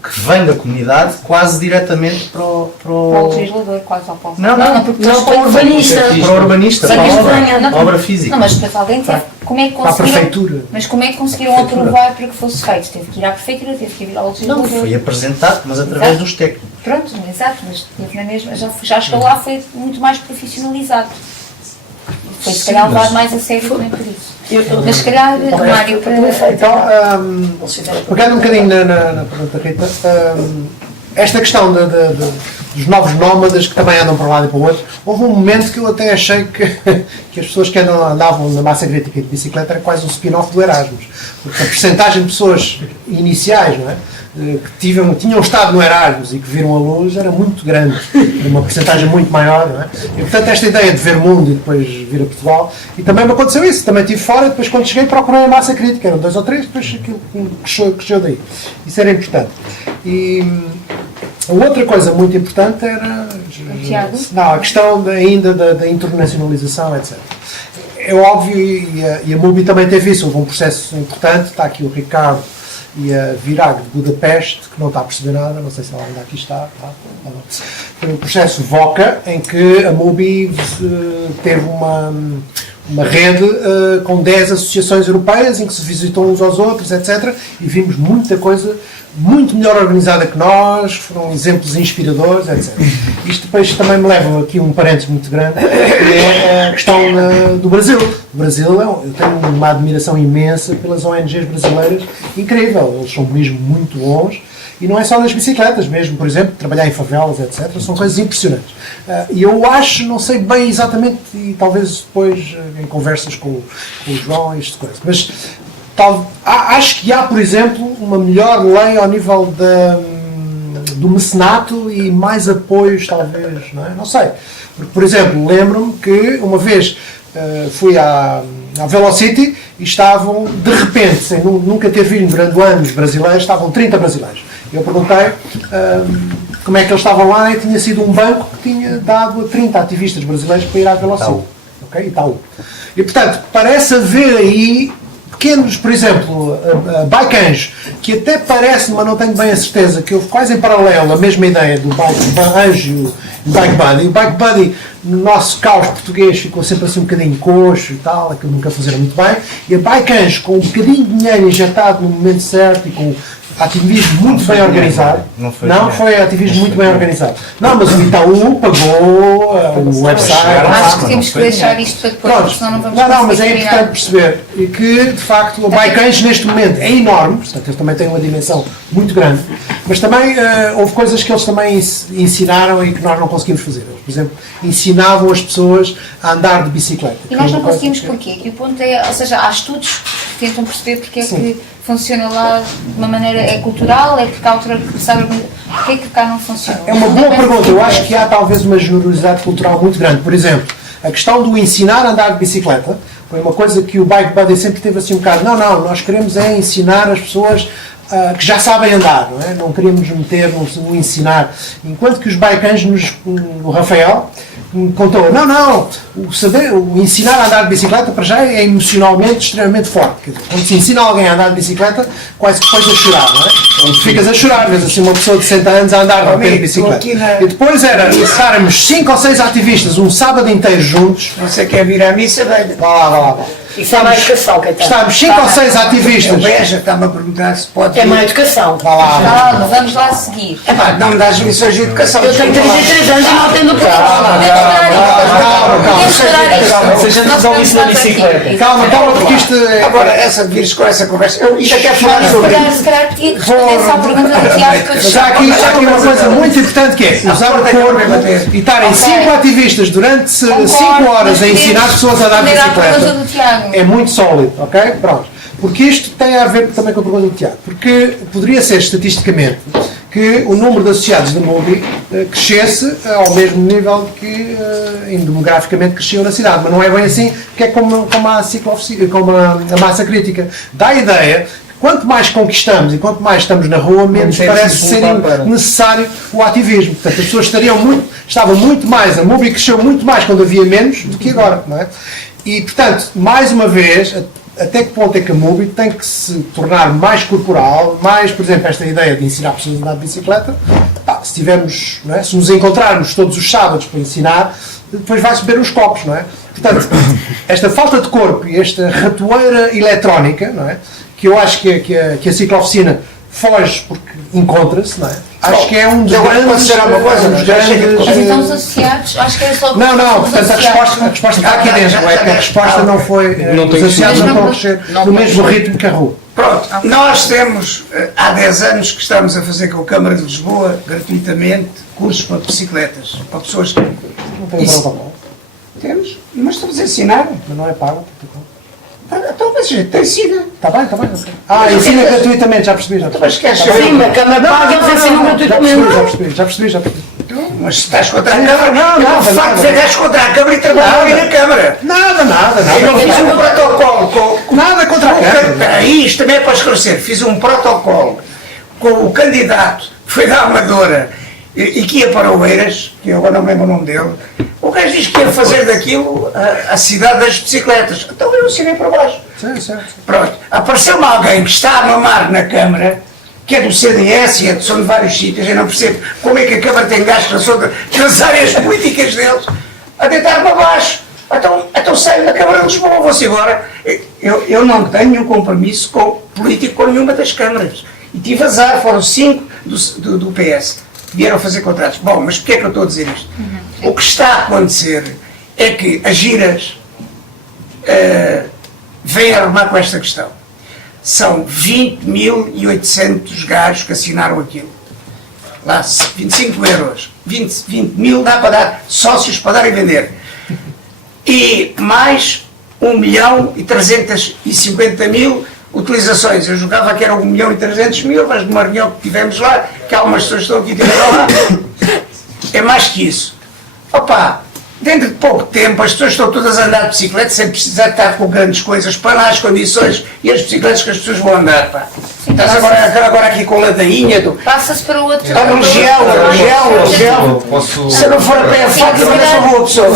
que vem da comunidade quase diretamente para o legislador, quase ao povo. Não, para o urbanista. Para o urbanista, para a obra física. Não, mas depois alguém teve. Como é que para a prefeitura. Mas como é que conseguiram aprovar para que fosse feito? Teve que ir à prefeitura, teve que ir ao legislador. Não, foi apresentado, mas através dos técnicos. Pronto, exato, mas teve na mesma. Já chegou lá, foi muito mais profissionalizado. Foi se calhar levado mais a sério também por isso. Mas se calhar, Mário, para... Então, pegando um bocadinho na pergunta da Rita, esta questão dos novos nómadas que também andam para um lado e para o outro, houve um momento que eu até achei que as pessoas que andavam na massa crítica de bicicleta era quase um spin-off do Erasmus, porque a percentagem de pessoas iniciais, não é? Que tinham estado no Erasmus e que viram a luz era muito grande, uma percentagem muito maior, não é? E portanto esta ideia de ver mundo e depois vir a Portugal, e também me aconteceu isso, também estive fora, depois quando cheguei procurei a massa crítica, eram 2 ou 3, depois aquilo cresceu daí. Isso era importante. E a outra coisa muito importante era a questão ainda da internacionalização, etc. É óbvio, e a MUBI também teve isso, houve um processo importante, está aqui o Ricardo e a Virag de Budapeste, que não está a perceber nada, não sei se ela ainda aqui está. Foi um processo VOCA, em que a MUBI teve uma rede com 10 associações europeias, em que se visitam uns aos outros, etc. E vimos muita coisa muito melhor organizada que nós, foram exemplos inspiradores, etc. Isto depois também me leva aqui um parênteses muito grande, que é a questão do Brasil. O Brasil, eu tenho uma admiração imensa pelas ONGs brasileiras, incrível, eles são mesmo muito bons, e não é só nas bicicletas, mesmo, por exemplo, trabalhar em favelas, etc., são coisas impressionantes. E eu acho, não sei bem exatamente, e talvez depois em conversas com o João, isto coisa, mas acho que há, por exemplo, uma melhor lei ao nível do mecenato e mais apoios, talvez, não é? Não sei. Porque, por exemplo, lembro-me que uma vez fui à Velocity e estavam, de repente, sem nunca ter vindo durante anos brasileiros, estavam 30 brasileiros. Eu perguntei como é que eles estavam lá e tinha sido um banco que tinha dado a 30 ativistas brasileiros para ir à Velocity. Ok? Itaú. E, portanto, parece haver aí pequenos, por exemplo, a Bike Anjo, que até parece, mas não tenho bem a certeza, que houve quase em paralelo a mesma ideia do Bike Anjo e o Bike Buddy. O Bike Buddy, no nosso caos português, ficou sempre assim um bocadinho coxo e tal, aquilo nunca fizeram muito bem. E a Bike Anjo, com um bocadinho de dinheiro injetado no momento certo e com ativismo muito bem organizado. Não foi ativismo muito bem organizado. Não, mas o Itaú pagou o website. Acho que temos que deixar isto para depois, senão não vamos conseguir. Não, mas é importante perceber que, de facto, o Bike Anjo neste momento é enorme, portanto, eles também têm uma dimensão muito grande, mas também houve coisas que eles também ensinaram e que nós não conseguimos fazer. Eles, por exemplo, ensinavam as pessoas a andar de bicicleta. E nós não conseguimos porquê? Que o ponto é, ou seja, há estudos que tentam perceber porque é que funciona lá de uma maneira, é cultural, é porque há outra que sabe porque é que cá não funciona. É uma boa pergunta, eu acho que há talvez uma generosidade cultural muito grande. Por exemplo, a questão do ensinar a andar de bicicleta foi uma coisa que o Bike Buddy sempre teve assim um bocado, não, nós queremos é ensinar as pessoas que já sabem andar, não é? Não queríamos meter no ensinar. Enquanto que os Bike Anjos, o Rafael, me contou, o ensinar a andar de bicicleta para já é emocionalmente extremamente forte. Quer dizer, quando se ensina alguém a andar de bicicleta, quase que depois a chorar, não é? ficas a chorar, vês assim uma pessoa de 60 anos a andar de repente de bicicleta. E depois era estarmos 5 ou 6 ativistas um sábado inteiro juntos. Você quer vir à missa, velho? Vá lá. Isso é má educação, Caetano. Estamos 5 ou 6 ativistas. O Beja está-me a perguntar se pode. É má educação. Vá lá. Calma, vamos lá seguir. Epá, não me dás lições de educação. Eu tenho 33 anos e não tenho Calma, porque isto. Agora, essa de vires com essa conversa. Eu ainda quero falar sobre isso. Se calhar tinha que responder essa pergunta do Tiago para Mas há aqui uma coisa muito importante que é usar o corpo e estarem 5 ativistas durante 5 horas a ensinar pessoas a dar bicicleta. É muito sólido, ok? Pronto. Porque isto tem a ver também com a pergunta do Tiago. Porque poderia ser estatisticamente que o número de associados da MUBI crescesse ao mesmo nível que demograficamente cresciam na cidade. Mas não é bem assim, que é como a massa crítica. Dá a ideia que quanto mais conquistamos e quanto mais estamos na rua, menos parece ser necessário o ativismo. Portanto, as pessoas estavam muito mais, a MUBI cresceu muito mais quando havia menos do que agora, não é? E, portanto, mais uma vez, até que ponto é que a MUBI tem que se tornar mais corporal, mais, por exemplo, esta ideia de ensinar pessoas a andar de bicicleta, se tivermos, não é? Se nos encontrarmos todos os sábados para ensinar, depois vai-se beber os copos, não é? Portanto, esta falta de corpo e esta ratoeira eletrónica, não é? Que eu acho que a ciclooficina foge porque encontra-se, não é? Acho que é um dos grandes... Pode ser alguma coisa, Mas então os associados, acho que era só... Não, portanto a resposta está aqui dentro, é que a resposta não foi... Os associados não estão a crescer no mesmo ritmo que a rua. Pronto, nós temos, há 10 anos que estamos a fazer com a Câmara de Lisboa, gratuitamente, cursos para bicicletas, para pessoas que... Não tem protocolo. Temos, mas estamos a ensinar. Mas não é pago. Então, mas gente, ensina. Está bem. Ensina gratuitamente, já percebi. Mas queres Sim, a Câmara paga, eles ensinam gratuitamente. Já percebi. Mas se estás contra a Câmara, não, de facto, você estás contra a Câmara e trabalhar ali na Câmara. Nada. Eu não fiz um protocolo com... Nada contra a Câmara. Espera aí, isto também é para esclarecer. Fiz um protocolo com o candidato que foi da Amadora e que ia para Oeiras, que eu agora não me lembro o nome dele. O gajo diz que ia fazer daquilo a cidade das bicicletas. Então eu assinei para baixo. Sim. Pronto. Apareceu-me alguém que está a mamar na Câmara, que é do CDS e são de vários sítios, eu não percebo como é que a Câmara tem gastos nas áreas políticas deles, a deitar-me abaixo. Então saio da Câmara de Lisboa, vou-se embora. Eu não tenho nenhum compromisso político com nenhuma das câmaras. E tive azar, foram 5 do PS que vieram fazer contratos. Bom, mas porquê é que eu estou a dizer isto? O que está a acontecer é que as giras vêm arrumar com esta questão. São 20.800 gajos que assinaram aquilo. Lá, 25 euros. 20 mil dá para dar sócios para dar e vender. E mais 1.350.000 utilizações. Eu julgava que era 1.300.000, mas numa reunião que tivemos lá, que algumas pessoas estão aqui e tiveram lá, é mais que isso. Opa, dentro de pouco tempo as pessoas estão todas a andar de bicicleta sem precisar estar com grandes coisas para lá as condições e as bicicletas que as pessoas vão andar, pá. Estás agora aqui com a ladainha do... Passa-se para o outro... A região. Se eu não for a pé a faca, eu não sou boa pessoa.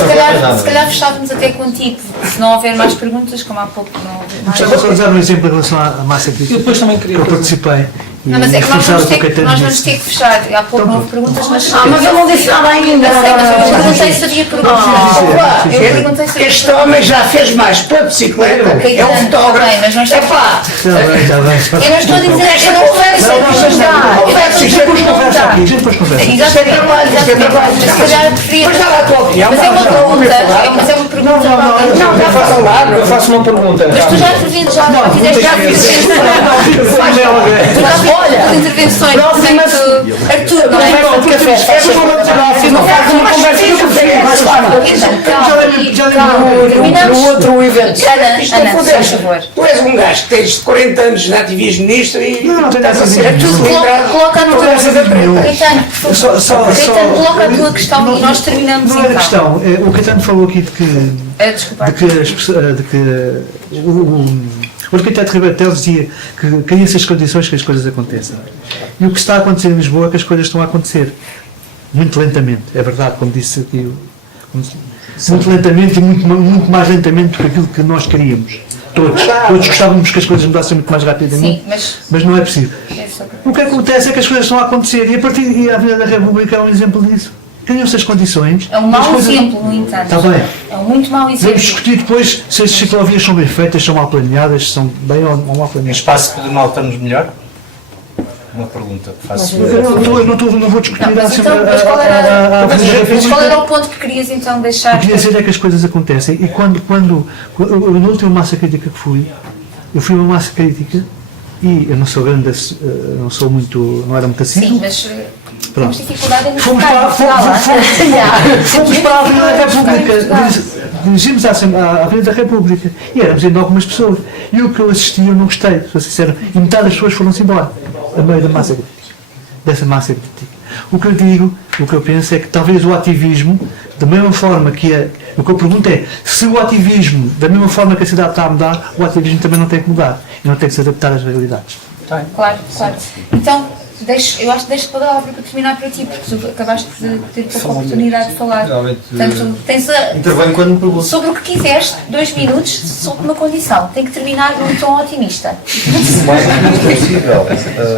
Se calhar fechávamos até contigo, se não houver mais perguntas, como há pouco não houve mais. Gostava só de dar um exemplo em relação à massa crítica. Eu depois também queria. Eu participei. Não, mas é que nós vamos ter que fechar. Há pouco não houve perguntas, mas... mas eu não disse nada ainda. Eu perguntei se havia perguntas. Este homem já fez mais pela bicicleta, é um fotógrafo. É pá! Eu não estou a dizer esta conversa. Isto é trabalho. Mas se calhar preferia... Mas dá lá a tua opinião. Mas é uma pergunta. Não, eu faço uma pergunta. Mas tu já interviste, já fizeste as intervenções, portanto, Artur, não é? No outro evento. Ana, por favor. Tu és um gajo que tens 40 anos de ativismo nisto e estás a ser tudo coloca no teu Caetano, por favor. Caetano, coloca a tua questão e nós terminamos então. Não é a questão. O Caetano falou aqui de que o arquiteto Ribeiro Teles dizia que criam-se as condições que as coisas aconteçam. E o que está a acontecer em Lisboa é que as coisas estão a acontecer muito lentamente. É verdade, como disse aqui, muito lentamente e muito mais lentamente do que aquilo que nós queríamos. Todos gostávamos que as coisas mudassem muito mais rapidamente, Sim, mas não é possível. é sobre- O que acontece é que as coisas estão a acontecer e a Avenida da República é um exemplo disso. Criam-se as condições. É um mau exemplo, no entanto. Está bem. É um muito mau exemplo. Vamos discutir depois se as ciclovias são bem feitas, são mal planeadas, se são bem ou mal Em planeadas. espaço pedonal estamos melhor? Uma pergunta que faço. Eu não vou discutir Não, mas sobre então, mas qual era, Avenida da mas qual República. era o ponto que querias então deixar? O que queria dizer é que as coisas acontecem e quando eu, na última massa crítica que fui, eu fui uma massa crítica e eu não sou grande, não sou muito, não era muito assíduo. Sim, mas temos dificuldade em Fomos buscar para, Portugal, não é? fomos para a Avenida da República, dirigimos à Avenida da República e éramos ainda algumas pessoas. E o que eu assisti eu não gostei, sou sincero, e metade das pessoas foram-se embora, a meio da massa crítica, dessa massa crítica. O que eu digo, o que eu penso é que talvez o ativismo, da mesma forma que o que eu pergunto é, se o ativismo, da mesma forma que a cidade está a mudar, o ativismo também não tem que mudar e não tem que se adaptar às realidades. Claro, claro. Então, eu acho que deixo a palavra para terminar para ti, porque tu acabaste de ter pouca oportunidade de falar. Realmente, Portanto, tens intervenho quando me pergunto. sobre o que quiseres, 2 minutos, sob uma condição. Tem que terminar num tom otimista. O mais otimista possível.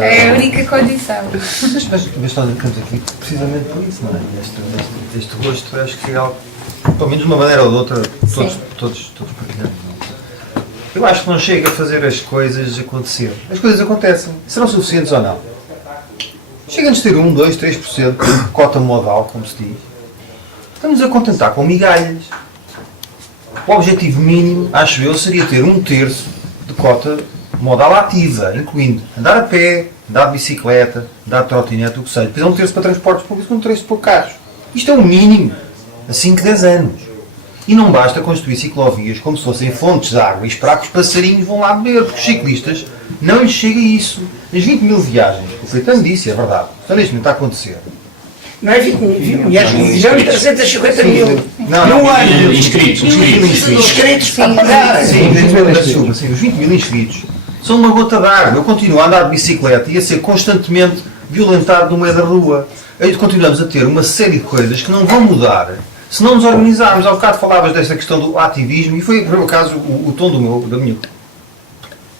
É a única condição. Mas estamos aqui precisamente por isso, não é? Este gosto, acho que é algo, pelo menos de uma maneira ou de outra, todos partilhamos. Eu acho que não chega a fazer as coisas acontecer. As coisas acontecem. Serão suficientes ou não? Chega-nos a ter 1, 2, 3% de cota modal, como se diz. Estamos a contentar com migalhas. O objetivo mínimo, acho eu, seria ter 1/3 de cota modal ativa, incluindo andar a pé, andar de bicicleta, andar de trotinete, o que seja. Depois 1/3 para transportes públicos, 1/3 para carros. Isto é o mínimo, a 5, 10 anos. E não basta construir ciclovias como se fossem fontes de água e esperar que os passarinhos vão lá beber, porque os ciclistas não lhes chega isso. As 20 mil viagens, o Caetano disse, é verdade, estão neste momento a acontecer. Não é 20 mil, já 350 mil. Não há inscritos para pagar. Sim, os 20 mil inscritos são uma gota de água. Eu continuo a andar de bicicleta e a ser constantemente violentado no meio da rua. Aí continuamos a ter uma série de coisas que não vão mudar se não nos organizarmos. Há bocado falavas desta questão do ativismo e foi, por acaso, o tom da minha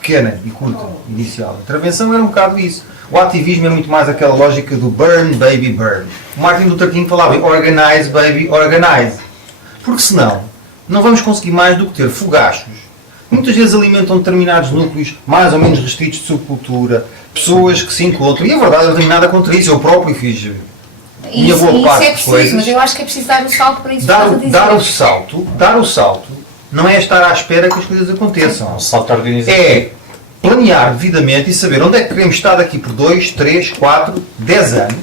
pequena e curta inicial intervenção era um bocado isso. O ativismo é muito mais aquela lógica do burn, baby, burn. O Martin Luther King falava em organize, baby, organize. Porque senão, não vamos conseguir mais do que ter fogachos. Muitas vezes alimentam determinados núcleos mais ou menos restritos de subcultura, pessoas que se encontram. E a verdade, eu não tenho nada contra isso. Eu próprio fiz minha boa parte é de preciso, coisas. mas eu acho que é preciso dar o salto para isso. Dar o salto não é estar à espera que as coisas aconteçam. Salto organizado. É planear devidamente e saber onde é que queremos estar daqui por 2, 3, 4, 10 anos.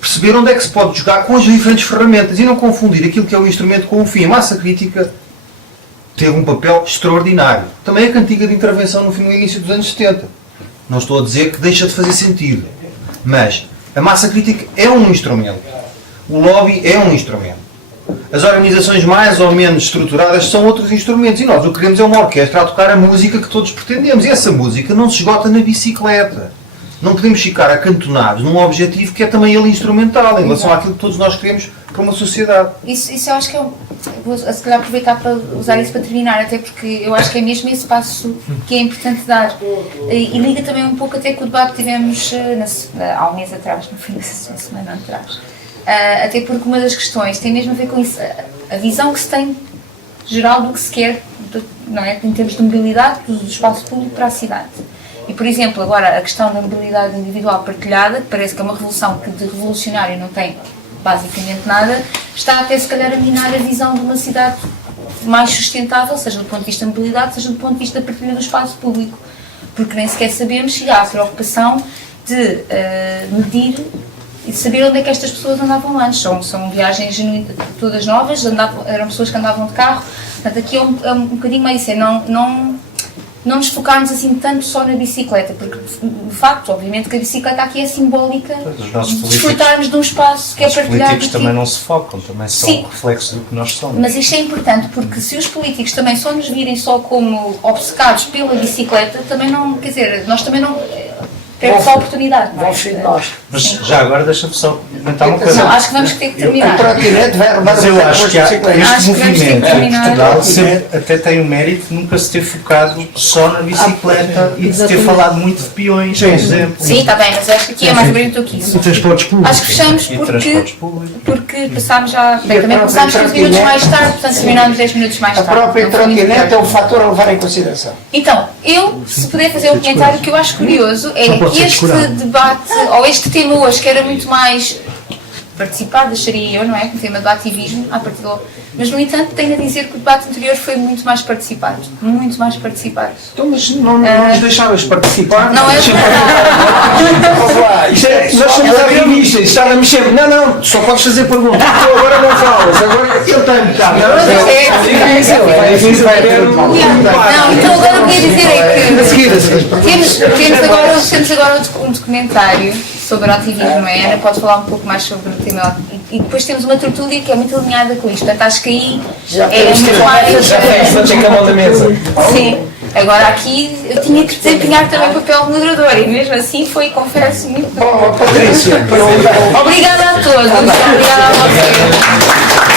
Perceber onde é que se pode jogar com as diferentes ferramentas e não confundir aquilo que é o instrumento com o fim. A massa crítica teve um papel extraordinário. Também a cantiga de intervenção no início dos anos 70. Não estou a dizer que deixa de fazer sentido. Mas a massa crítica é um instrumento. O lobby é um instrumento. As organizações mais ou menos estruturadas são outros instrumentos. E nós o que queremos é uma orquestra a tocar a música que todos pretendemos. E essa música não se esgota na bicicleta. Não podemos ficar acantonados num objetivo que é também ele instrumental, em relação àquilo que todos nós queremos para uma sociedade. Isso eu acho que vou se calhar aproveitar para usar isso para terminar, até porque eu acho que é mesmo esse passo que é importante dar. E liga também um pouco até com o debate que tivemos há um mês atrás, no fim da semana atrás. Até porque uma das questões tem mesmo a ver com isso, a visão que se tem geral do que se quer, não é? Em termos de mobilidade do espaço público para a cidade. E, por exemplo, agora a questão da mobilidade individual partilhada, que parece que é uma revolução que de revolucionário não tem basicamente nada, está até se calhar a minar a visão de uma cidade mais sustentável, seja do ponto de vista da mobilidade, seja do ponto de vista da partilha do espaço público. Porque nem sequer sabemos se há a preocupação de medir e de saber onde é que estas pessoas andavam antes. São viagens todas novas, eram pessoas que andavam de carro. Portanto, aqui é um bocadinho mais isso, não nos focarmos assim tanto só na bicicleta, porque de facto, obviamente que a bicicleta aqui é simbólica de desfrutarmos de um espaço que é partilhado. Os políticos também não se focam, também são um reflexo do que nós somos. Mas isto é importante, porque se os políticos também só nos virem só como obcecados pela bicicleta, também não, quer dizer, nós também não temos a oportunidade. Vão ser nós. Mas já agora deixa-me só comentar uma coisa. Não, acho que vamos ter que terminar. A trotinete vai levar Mas eu acho que há Acho este que vamos ter que movimento em terminar. Portugal até tem o mérito de nunca se ter focado só na bicicleta e de se ter falado muito de peões, por exemplo. Sim, está bem, mas acho que aqui é mais bonito do que isso. E transportes públicos. Acho que fechamos E transportes públicos. porque passámos já. Bem, a também própria passámos 15 minutos trotinete- mais tarde, portanto terminámos 10 minutos mais A tarde. própria Não foi muito trotinete é grave. um fator a levar em consideração. Então, eu, se puder fazer um comentário, o que eu acho curioso é Só pode que ser este descurado. debate, ou este tema hoje, que era muito mais participado, acharia eu, não é? Com o tema do ativismo, à partida logo. Mas, no entanto, tenho a dizer que o debate anterior foi muito mais participado. Muito mais participado. Então, mas não nos deixavas participar? Não é Vamos lá, nós somos ativistas, estávamos sempre. Não, só podes fazer perguntas. Tu agora não falas, agora eu tenho cá. Não, então agora o que eu ia dizer é que temos agora um documentário sobre o ativismo, não é? A Ana pode falar um pouco mais sobre o tema e depois temos uma tertúlia que é muito alinhada com isto, portanto acho que aí é muito mais... Já temos a mão da mesa. Sim, agora aqui eu tinha que desempenhar também o papel de moderador e mesmo assim foi, confesso, muito... Patrícia, Obrigada a todos, obrigada a vocês.